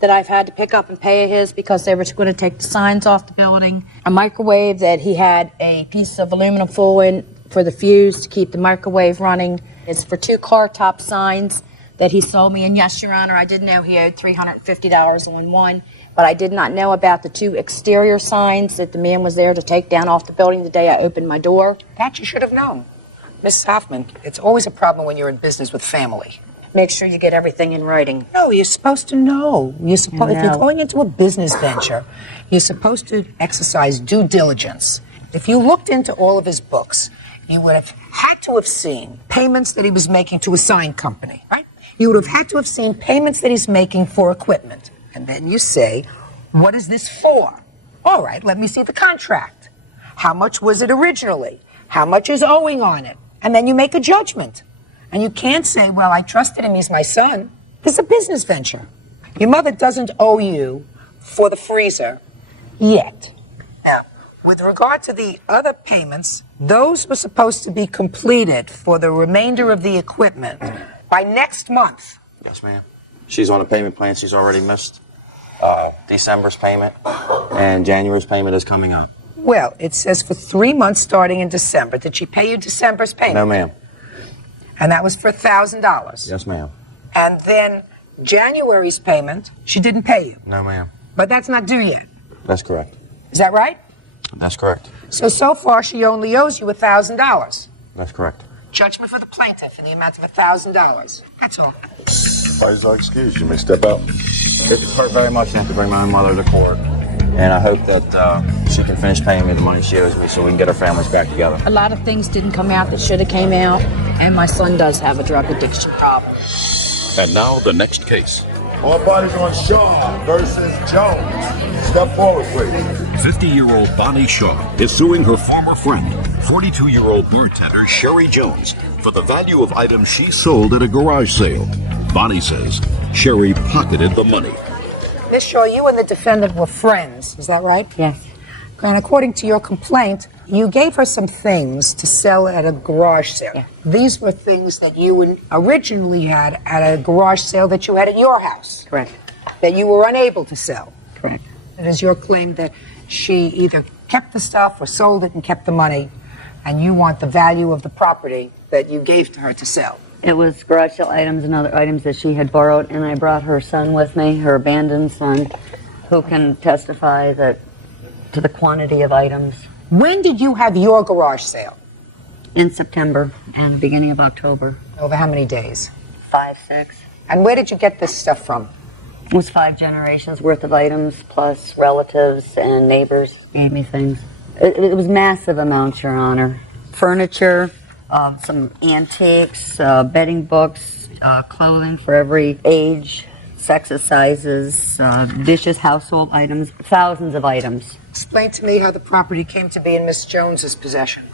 that I've had to pick up and pay his because they were going to take the signs off the building. A microwave that he had a piece of aluminum foil in for the fuse to keep the microwave running. It's for 2 car top signs that he sold me. And yes, Your Honor, I did know he owed $350 on one, but I did not know about the 2 exterior signs that the man was there to take down off the building the day I opened my door. That you should have known. Mrs. Hoffman, it's always a problem when you're in business with family. Make sure you get everything in writing. No, you're supposed to know. If you're No. going into a business venture, you're supposed to exercise due diligence. If you looked into all of his books, you would have had to have seen payments that he was making to a sign company, right? You would have had to have seen payments that he's making for equipment. And then you say, what is this for? All right, let me see the contract. How much was it originally? How much is owing on it? And then you make a judgment. And you can't say, well, I trusted him, he's my son. This is a business venture. Your mother doesn't owe you for the freezer yet. Now, with regard to the other payments, those were supposed to be completed for the remainder of the equipment by next month. Yes, ma'am. She's on a payment plan. She's already missed December's payment, and January's payment is coming up. Well, it says for 3 months starting in December. Did she pay you December's payment? No, ma'am. And that was for $1,000. Yes, ma'am. And then January's payment, she didn't pay you. No, ma'am. But that's not due yet. That's correct. Is that right? That's correct. So far she only owes you $1,000. That's correct. Judgment for the plaintiff in the amount of $1,000. That's all. Parties are excused. You may step out. It hurt very much to have to bring my mother to court. And I hope that she can finish paying me the money she owes me so we can get our families back together. A lot of things didn't come out that should have came out, and my son does have a drug addiction problem. And now the next case. All bodies on Shaw versus Jones. Step forward, please. 50-year-old Bonnie Shaw is suing her former friend, 42-year-old bartender Sherry Jones, for the value of items she sold at a garage sale. Bonnie says Sherry pocketed the money. Miss Shaw, you and the defendant were friends, is that right? Yes. And according to your complaint, you gave her some things to sell at a garage sale. Yes. These were things that you originally had at a garage sale that you had at your house. Correct. That you were unable to sell. Correct. It is your claim that she either kept the stuff or sold it and kept the money, and you want the value of the property that you gave to her to sell. It was garage sale items and other items that she had borrowed, and I brought her son with me, her abandoned son, who can testify that to the quantity of items. When did you have your garage sale? In September and the beginning of October. Over how many days? 5, 6. And where did you get this stuff from? It was 5 generations worth of items, plus relatives and neighbors gave me things. It was massive amounts, Your Honor. Furniture, some antiques, bedding books, clothing for every age, sexes, sizes, dishes, household items, thousands of items. Explain to me how the property came to be in Miss Jones's possession.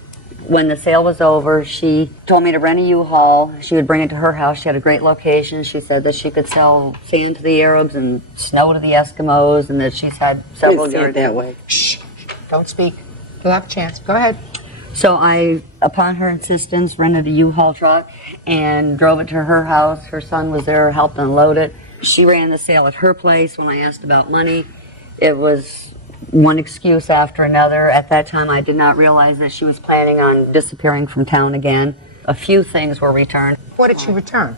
When the sale was over, she told me to rent a U-Haul. She would bring it to her house. She had a great location. She said that she could sell sand to the Arabs and snow to the Eskimos, and that she's had several yards that way. Shh. Don't speak. You'll have a chance. Go ahead. So I, upon her insistence, rented a U-Haul truck and drove it to her house. Her son was there, helped unload it. She ran the sale at her place. When I asked about money, it was one excuse after another. At that time, I did not realize that she was planning on disappearing from town again. A few things were returned. What did she return?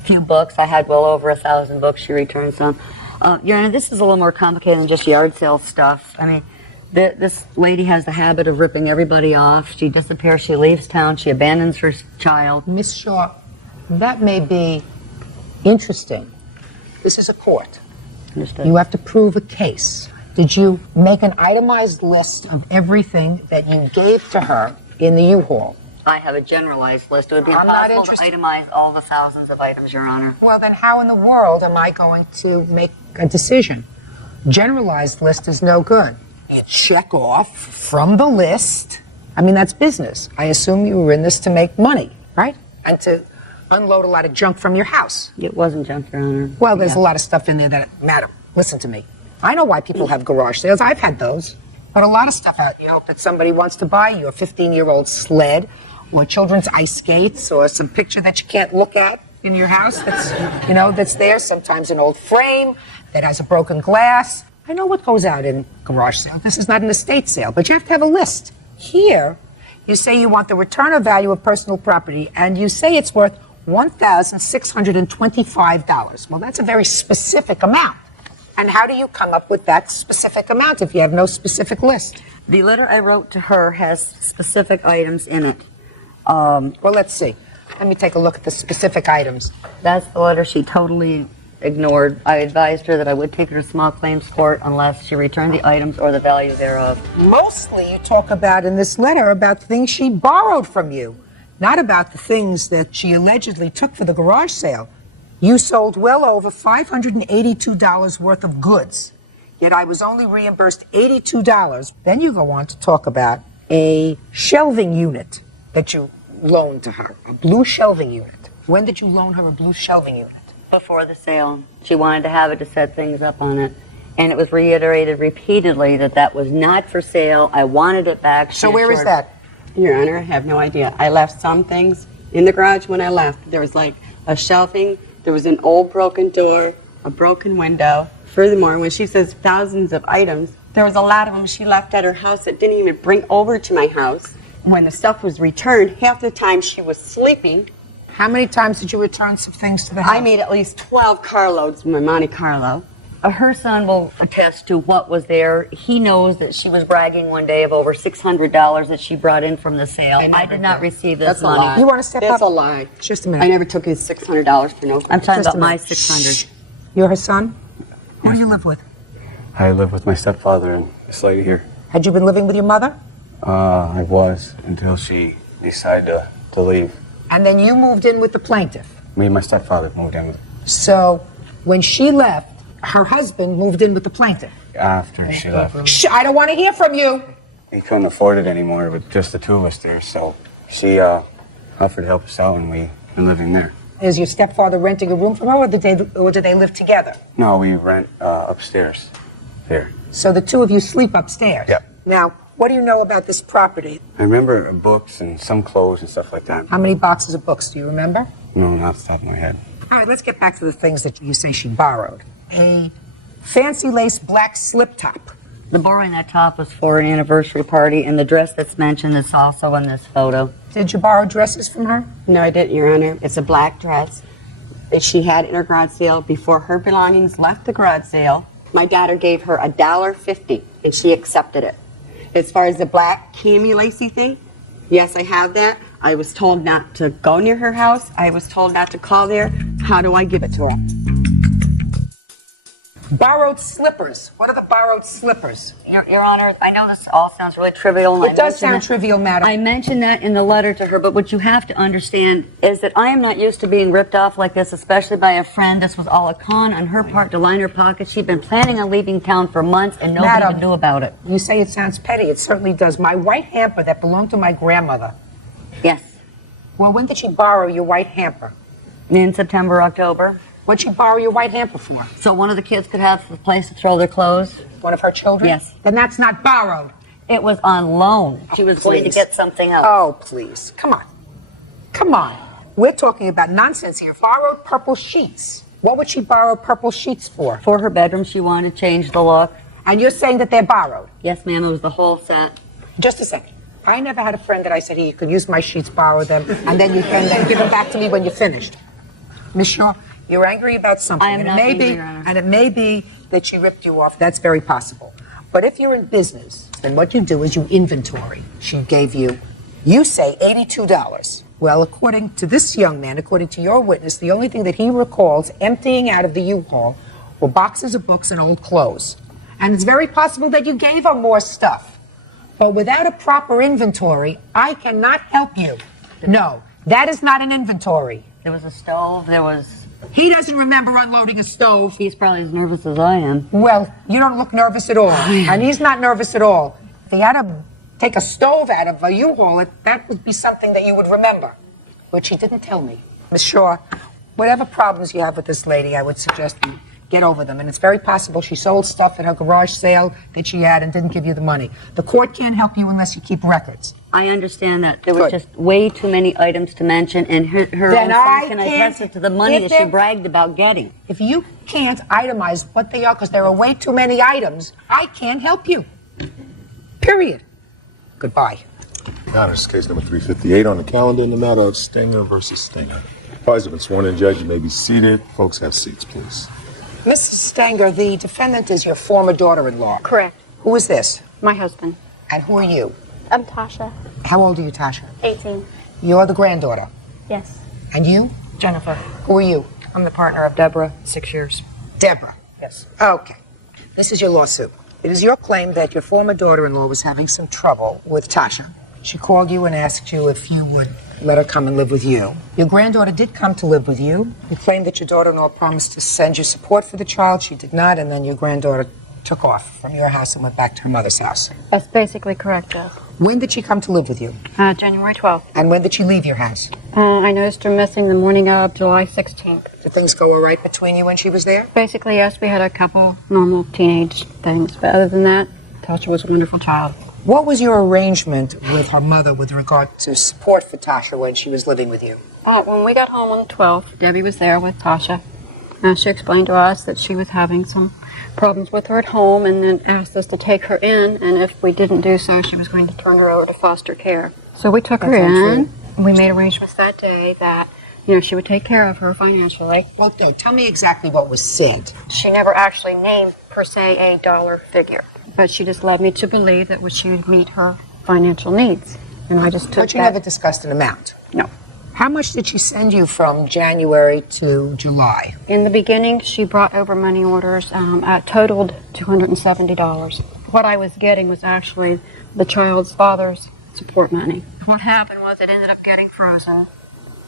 A few books. I had well over 1,000 books. She returned some. Your Honor, this is a little more complicated than just yard sale stuff. I mean, this lady has the habit of ripping everybody off. She disappears. She leaves town. She abandons her child. Miss Shaw, that may be interesting. This is a court. Understood. You have to prove a case. Did you make an itemized list of everything that you gave to her in the U-Haul? I have a generalized list. It would be I'm not impossible to itemize all the thousands of items, Your Honor. Well, then how in the world am I going to make a decision? Generalized list is no good. You check off from the list. I mean, that's business. I assume you were in this to make money, right? And to unload a lot of junk from your house. It wasn't junk, Your Honor. Well, there's a lot of stuff in there that matter. Listen to me. I know why people have garage sales. I've had those. But a lot of stuff out, you hope that somebody wants to buy you. A 15-year-old sled, or children's ice skates, or some picture that you can't look at in your house that's, that's there. Sometimes an old frame that has a broken glass. I know what goes out in garage sale. This is not an estate sale, but you have to have a list. Here, you say you want the return of value of personal property, and you say it's worth $1,625. Well, that's a very specific amount. And how do you come up with that specific amount if you have no specific list? The letter I wrote to her has specific items in it. Well, let's see. Let me take a look at the specific items. That's the letter she totally ignored. I advised her that I would take her to small claims court unless she returned the items or the value thereof. Mostly you talk about in this letter about things she borrowed from you, not about the things that she allegedly took for the garage sale. You sold well over $582 worth of goods, yet I was only reimbursed $82. Then you go on to talk about a shelving unit that you loaned to her, a blue shelving unit. When did you loan her a blue shelving unit? Before the sale. She wanted to have it to set things up on it. And it was reiterated repeatedly that that was not for sale. I wanted it back. So where is that? Your Honor, I have no idea. I left some things in the garage when I left. There was like a shelving. There was an old broken door, a broken window. Furthermore, when she says thousands of items, there was a lot of them she left at her house that didn't even bring over to my house. When the stuff was returned, half the time she was sleeping. How many times did you return some things to the house? I made at least 12 carloads in my Monte Carlo. Her son will attest to what was there. He knows that she was bragging one day of over $600 that she brought in from the sale. I did not receive this That's a money. lie. You want to step That's up? a lie. Just a minute. I never took his $600 for no. I'm talking Just a about my minute. 600. You're her son? Who do you live with? I live with my stepfather in this lady here. Had you been living with your mother? I was until she decided to leave. And then you moved in with the plaintiff. Me and my stepfather moved in So when she left, her husband moved in with the plaintiff. after she left. Shh, I don't want to hear from you. He couldn't afford it anymore with just the two of us there, so she offered to help us out, and we've been living there. Is your stepfather renting a room from her, or do they live together? No, we rent upstairs there. So the two of you sleep upstairs? Yep. Now, what do you know about this property? I remember books and some clothes and stuff like that. How many boxes of books do you remember? No, not off the top of my head. All right, let's get back to the things that you say she borrowed. A fancy lace black slip top. The borrowing that top was for an anniversary party, and the dress that's mentioned is also in this photo. Did you borrow dresses from her? No, I didn't, Your Honor. It's a black dress that she had in her garage sale before her belongings left the garage sale. My daughter gave her $1.50, and she accepted it. As far as the black cami lacy thing, yes, I have that. I was told not to go near her house. I was told not to call there. How do I give it to her? Borrowed slippers. What are the borrowed slippers? Your Honor, I know this all sounds really trivial. And It does sound trivial, madam. I mentioned that in the letter to her, but what you have to understand is that I am not used to being ripped off like this, especially by a friend. This was all a con on her part to line her pockets. She'd been planning on leaving town for months, and nobody Madam, even knew about it. You say it sounds petty. It certainly does. My white hamper that belonged to my grandmother. Yes. Well, when did she borrow your white hamper? In September, October. What'd she borrow your white hamper for? So one of the kids could have a place to throw their clothes. One of her children? Yes. Then that's not borrowed. It was on loan. She was going to please. get something else. Oh, please. Come on. Come on. We're talking about nonsense here. Borrowed purple sheets. What would she borrow purple sheets for? For her bedroom, she wanted to change the look. And you're saying that they're borrowed? Yes, ma'am, it was the whole set. Just a second. I never had a friend that I said, hey, you could use my sheets, borrow them, and then you can then give them back to me when you're finished. Miss Shaw, you're angry about something. I am not angry, Your Honor. And it may be that she ripped you off. That's very possible. But if you're in business, then what you do is you inventory. She gave you, you say $82. Well, according to this young man, according to your witness, the only thing that he recalls emptying out of the U-Haul were boxes of books and old clothes. And it's very possible that you gave her more stuff. But without a proper inventory, I cannot help you. No, that is not an inventory. There was a stove, there was... He doesn't remember unloading a stove. He's probably as nervous as I am. Well, you don't look nervous at all. And he's not nervous at all. If he had to take a stove out of a U-Haul, that would be something that you would remember, which he didn't tell me. Miss Shaw, whatever problems you have with this lady, I would suggest you get over them. And it's very possible she sold stuff at her garage sale that she had and didn't give you the money. The court can't help you unless you keep records. I understand that. There was just way too many items to mention, and her Then own I son can can't attest to the money give that she them- bragged about getting. If you can't itemize what they are because there are way too many items, I can't help you. Period. Goodbye. Now, this is case number 358 on the calendar in the matter of Stenger versus Stenger. Parties have been sworn in, Judge. You may be seated. Folks, have seats, please. Mrs. Stenger, the defendant is your former daughter-in-law. Correct. Who is this? My husband. And who are you? I'm Tasha. How old are you, Tasha? 18. You're the granddaughter. Yes. And you? Jennifer. Who are you? I'm the partner of Deborah, 6 years. Deborah. Yes. Okay. This is your lawsuit. It is your claim that your former daughter-in-law was having some trouble with Tasha. She called you and asked you if you would let her come and live with you. Your granddaughter did come to live with you. You claimed that your daughter-in-law promised to send you support for the child. She did not, and then your granddaughter took off from your house and went back to her mother's house. That's basically correct, Judge. When did she come to live with you? January 12th. And when did she leave your house? I noticed her missing the morning of July 16th. Did things go all right between you when she was there? Basically, yes, we had a couple normal teenage things, but other than that, Tasha was a wonderful child. What was your arrangement with her mother with regard to support for Tasha when she was living with you? When we got home on the 12th, Debbie was there with Tasha. She explained to us that she was having some problems with her at home and then asked us to take her in, and if we didn't do so, she was going to turn her over to foster care. So we took her That's in. untrue. We made arrangements that day that she would take care of her financially. Well, no, tell me exactly what was said. She never actually named, per se, a dollar figure, but she just led me to believe that she would meet her financial needs. And I just took But you that. never discussed an amount? No. How much did she send you from January to July? In the beginning, she brought over money orders totaled $270. What I was getting was actually the child's father's support money. What happened was it ended up getting frozen.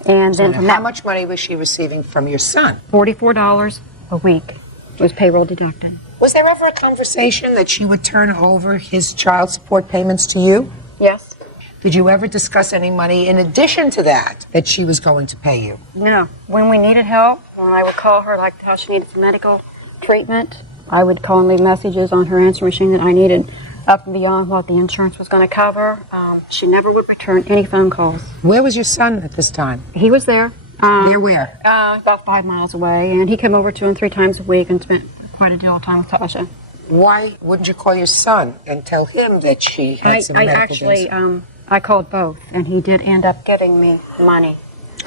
And then How much money was she receiving from your son? $44 a week was payroll deducted. Was there ever a conversation that she would turn over his child support payments to you? Yes. Did you ever discuss any money in addition to that she was going to pay you? No. When we needed help, when I would call her, like how she needed some medical treatment, I would call and leave messages on her answer machine that I needed up and beyond what the insurance was going to cover. She never would return any phone calls. Where was your son at this time? He was there. Near where? About 5 miles away, and he came over 2 and 3 times a week and spent quite a deal of time with Tasha. Why wouldn't you call your son and tell him that she had some medical bills? I called both, and he did end up giving me money.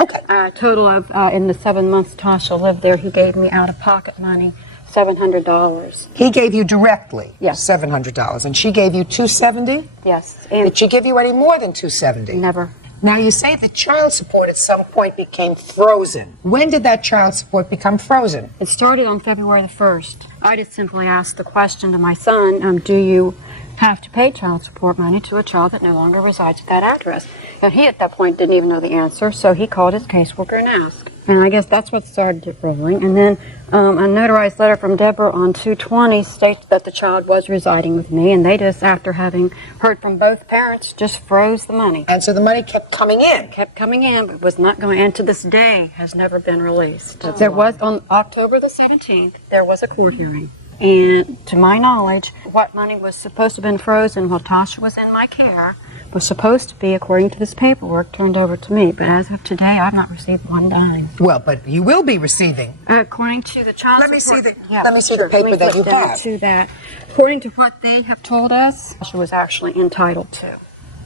Okay. Total of, in the 7 months Tasha lived there, he gave me out-of-pocket money, $700. He gave you directly? Yes. $700. And she gave you $270? Yes. And did she give you any more than $270? Never. Now, you say the child support at some point became frozen. When did that child support become frozen? It started on February the 1st. I just simply asked the question to my son, do you have to pay child support money to a child that no longer resides at that address? But he at that point didn't even know the answer, so he called his caseworker and asked. And I guess that's what started it rolling. And then a notarized letter from Deborah on 2/20 states that the child was residing with me, and they just, after having heard from both parents, just froze the money. And so the money kept coming in? Kept coming in, but was not going, and to this day has never been released. There was, on October the 17th, there was a court hearing. And to my knowledge, what money was supposed to have been frozen while Tasha was in my care was supposed to be, according to this paperwork, turned over to me. But as of today, I've not received one dime. Well, but you will be receiving. According to the child Let me support... see the paper that you have. To that. According to what they have told us, Tasha was actually entitled to.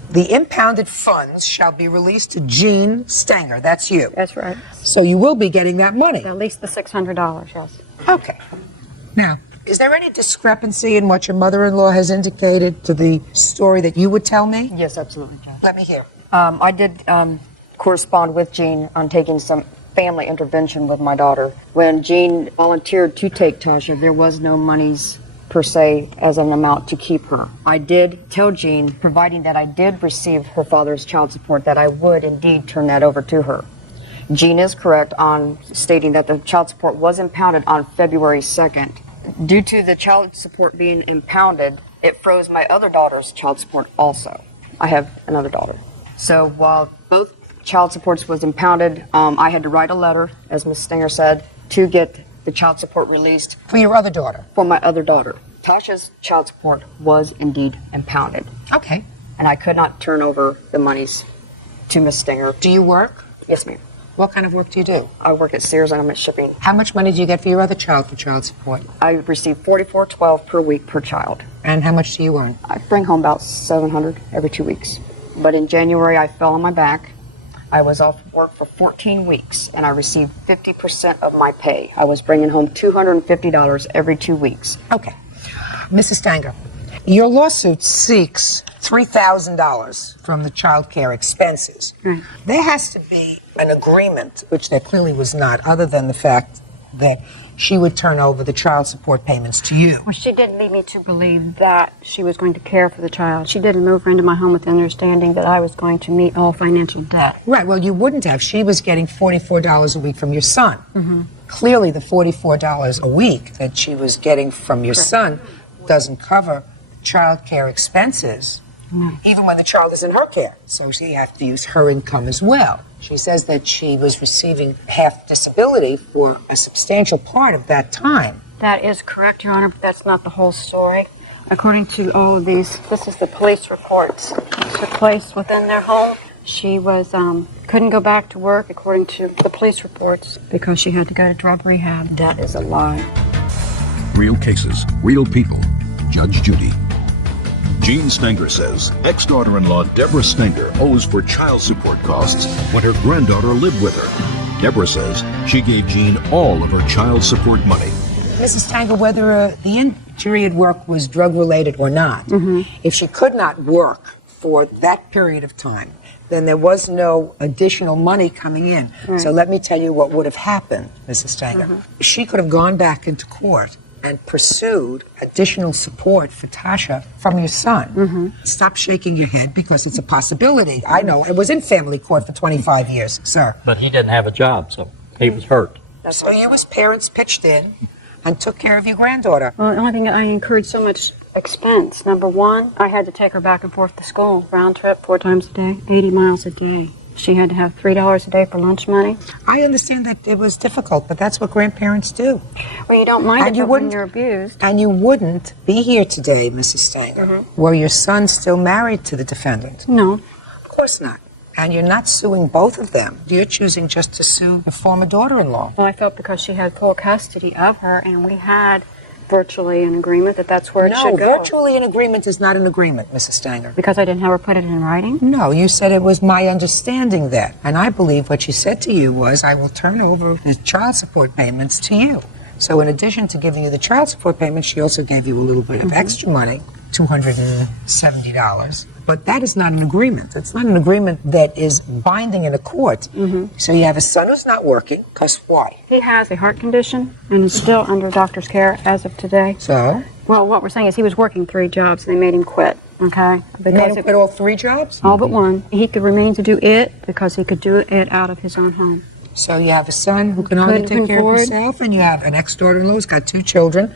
The impounded funds shall be released to Jean Stenger. That's you. That's right. So you will be getting that money. At least the $600, yes. Okay. Now, is there any discrepancy in what your mother-in-law has indicated to the story that you would tell me? Yes, absolutely, Judge. Let me hear. I did correspond with Jean on taking some family intervention with my daughter. When Jean volunteered to take Tasha, there was no monies per se as an amount to keep her. I did tell Jean, providing that I did receive her father's child support, that I would indeed turn that over to her. Jean is correct on stating that the child support was impounded on February 2nd. Due to the child support being impounded, it froze my other daughter's child support also. I have another daughter. So while both child supports was impounded, I had to write a letter, as Ms. Stenger said, to get the child support released. For your other daughter? For my other daughter. Tasha's child support was indeed impounded. Okay. And I could not turn over the monies to Ms. Stenger. Do you work? Yes, ma'am. What kind of work do you do? I work at Sears and I'm at shipping. How much money do you get for your other child for child support? I receive $44.12 per week per child. And how much do you earn? I bring home about $700 every 2 weeks. But in January, I fell on my back. I was off work for 14 weeks, and I received 50% of my pay. I was bringing home $250 every 2 weeks. Okay. Mrs. Stanger, your lawsuit seeks $3,000 from the child care expenses. There has to be an agreement, which there clearly was not, other than the fact that she would turn over the child support payments to you. Well, she did lead me to believe that she was going to care for the child. She didn't move her into my home with the understanding that I was going to meet all financial debt. Right, well, you wouldn't have. She was getting $44 a week from your son. Mm-hmm. Clearly, the $44 a week that she was getting from your son doesn't cover child care expenses, even when the child is in her care. So she has to use her income as well. She says that she was receiving half disability for a substantial part of that time. That is correct, Your Honor, but that's not the whole story. According to all of these, this is the police reports that took place within their home. She was couldn't go back to work, according to the police reports, because she had to go to drug rehab. That is a lie. Real cases, real people. Judge Judy. Jean Stenger says ex-daughter-in-law Deborah Stenger owes for child support costs when her granddaughter lived with her. Deborah says she gave Jean all of her child support money. Mrs. Tanger, whether the injury at work was drug-related or not, if she could not work for that period of time, then there was no additional money coming in. Right. So let me tell you what would have happened, Mrs. Tanger. She could have gone back into court and pursued additional support for Tasha from your son. Stop shaking your head because it's a possibility. I know. I was in family court for 25 years, sir. But he didn't have a job, so he was hurt. So you as parents pitched in and took care of your granddaughter. Well, the only thing I incurred so much expense. Number one, I had to take her back and forth to school, round trip 4 times a day, 80 miles a day. She had to have $3 a day for lunch money. I understand that it was difficult, but that's what grandparents do. Well, you don't mind And it you but when wouldn't- you're abused. And you wouldn't be here today, Mrs. Stanger, were your son still married to the defendant? No. Of course not. And you're not suing both of them. You're choosing just to sue your former daughter-in-law. Well, I felt because she had full custody of her, and we had virtually an agreement that that's where it No, should go. virtually an agreement is not an agreement, Mrs. Stanger. Because I didn't have her put it in writing? No, you said it was my understanding that. And I believe what she said to you was, I will turn over the child support payments to you. So in addition to giving you the child support payments, she also gave you a little bit of extra money, $270. But that is not an agreement. It's not an agreement that is binding in a court. So you have a son who's not working, because why? He has a heart condition and is still under doctor's care as of today. So? Well, what we're saying is he was working 3 jobs and they made him quit, okay? They made him quit all 3 jobs? All but one. He could remain to do it because he could do it out of his own home. So you have a son who can hardly take care of himself, and you have an ex-daughter-in-law who's got 2 children,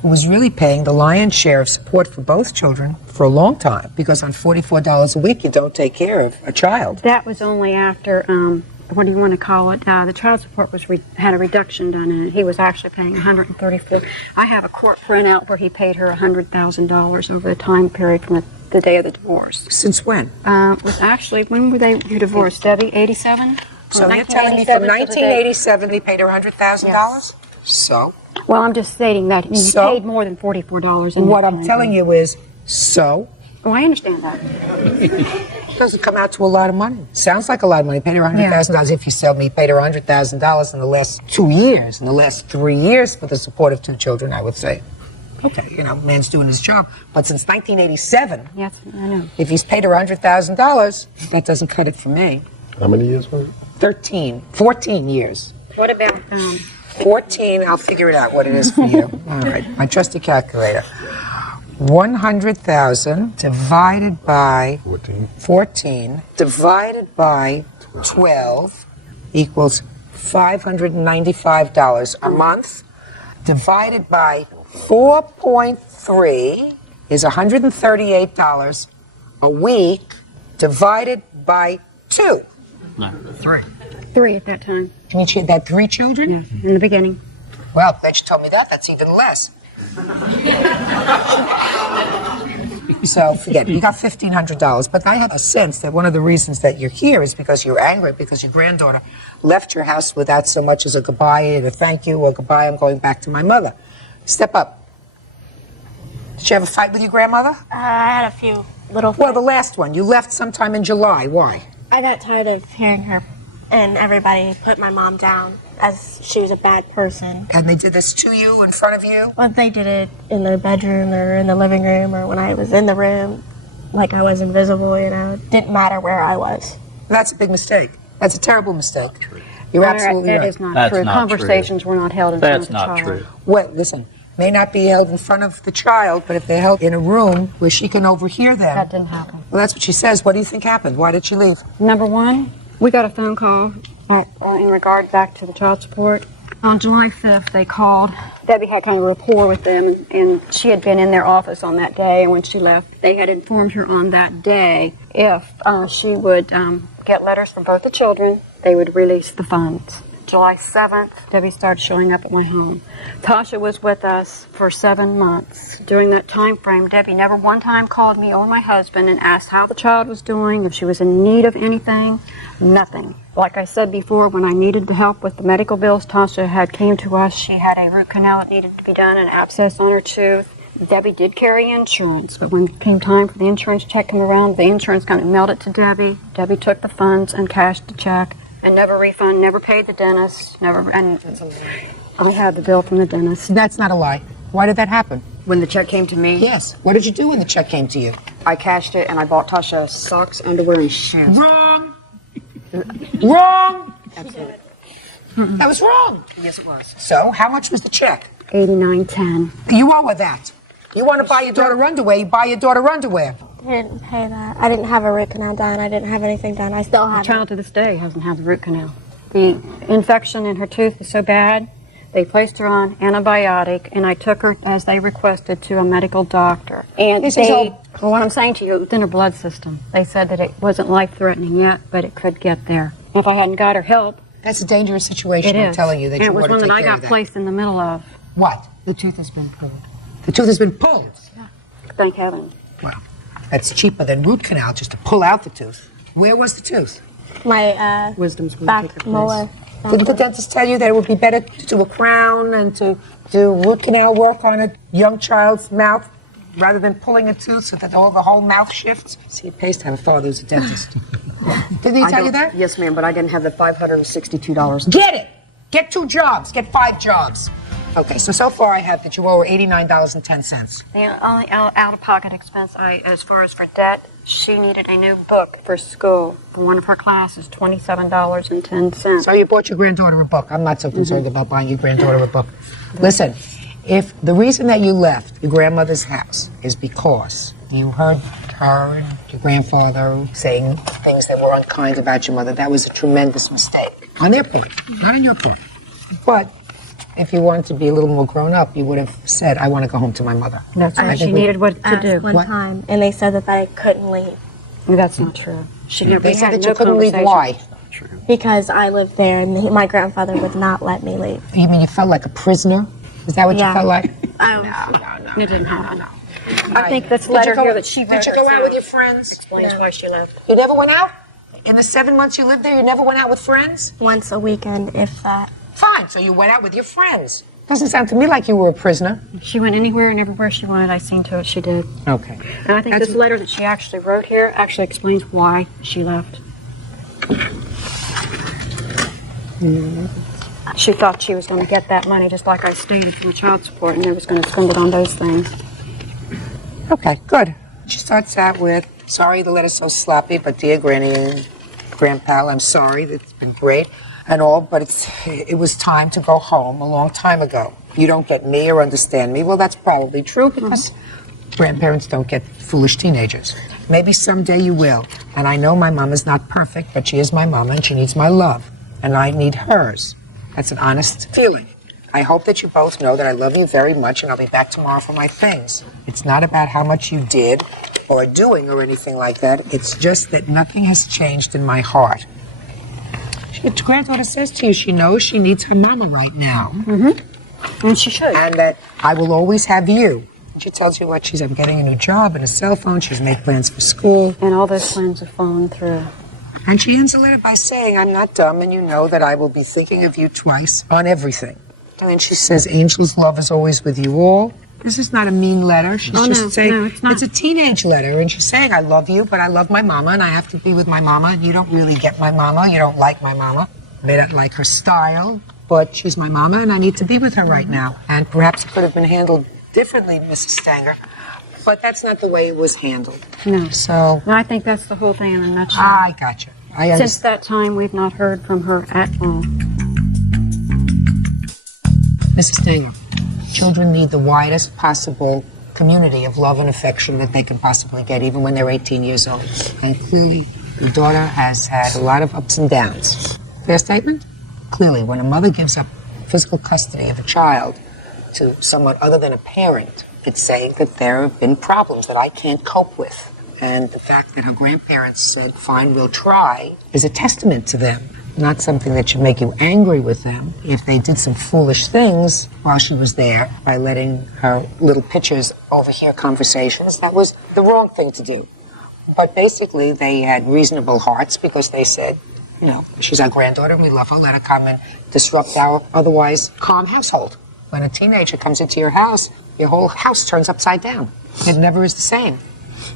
who was really paying the lion's share of support for both children for a long time, because on $44 a week, you don't take care of a child. That was only after, what do you want to call it? The child support was had a reduction done in it. He was actually paying $134. I have a court printout where he paid her $100,000 over the time period from the day of the divorce. Since when? It was actually, when were you divorced, Debbie? 87? So you're telling me from 1987 they paid her $100,000? Yes. So? Well, I'm just stating that he paid more than $44. What I'm telling you is, so? Oh, I understand that. Doesn't come out to a lot of money. Sounds like a lot of money. Paid her $100,000 if you sell me. Paid her $100,000 in the last 2 years, in the last 3 years for the support of 2 children, I would say. Okay, man's doing his job. But since 1987, yes, I know. If he's paid her $100,000, that doesn't cut it for me. How many years was it? 14 years. What about 14, I'll figure it out what it is for you. All right, my trusty calculator. 100,000 divided by 14 divided by 12 equals $595 a month. Divided by 4.3 is $138 a week. Divided by 2. No, 3. 3 at that time. Can you had 3 children? Yeah, in the beginning. Well, glad you told me that. That's even less. So forget it. You got $1,500. But I have a sense that one of the reasons that you're here is because you're angry because your granddaughter left your house without so much as a goodbye and a thank you or goodbye, I'm going back to my mother. Step up. Did you have a fight with your grandmother? I had a few little Well, the last one. You left sometime in July. Why? I got tired of hearing her and everybody put my mom down as she was a bad person. And they did this to you in front of you? Well, they did it in their bedroom or in the living room or when I was in the room, like I was invisible, It didn't matter where I was. That's a big mistake. That's a terrible mistake. You're absolutely right. That is not true. Conversations were not held in front of the child. That's not true. Well, listen, may not be held in front of the child, but if they're held in a room where she can overhear them. That didn't happen. Well, that's what she says. What do you think happened? Why did she leave? Number one, we got a phone call in regard back to the child support. On July 5th, they called. Debbie had kind of a rapport with them, and she had been in their office on that day, and when she left, they had informed her on that day if she would get letters from both the children, they would release the funds. July 7th, Debbie started showing up at my home. Tasha was with us for 7 months. During that time frame, Debbie never one time called me or my husband and asked how the child was doing, if she was in need of anything, nothing. Like I said before, when I needed the help with the medical bills, Tasha had came to us. She had a root canal that needed to be done, an abscess on her tooth. Debbie did carry insurance, but when it came time for the insurance check to come around, the insurance kind of mailed it to Debbie. Debbie took the funds and cashed the check and never refund, never paid the dentist, never, and I had the bill from the dentist. That's not a lie. Why did that happen? When the check came to me? Yes. What did you do when the check came to you? I cashed it and I bought Tasha socks, underwear, and shoes. Wrong! Wrong! Absolutely. That was wrong. Yes, it was. So, how much was the check? $89.10. You owe her that. You want to buy your daughter underwear, you buy your daughter underwear. I didn't pay that. I didn't have a root canal done. I didn't have anything done. I still The have child to this day hasn't had the root canal. The infection in her tooth is so bad, they placed her on antibiotic, and I took her, as they requested, to a medical doctor. And This is all- well, what I'm saying to you, it was in her blood system. They said that it wasn't life-threatening yet, but it could get there. If I hadn't got her help, That's a dangerous situation, it I'm is. telling you, that and you it was want to one take that I care got of that. placed in the middle of. What? The tooth has been pulled. The tooth has been pulled. Thank heaven. Well, that's cheaper than root canal, just to pull out the tooth. Where was the tooth? my Wisdom's back molar. Didn't the dentist tell you that it would be better to do a crown and to do root canal work on a young child's mouth rather than pulling a tooth so that the whole mouth shifts? See, it pays to have a father who's a dentist. Didn't he tell you that? Yes, ma'am, but I didn't have the $562. Get it! Get 2 jobs. Get 5 jobs. Okay, so far I have that you owe her $89.10. The only out-of-pocket expense, as far as for debt, she needed a new book for school for one of her classes, $27.10. So you bought your granddaughter a book. I'm not so concerned about buying your granddaughter a book. Listen, if the reason that you left your grandmother's house is because you heard her and your grandfather saying things that were unkind about your mother, that was a tremendous mistake. On their part, not on your part. But if you wanted to be a little more grown up, you would have said, I want to go home to my mother. That's I right. She think we- needed what to do. One time, and they said that I couldn't leave That's not true. She never They said had that no you couldn't leave. conversation. Why? because I lived there, and my grandfather would not let me leave. You mean you felt like a prisoner? Is that what you Yeah. felt like? It didn't happen. I think this Did you letter go- here that she wrote Did you go out herself with your friends? explains why she left. You never went out? In the 7 months you lived there, you never went out with friends? Once a weekend, if that. Fine, so you went out with your friends. Doesn't sound to me like you were a prisoner. She went anywhere and everywhere she wanted. I seen to it she did. Okay. And I think this letter that she actually wrote here actually explains why she left. She thought she was going to get that money, just like I stated, from the child support, and they was going to spend it on those things. Okay, good. She starts out with, sorry the letter's so sloppy, but dear Granny and Grandpa, I'm sorry, it's been great and all, but it was time to go home a long time ago. You don't get me or understand me. Well, that's probably true because grandparents don't get foolish teenagers. Maybe someday you will. And I know my mama's not perfect, but she is my mama and she needs my love. And I need hers. That's an honest feeling. I hope that you both know that I love you very much and I'll be back tomorrow for my things. It's not about how much you did or are doing or anything like that. It's just that nothing has changed in my heart. Your granddaughter says to you she knows she needs her mama right now. Mm-hmm. And she should. And that I will always have you. And she tells you what I'm getting a new job and a cell phone. She's made plans for school. And all those plans have fallen through. And she ends the letter by saying, I'm not dumb and you know that I will be thinking of you twice on everything. And then she says, Angel's love is always with you all. This is not a mean letter. She's just saying, it's a teenage letter. And she's saying, I love you, but I love my mama and I have to be with my mama. And you don't really get my mama. You don't like my mama. I may not like her style, but she's my mama and I need to be with her right now. And perhaps it could have been handled differently, Mrs. Stanger. But that's not the way it was handled. No. So. I think that's the whole thing in a nutshell. I gotcha. I understand. Since that time, we've not heard from her at all. Mrs. Stanger, children need the widest possible community of love and affection that they can possibly get, even when they're 18 years old. And clearly, your daughter has had a lot of ups and downs. Fair statement? Clearly, when a mother gives up physical custody of a child to someone other than a parent, it's saying that there have been problems that I can't cope with. And the fact that her grandparents said, fine, we'll try, is a testament to them. Not something that should make you angry with them if they did some foolish things while she was there by letting her little pitchers overhear conversations. That was the wrong thing to do. But basically, they had reasonable hearts because they said, you know, she's our granddaughter and we love her. Let her come and disrupt our otherwise calm household. When a teenager comes into your house, your whole house turns upside down. It never is the same.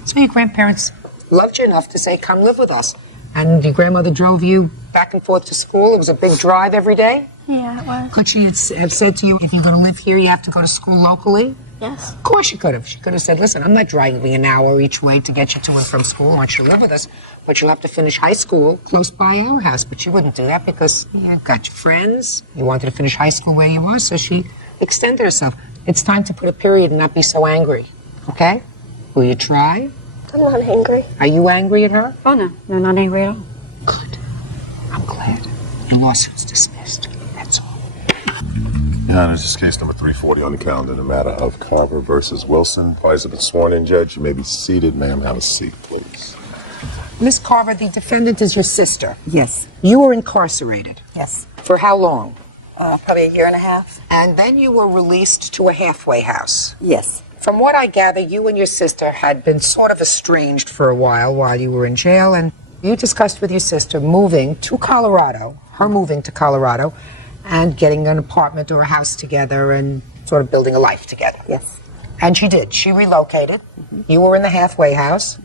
So your grandparents loved you enough to say, come live with us. And your grandmother drove you back and forth to school? It was a big drive every day? Yeah, it was. Could she have said to you, if you're going to live here, you have to go to school locally? Yes. Of course she could have. She could have said, listen, I'm not driving an hour each way to get you to and from school. I want you to live with us, but you'll have to finish high school close by our house. But she wouldn't do that because you got your friends. You wanted to finish high school where you were, so she extended herself. It's time to put a period and not be so angry, okay? Will you try? I'm not angry. Are you angry at her? Oh, no. No, not angry at all. Good. I'm glad. Your lawsuit's dismissed. That's all. Your Honor, this is case number 340 on the calendar, the matter of Carver versus Wilson. Parties have been sworn in, Judge. You may be seated. Ma'am, have a seat, please. Miss Carver, the defendant is your sister. Yes. You were incarcerated. Yes. For how long? Probably a year and a half. And then you were released to a halfway house. Yes. From what I gather, you and your sister had been sort of estranged for a while you were in jail, and you discussed with your sister moving to Colorado, her moving to Colorado, and getting an apartment or a house together and sort of building a life together. Yes. And she did. She relocated. You were in the halfway house.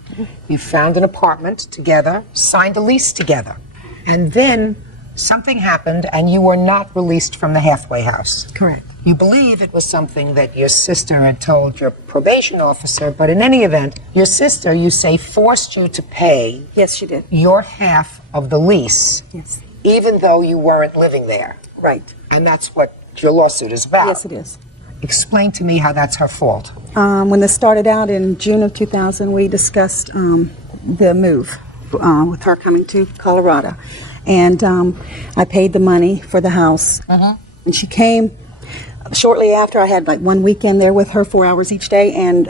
You found an apartment together, signed a lease together. And then something happened and you were not released from the halfway house. Correct. You believe it was something that your sister had told your probation officer, but in any event, your sister, you say, forced you to pay. Yes, she did. Your half of the lease. Yes. Even though you weren't living there. Right. And that's what your lawsuit is about. Yes, it is. Explain to me how that's her fault. When this started out in June of 2000, we discussed the move with her coming to Colorado. And I paid the money for the house. And she came shortly after. I had like one weekend there with her, 4 hours each day. And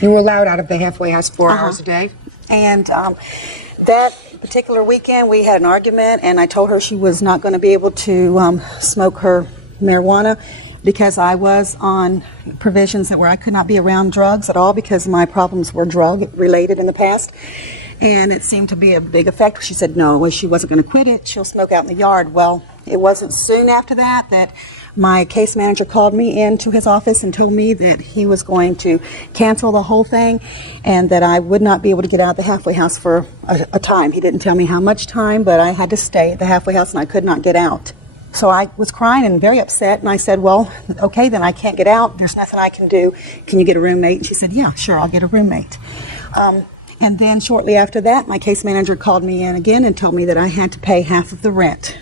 you were allowed out of the halfway house 4 hours a day? And that particular weekend, we had an argument, and I told her she was not going to be able to smoke her marijuana because I was on provisions that where I could not be around drugs at all because my problems were drug-related in the past. And it seemed to be a big effect. She said no, she wasn't going to quit it. She'll smoke out in the yard. Well, it wasn't soon after that my case manager called me into his office and told me that he was going to cancel the whole thing and that I would not be able to get out of the halfway house for a time. He didn't tell me how much time, but I had to stay at the halfway house and I could not get out. So I was crying and very upset, and I said, well, okay, then I can't get out. There's nothing I can do. Can you get a roommate? And she said, yeah, sure, I'll get a roommate. And then shortly after that, my case manager called me in again and told me that I had to pay half of the rent.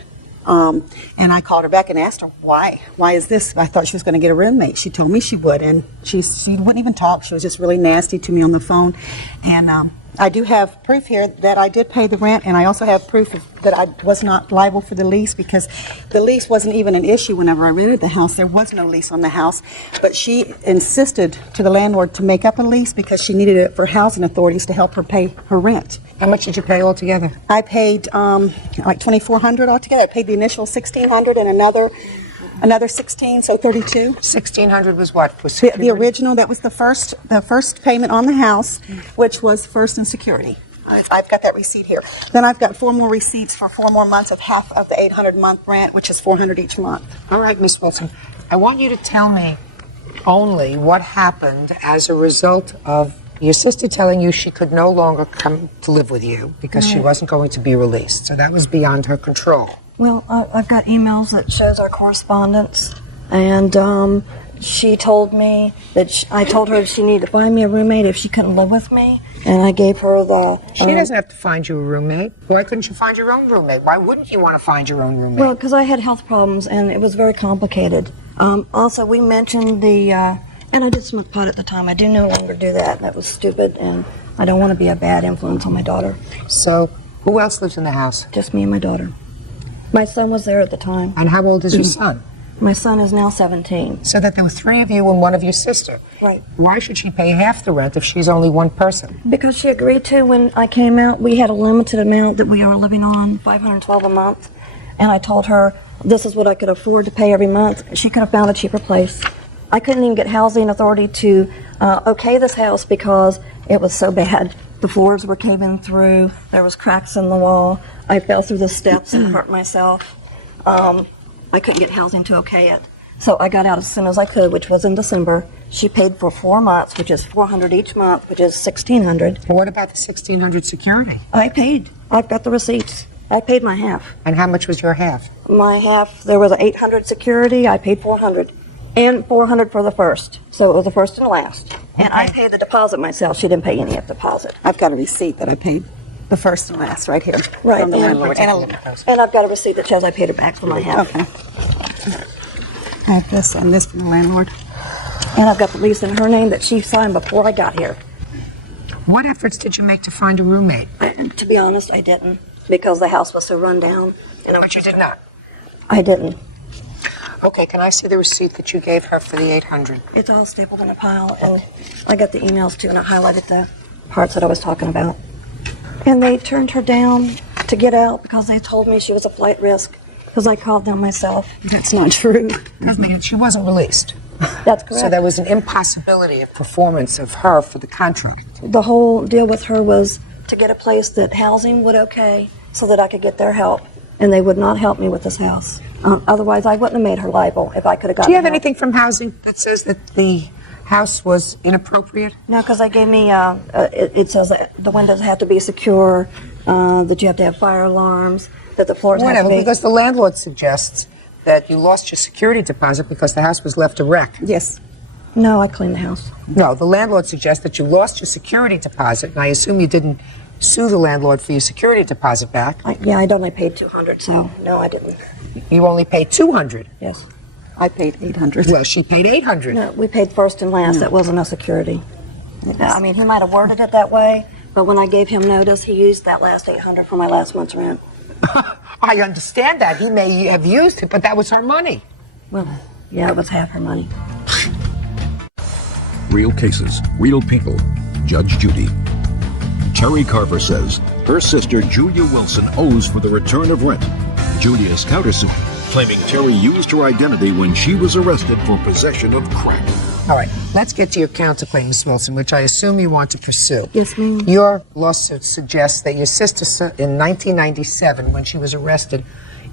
And I called her back and asked her, why? Why is this? I thought she was going to get a roommate. She told me she would, and she wouldn't even talk. She was just really nasty to me on the phone. And I do have proof here that I did pay the rent, and I also have proof that I was not liable for the lease because the lease wasn't even an issue whenever I rented the house. There was no lease on the house, but she insisted to the landlord to make up a lease because she needed it for housing authorities to help her pay her rent. How much did you pay altogether? I paid like $2,400 altogether. I paid the initial $1,600 and another $1,600, so $3,200. $1,600 was what? Was the original? That was the first payment on the house, which was first in security. I've got that receipt here. Then I've got 4 more receipts for 4 more months of half of the $800 month rent, which is $400 each month. All right, Miss Wilson. I want you to tell me only what happened as a result of your sister telling you she could no longer come to live with you because she wasn't going to be released. So that was beyond her control. Well, I've got emails that shows our correspondence, and she told me that I told her she needed to find me a roommate if she couldn't live with me, and I gave her the... She doesn't have to find you a roommate. Why couldn't you find your own roommate? Why wouldn't you want to find your own roommate? Well, because I had health problems, and it was very complicated. Also, we mentioned the... and I did smoke pot at the time. I do no longer do that. That was stupid, and I don't want to be a bad influence on my daughter. So, who else lives in the house? Just me and my daughter. My son was there at the time. And how old is your son? My son is now 17. So that there were 3 of you and one of your sister. Right. Why should she pay half the rent if she's only one person? Because she agreed to. When I came out, we had a limited amount that we are living on, $512 a month. And I told her this is what I could afford to pay every month. She could have found a cheaper place. I couldn't even get housing authority to okay this house because it was so bad. The floors were caving through. There was cracks in the wall. I fell through the steps and hurt myself. I couldn't get housing to okay it. So I got out as soon as I could, which was in December. She paid for 4 months, which is $400 each month, which is $1,600. Well, what about the $1,600 security? I paid. I've got the receipts. I paid my half. And how much was your half? My half, there was 800 security. I paid 400. And 400 for the first. So it was the first and last. And I paid the deposit myself. She didn't pay any of the deposit. I've got a receipt that I paid the first and last right here. Right. From the And, landlord. and I've got a receipt that shows I paid her back for my half. Okay. I have this and this from the landlord. And I've got the lease in her name that she signed before I got here. What efforts did you make to find a roommate? To be honest, I didn't. Because the house was so run down. But you did not? I didn't. Okay, can I see the receipt that you gave her for the 800? It's all stapled in a pile, and I got the emails too, and I highlighted the parts that I was talking about. And they turned her down to get out because they told me she was a flight risk, because I called them myself. That's not true. I mean, she wasn't released. That's correct. So there was an impossibility of performance of her for the contract. The whole deal with her was to get a place that housing would okay, so that I could get their help, and they would not help me with this house. Otherwise, I wouldn't have made her liable if I could have gotten Do you have help. anything from housing that says that the house was inappropriate? No, because they gave me, it says that the windows have to be secure, that you have to have fire alarms, that the floors have Whatever, to be... because the landlord suggests that you lost your security deposit because the house was left a wreck. Yes. No, I cleaned the house. No, the landlord suggests that you lost your security deposit, and I assume you didn't sue the landlord for your security deposit back. Yeah, I'd only paid $200, so no, I didn't. You only paid $200? Yes. I paid $800. Well, she paid $800. No, we paid first and last. That wasn't a security. I mean, he might have worded it that way, but when I gave him notice, he used that last $800 for my last month's rent. I understand that. He may have used it, but that was her money. Well, yeah, it was half her money. Real cases, real people. Judge Judy. Terry Carver says her sister Julia Wilson owes for the return of rent. Julia is countersuing, claiming Terry used her identity when she was arrested for possession of crack. All right, let's get to your counterclaim, Ms. Wilson, which I assume you want to pursue. Yes, ma'am. Your lawsuit suggests that your sister, in 1997, when she was arrested,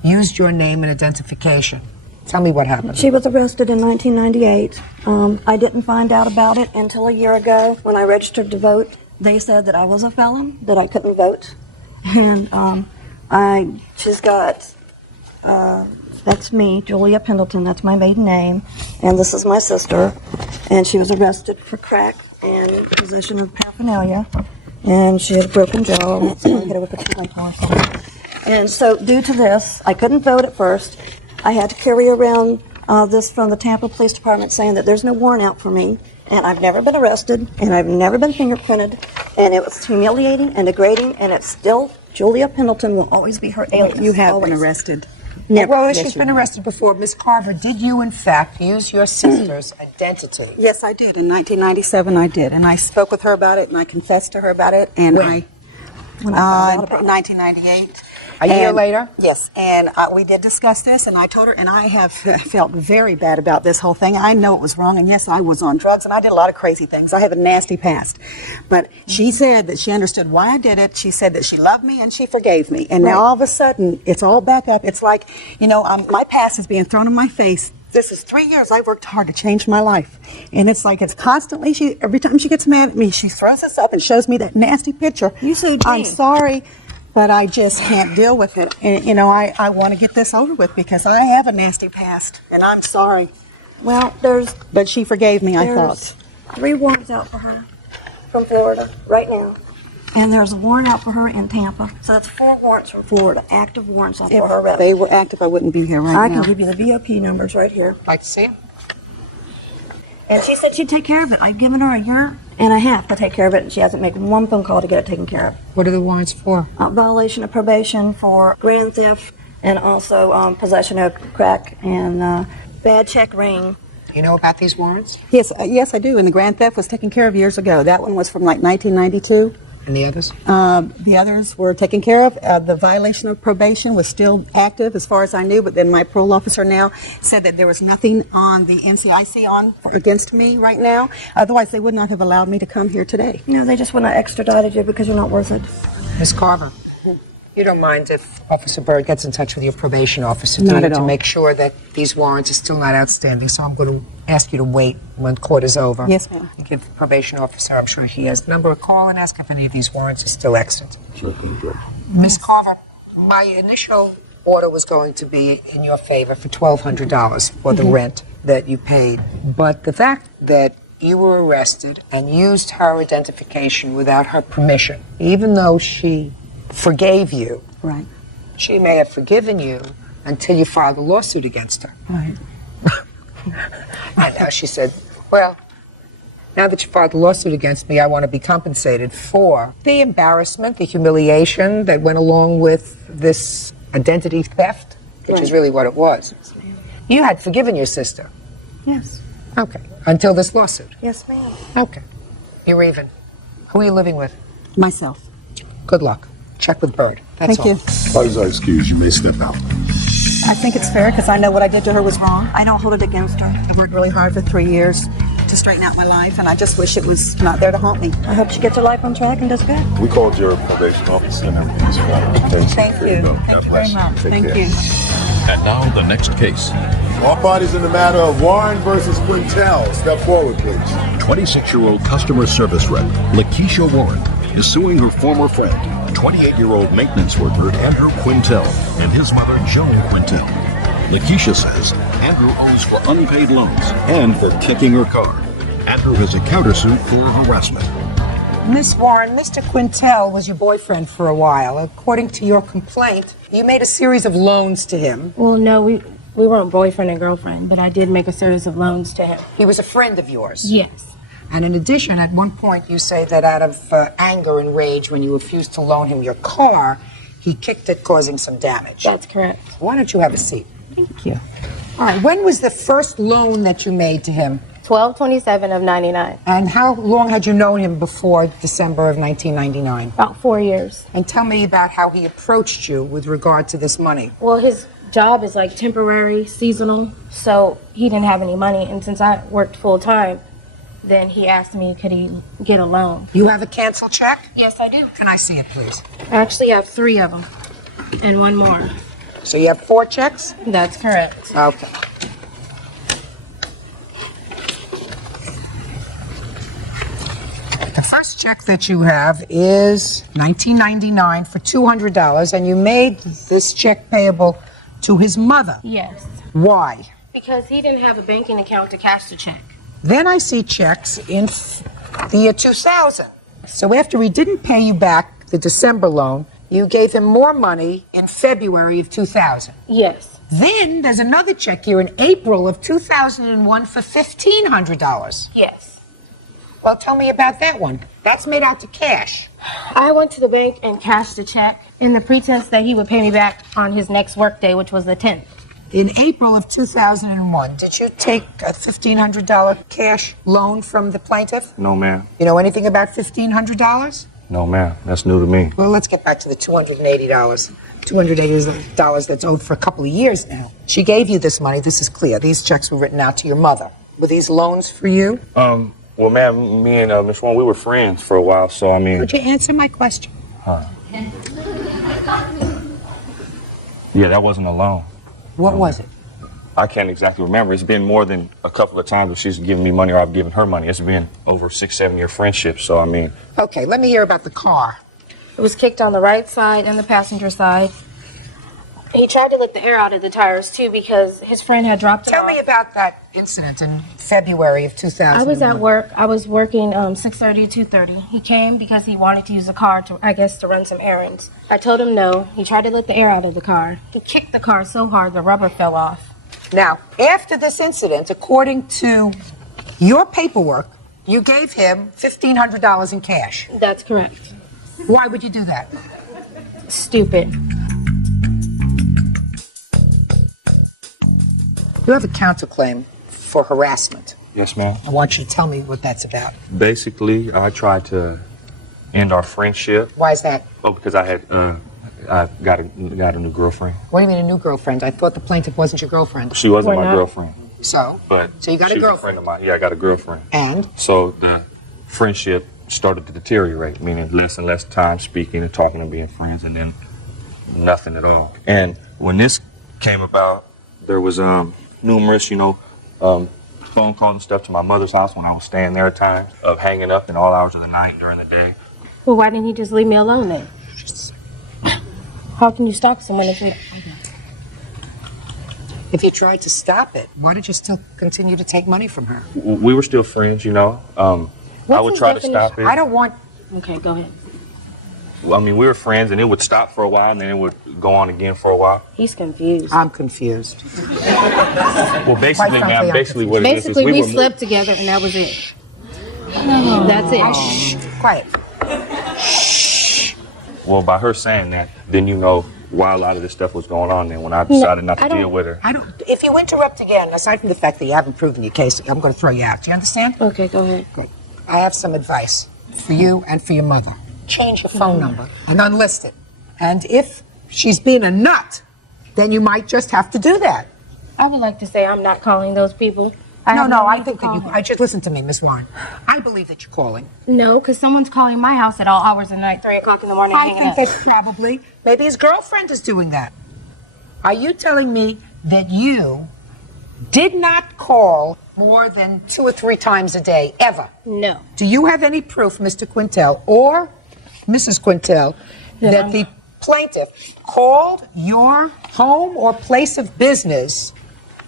used your name and identification. Tell me what happened. She was arrested in 1998. I didn't find out about it until a year ago when I registered to vote. They said that I was a felon, that I couldn't vote. And she's got, that's me, Julia Pendleton, that's my maiden name. And this is my sister. And she was arrested for crack and possession of paraphernalia. And she had a broken jaw. So I hit her with a 2x4. And so due to this, I couldn't vote at first. I had to carry around this from the Tampa Police Department saying that there's no warrant out for me. And I've never been arrested, and I've never been fingerprinted, and it was humiliating and degrading, and it's still, Julia Pendleton will always be her alias. You have always. been arrested. Never. Well, she's been arrested before. Ms. Carver, did you, in fact, use your sister's identity? Yes, I did. In 1997, I did. And I spoke with her about it, and I confessed to her about it. And When? 1998. A year later? Yes, and we did discuss this, and I told her, and I have felt very bad about this whole thing. I know it was wrong, and yes, I was on drugs, and I did a lot of crazy things. I have a nasty past. But she said that she understood why I did it. She said that she loved me, and she forgave me. And now all of a sudden, it's all back up. It's like, my past is being thrown in my face. This is 3 years I've worked hard to change my life. And it's like it's constantly, every time she gets mad at me, she throws this up and shows me that nasty picture. You sued me. I'm sorry, but I just can't deal with it. And, I want to get this over with because I have a nasty past, and I'm sorry. Well, But she forgave me, I there's thought. 3 warrants out for her from Florida right now. And there's a warrant out for her in Tampa. So that's 4 warrants from Florida, active warrants out for her arrest. If they were active, I wouldn't be here right I now. can give you the VOP numbers right here. Like to see them? And she said she'd take care of it. I've given her a year and a half to take care of it, and she hasn't made one phone call to get it taken care of. What are the warrants for? Violation of probation for grand theft and also possession of crack and bad check ring. Do you know about these warrants? Yes, yes, I do. And the grand theft was taken care of years ago. That one was from like 1992. And the others? The others were taken care of. The violation of probation was still active as far as I knew, but then my parole officer now said that there was nothing on the NCIC against me right now. Otherwise, they would not have allowed me to come here today. No, they just wouldn't have extradited you because you're not worth it. Ms. Carver, you don't mind if Officer Bird gets in touch with your probation officer Not at to all. make sure that these warrants are still not outstanding. So I'm going to ask you to wait when court is over. Yes, ma'am. And give the probation officer, I'm sure he has the number, a call and ask if any of these warrants are still extant. Sure thing, Judge. Ms. Carver, My initial order was going to be in your favor for $1,200 for the rent that you paid. But the fact that you were arrested and used her identification without her permission, even though she forgave you, Right. she may have forgiven you until you filed a lawsuit against her. Right. And now she said, well, now that you filed a lawsuit against me, I want to be compensated for the embarrassment, the humiliation that went along with this identity theft, which is really what it was. You had forgiven your sister. Yes. Okay. Until this lawsuit. Yes, ma'am. Okay. You're even. Who are you living with? Myself. Good luck. Check with Bird. That's Thank all. you. What is our excuse? You may step out. I think it's fair because I know what I did to her was wrong. I don't hold it against her. I worked really hard for 3 years to straighten out my life, and I just wish it was not there to haunt me. I hope she gets her life on track and does good. We called your probation officer and everything's fine. Okay? Thank There you. go. Thank God you bless very much. Take Thank care. you. And now the next case. All parties in the matter of Warren versus Quintel. Step forward, please. 26-year-old customer service rep Lakeisha Warren is suing her former friend, 28-year-old maintenance worker Andrew Quintel, and his mother Joan Quintel. Lakeisha says Andrew owes for unpaid loans and for kicking her car. Andrew has a countersuit for harassment. Miss Warren, Mr. Quintel was your boyfriend for a while. According to your complaint, you made a series of loans to him. Well, no, we weren't boyfriend and girlfriend, but I did make a series of loans to him. He was a friend of yours. Yes. And in addition, at one point you say that out of anger and rage when you refused to loan him your car, he kicked it, causing some damage. That's correct. Why don't you have a seat? Thank you. All right, when was the first loan that you made to him? 12/27 of 99. And how long had you known him before December of 1999? About 4 years. And tell me about how he approached you with regard to this money. Well, his job is like temporary, seasonal, so he didn't have any money. And since I worked full time, then he asked me could he get a loan. You have a cancel check? Yes, I do. Can I see it, please? I actually have 3 of them and one more. So you have 4 checks? That's correct. Okay. The first check that you have is $19.99 for $200, and you made this check payable to his mother. Yes. Why? Because he didn't have a banking account to cash the check. Then I see checks in the year 2000. So after he didn't pay you back the December loan, you gave him more money in February of 2000. Yes. Then there's another check here in April of 2001 for $1,500. Yes. Well, tell me about that one. That's made out to cash. I went to the bank and cashed the check in the pretense that he would pay me back on his next work day, which was the 10th. In April of 2001, did you take a $1,500 cash loan from the plaintiff? No, ma'am. You know anything about $1,500? No, ma'am. That's new to me. Well, let's get back to the $280. $280 that's owed for a couple of years now. She gave you this money. This is clear. These checks were written out to your mother. Were these loans for you? Well, ma'am, me and Miss Warren, we were friends for a while, so I mean... Could you answer my question? Yeah, that wasn't a loan. What was it? I can't exactly remember. It's been more than a couple of times where she's given me money or I've given her money. It's been over 6-7 year friendship, so I mean... Okay, let me hear about the car. It was kicked on the right side and the passenger side. He tried to let the air out of the tires, too, because his friend had dropped it off. Tell me about that incident in February of 2000. I was at work. I was working 6:30 to 2:30. He came because he wanted to use the car to, I guess, to run some errands. I told him no. He tried to let the air out of the car. He kicked the car so hard the rubber fell off. Now, after this incident, according to your paperwork, you gave him $1,500 in cash. That's correct. Why would you do that? Stupid. You have a counterclaim for harassment. Yes, ma'am. I want you to tell me what that's about. Basically, I tried to end our friendship. Why is that? Oh, because I got a new girlfriend. What do you mean a new girlfriend? I thought the plaintiff wasn't your girlfriend. She wasn't my girlfriend. So? But So you got a she's girlfriend. friend of mine. Yeah, I got a girlfriend. And? So the friendship started to deteriorate, meaning less and less time speaking and talking and being friends, and then nothing at all. And when this came about, there was numerous, phone calls and stuff to my mother's house when I was staying there at times, of hanging up in all hours of the night during the day. Well, why didn't he just leave me alone then? How can you stop someone if they... If you tried to stop it, why did you still continue to take money from her? We were still friends, you know. I would try to stop it. I don't want... Okay, go ahead. I mean, we were friends, and it would stop for a while, and then it would go on again for a while. He's confused. I'm confused. Well, basically, ma'am, basically what it is Basically, we were slept together and that was it. That's it. Shh. Quiet. Well, by her saying that, then you know why a lot of this stuff was going on. Then when I decided not to deal with her. If you interrupt again, aside from the fact that you haven't proven your case, I'm going to throw you out. Do you understand? Okay, go ahead. Good. I have some advice for you and for your mother. Change your phone number and unlist it. And if she's been a nut, then you might just have to do that. I would like to say I'm not calling those people. I think that you... Just listen to me, Miss Warren. I believe that you're calling. No, because someone's calling my house at all hours of the night, 3 o'clock in the morning. I think that probably, maybe his girlfriend is doing that. Are you telling me that you did not call more than 2 or 3 times a day, ever? No. Do you have any proof, Mr. Quintel or Mrs. Quintel, that the plaintiff called your home or place of business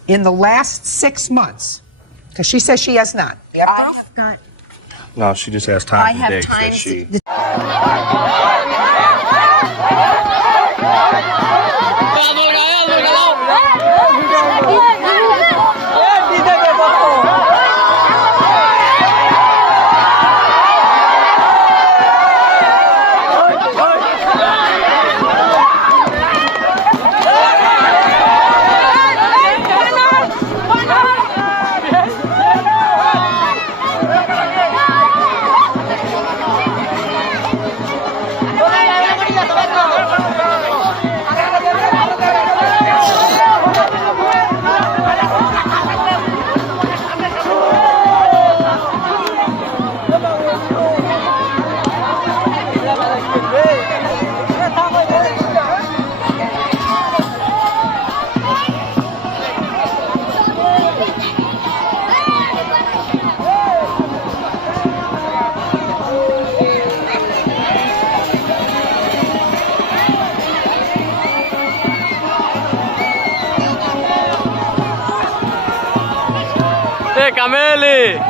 in the last 6 months? Because she says she has not. You have proof? Got... No, she just has time to dig that she. Cameli!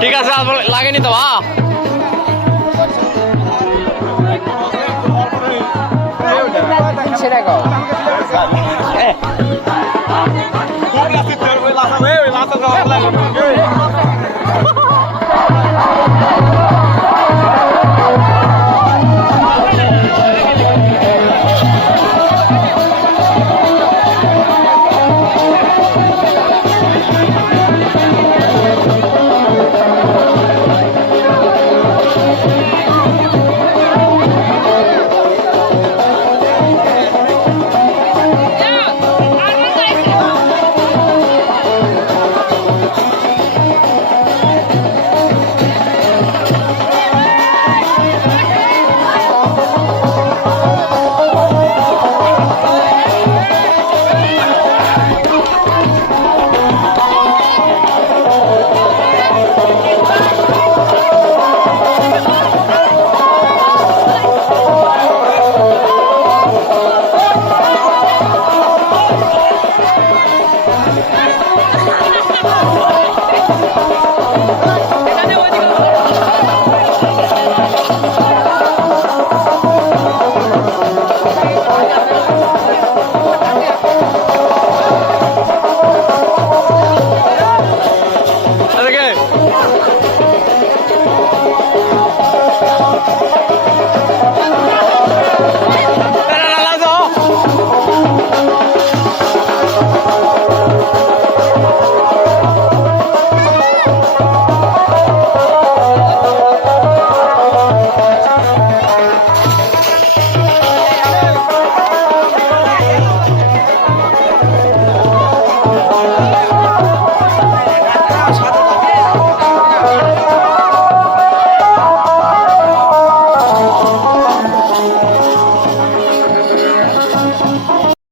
ঠিক আছে লাগেনি তো